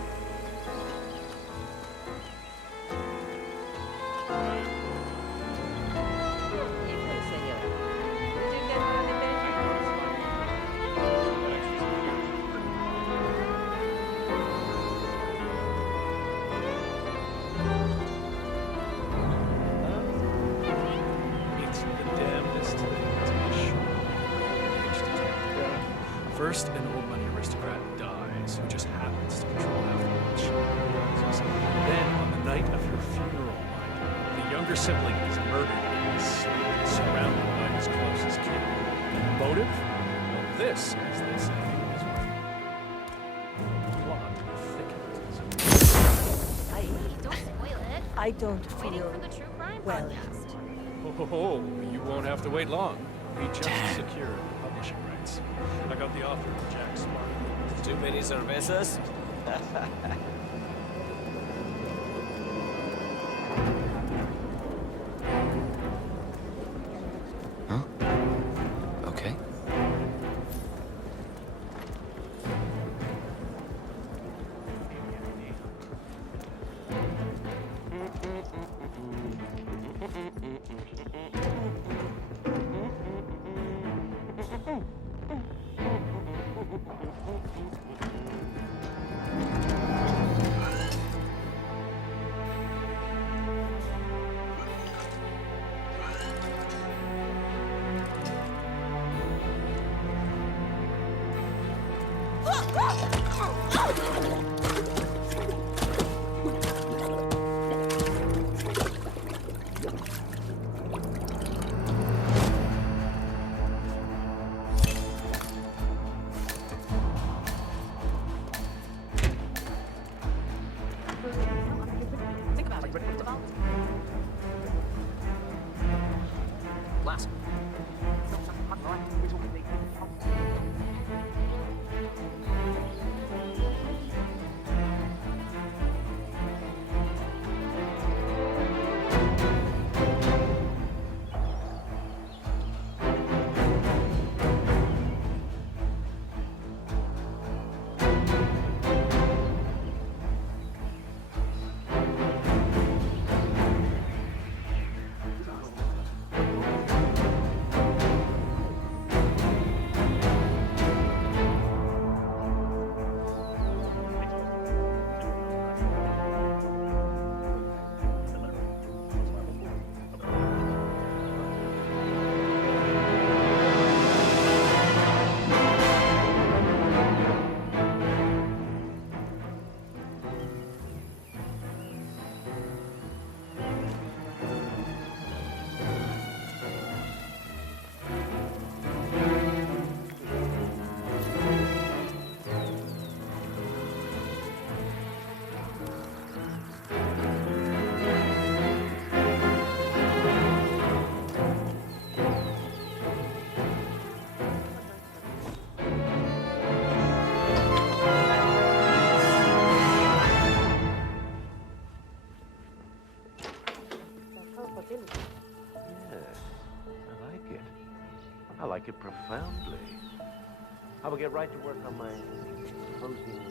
First, an old money aristocrat dies who just happens to control half the world. Then, on the night of your funeral, the younger sibling is murdered in his sleep, surrounded by his closest kin. Motive? Well, this, as they say, is what plot thickens. Don't spoil it. I don't Waiting feel for the true crime well. podcast. Oh, you won't have to wait long. We just secured the publishing rights. I got the offer from Jack Smart. Too many cervezas? Huh? Okay. Think about it. Develop. Last. profoundly. I will get right to work on my closing.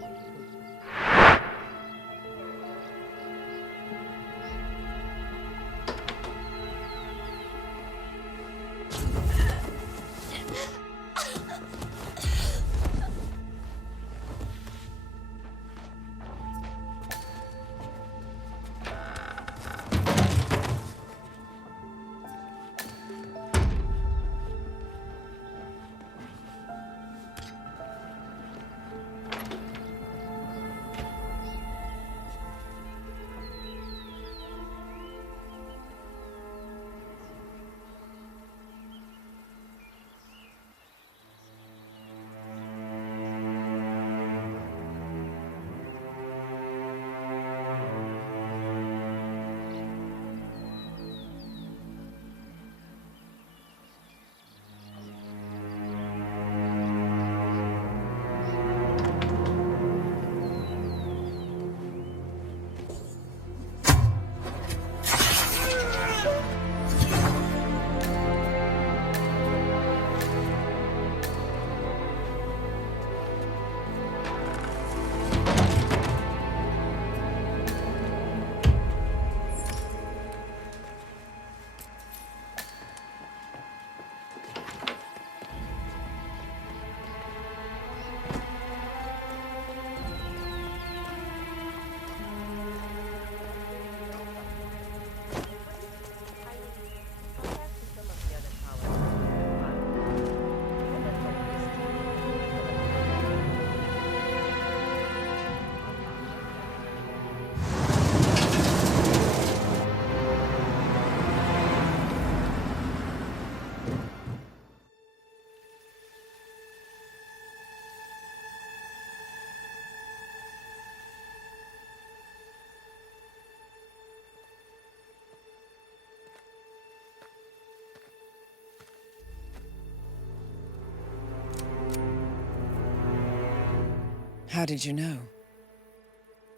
How did you know?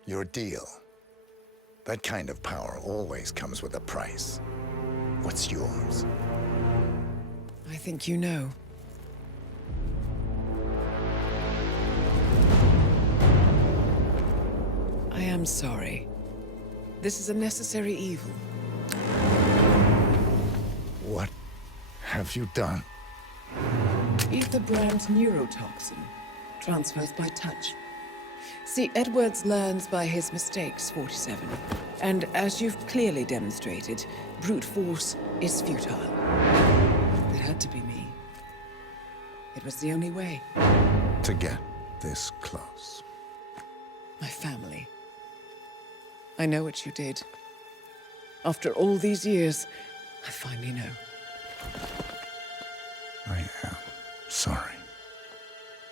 Your deal. That kind of power always comes with a price. What's yours? I think you know. I am sorry. This is a necessary evil. What have you done? Ether brand neurotoxin transfers by touch. See, Edwards learns by his mistakes, 47. And as you've clearly demonstrated, brute force is futile. It had to be me. It was the only way. To get this close. My family. I know what you did. After all these years, I finally know. I am sorry.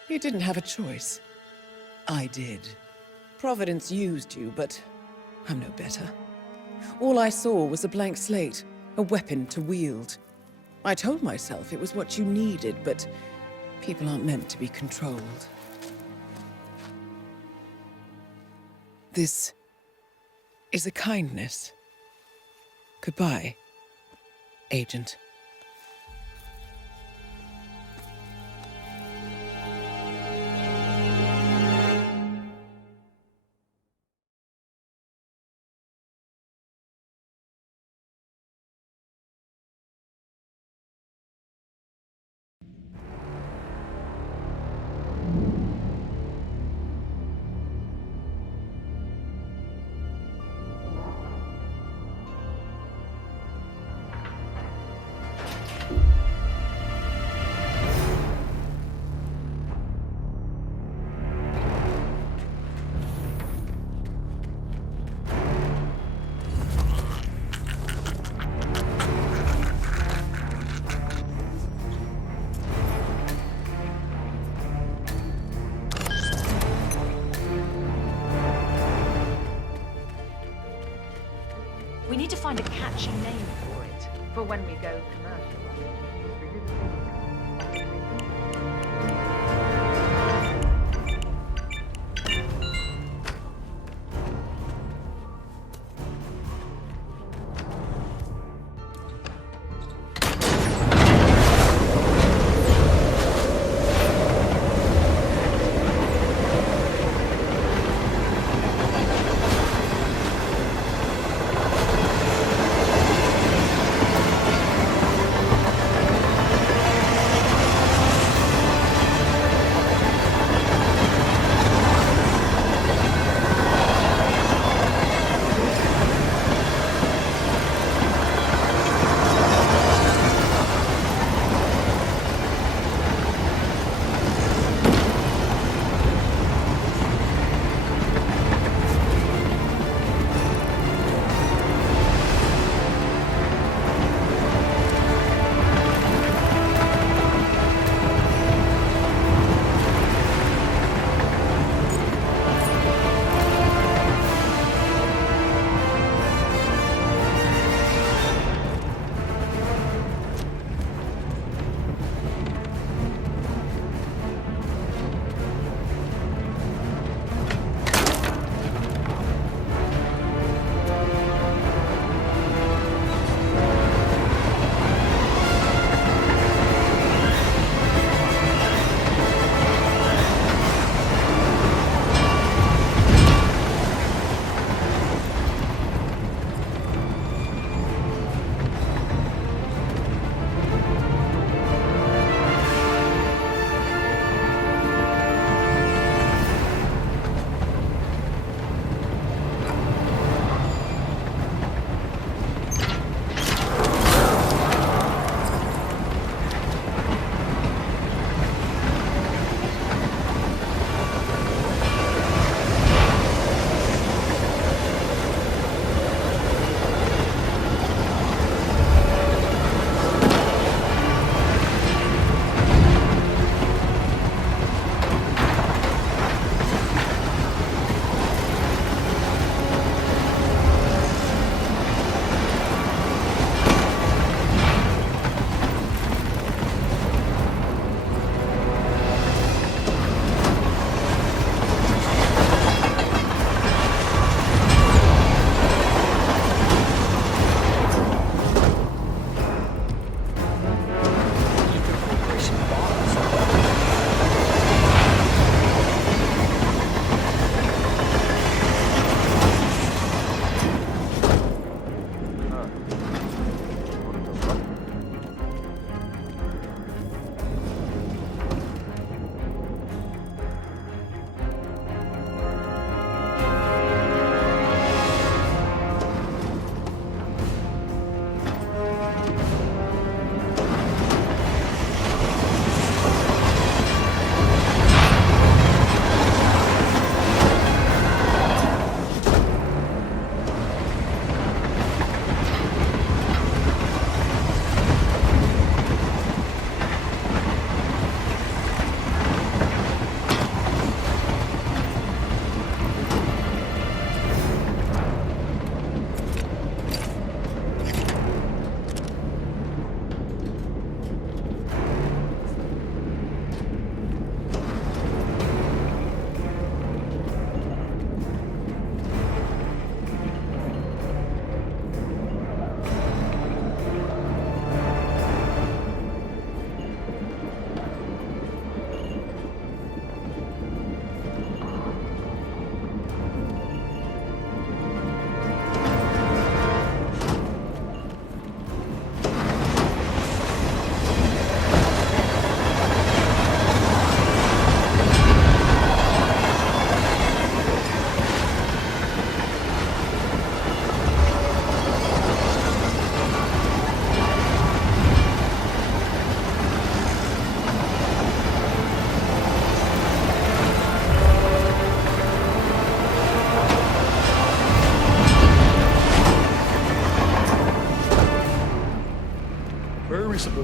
You didn't have a choice. I did. Providence used you, but I'm no better. All I saw was a blank slate, a weapon to wield. I told myself it was what you needed, but people aren't meant to be controlled. This is a kindness. Goodbye, Agent. We need to find a catchy name for it, for when we go commercial.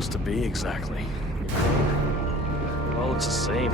supposed to be exactly? It all looks the same.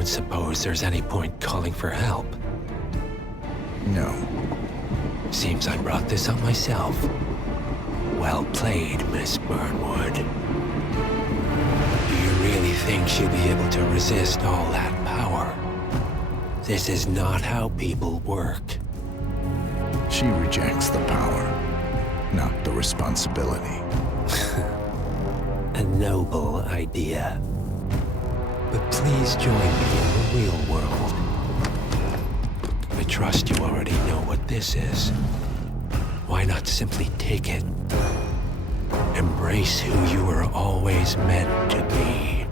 don't suppose there's any point calling for help? No. Seems I brought this on myself. Well played, Miss Burnwood. Do you really think she'll be able to resist all that power? This is not how people work. She rejects the power, not the responsibility. A noble idea. But please join me in the real world. I trust you already know what this is. Why not simply take it? Embrace who you were always meant to be.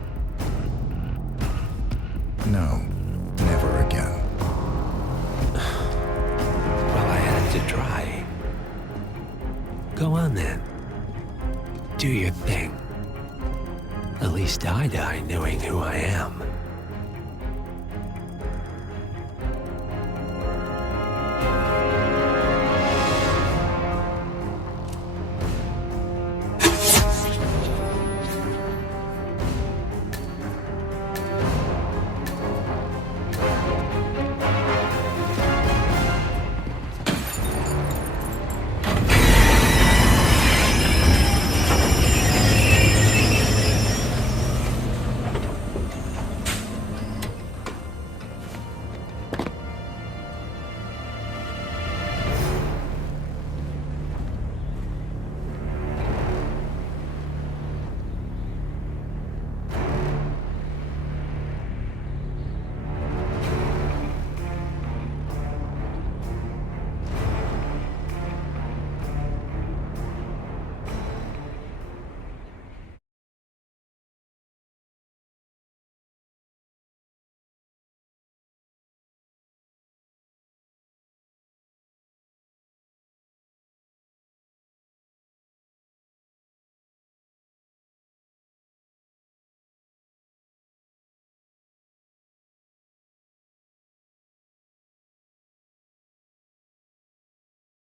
No, never again. Well, I had to try. Go on then. Do your thing. At least I die knowing who I am.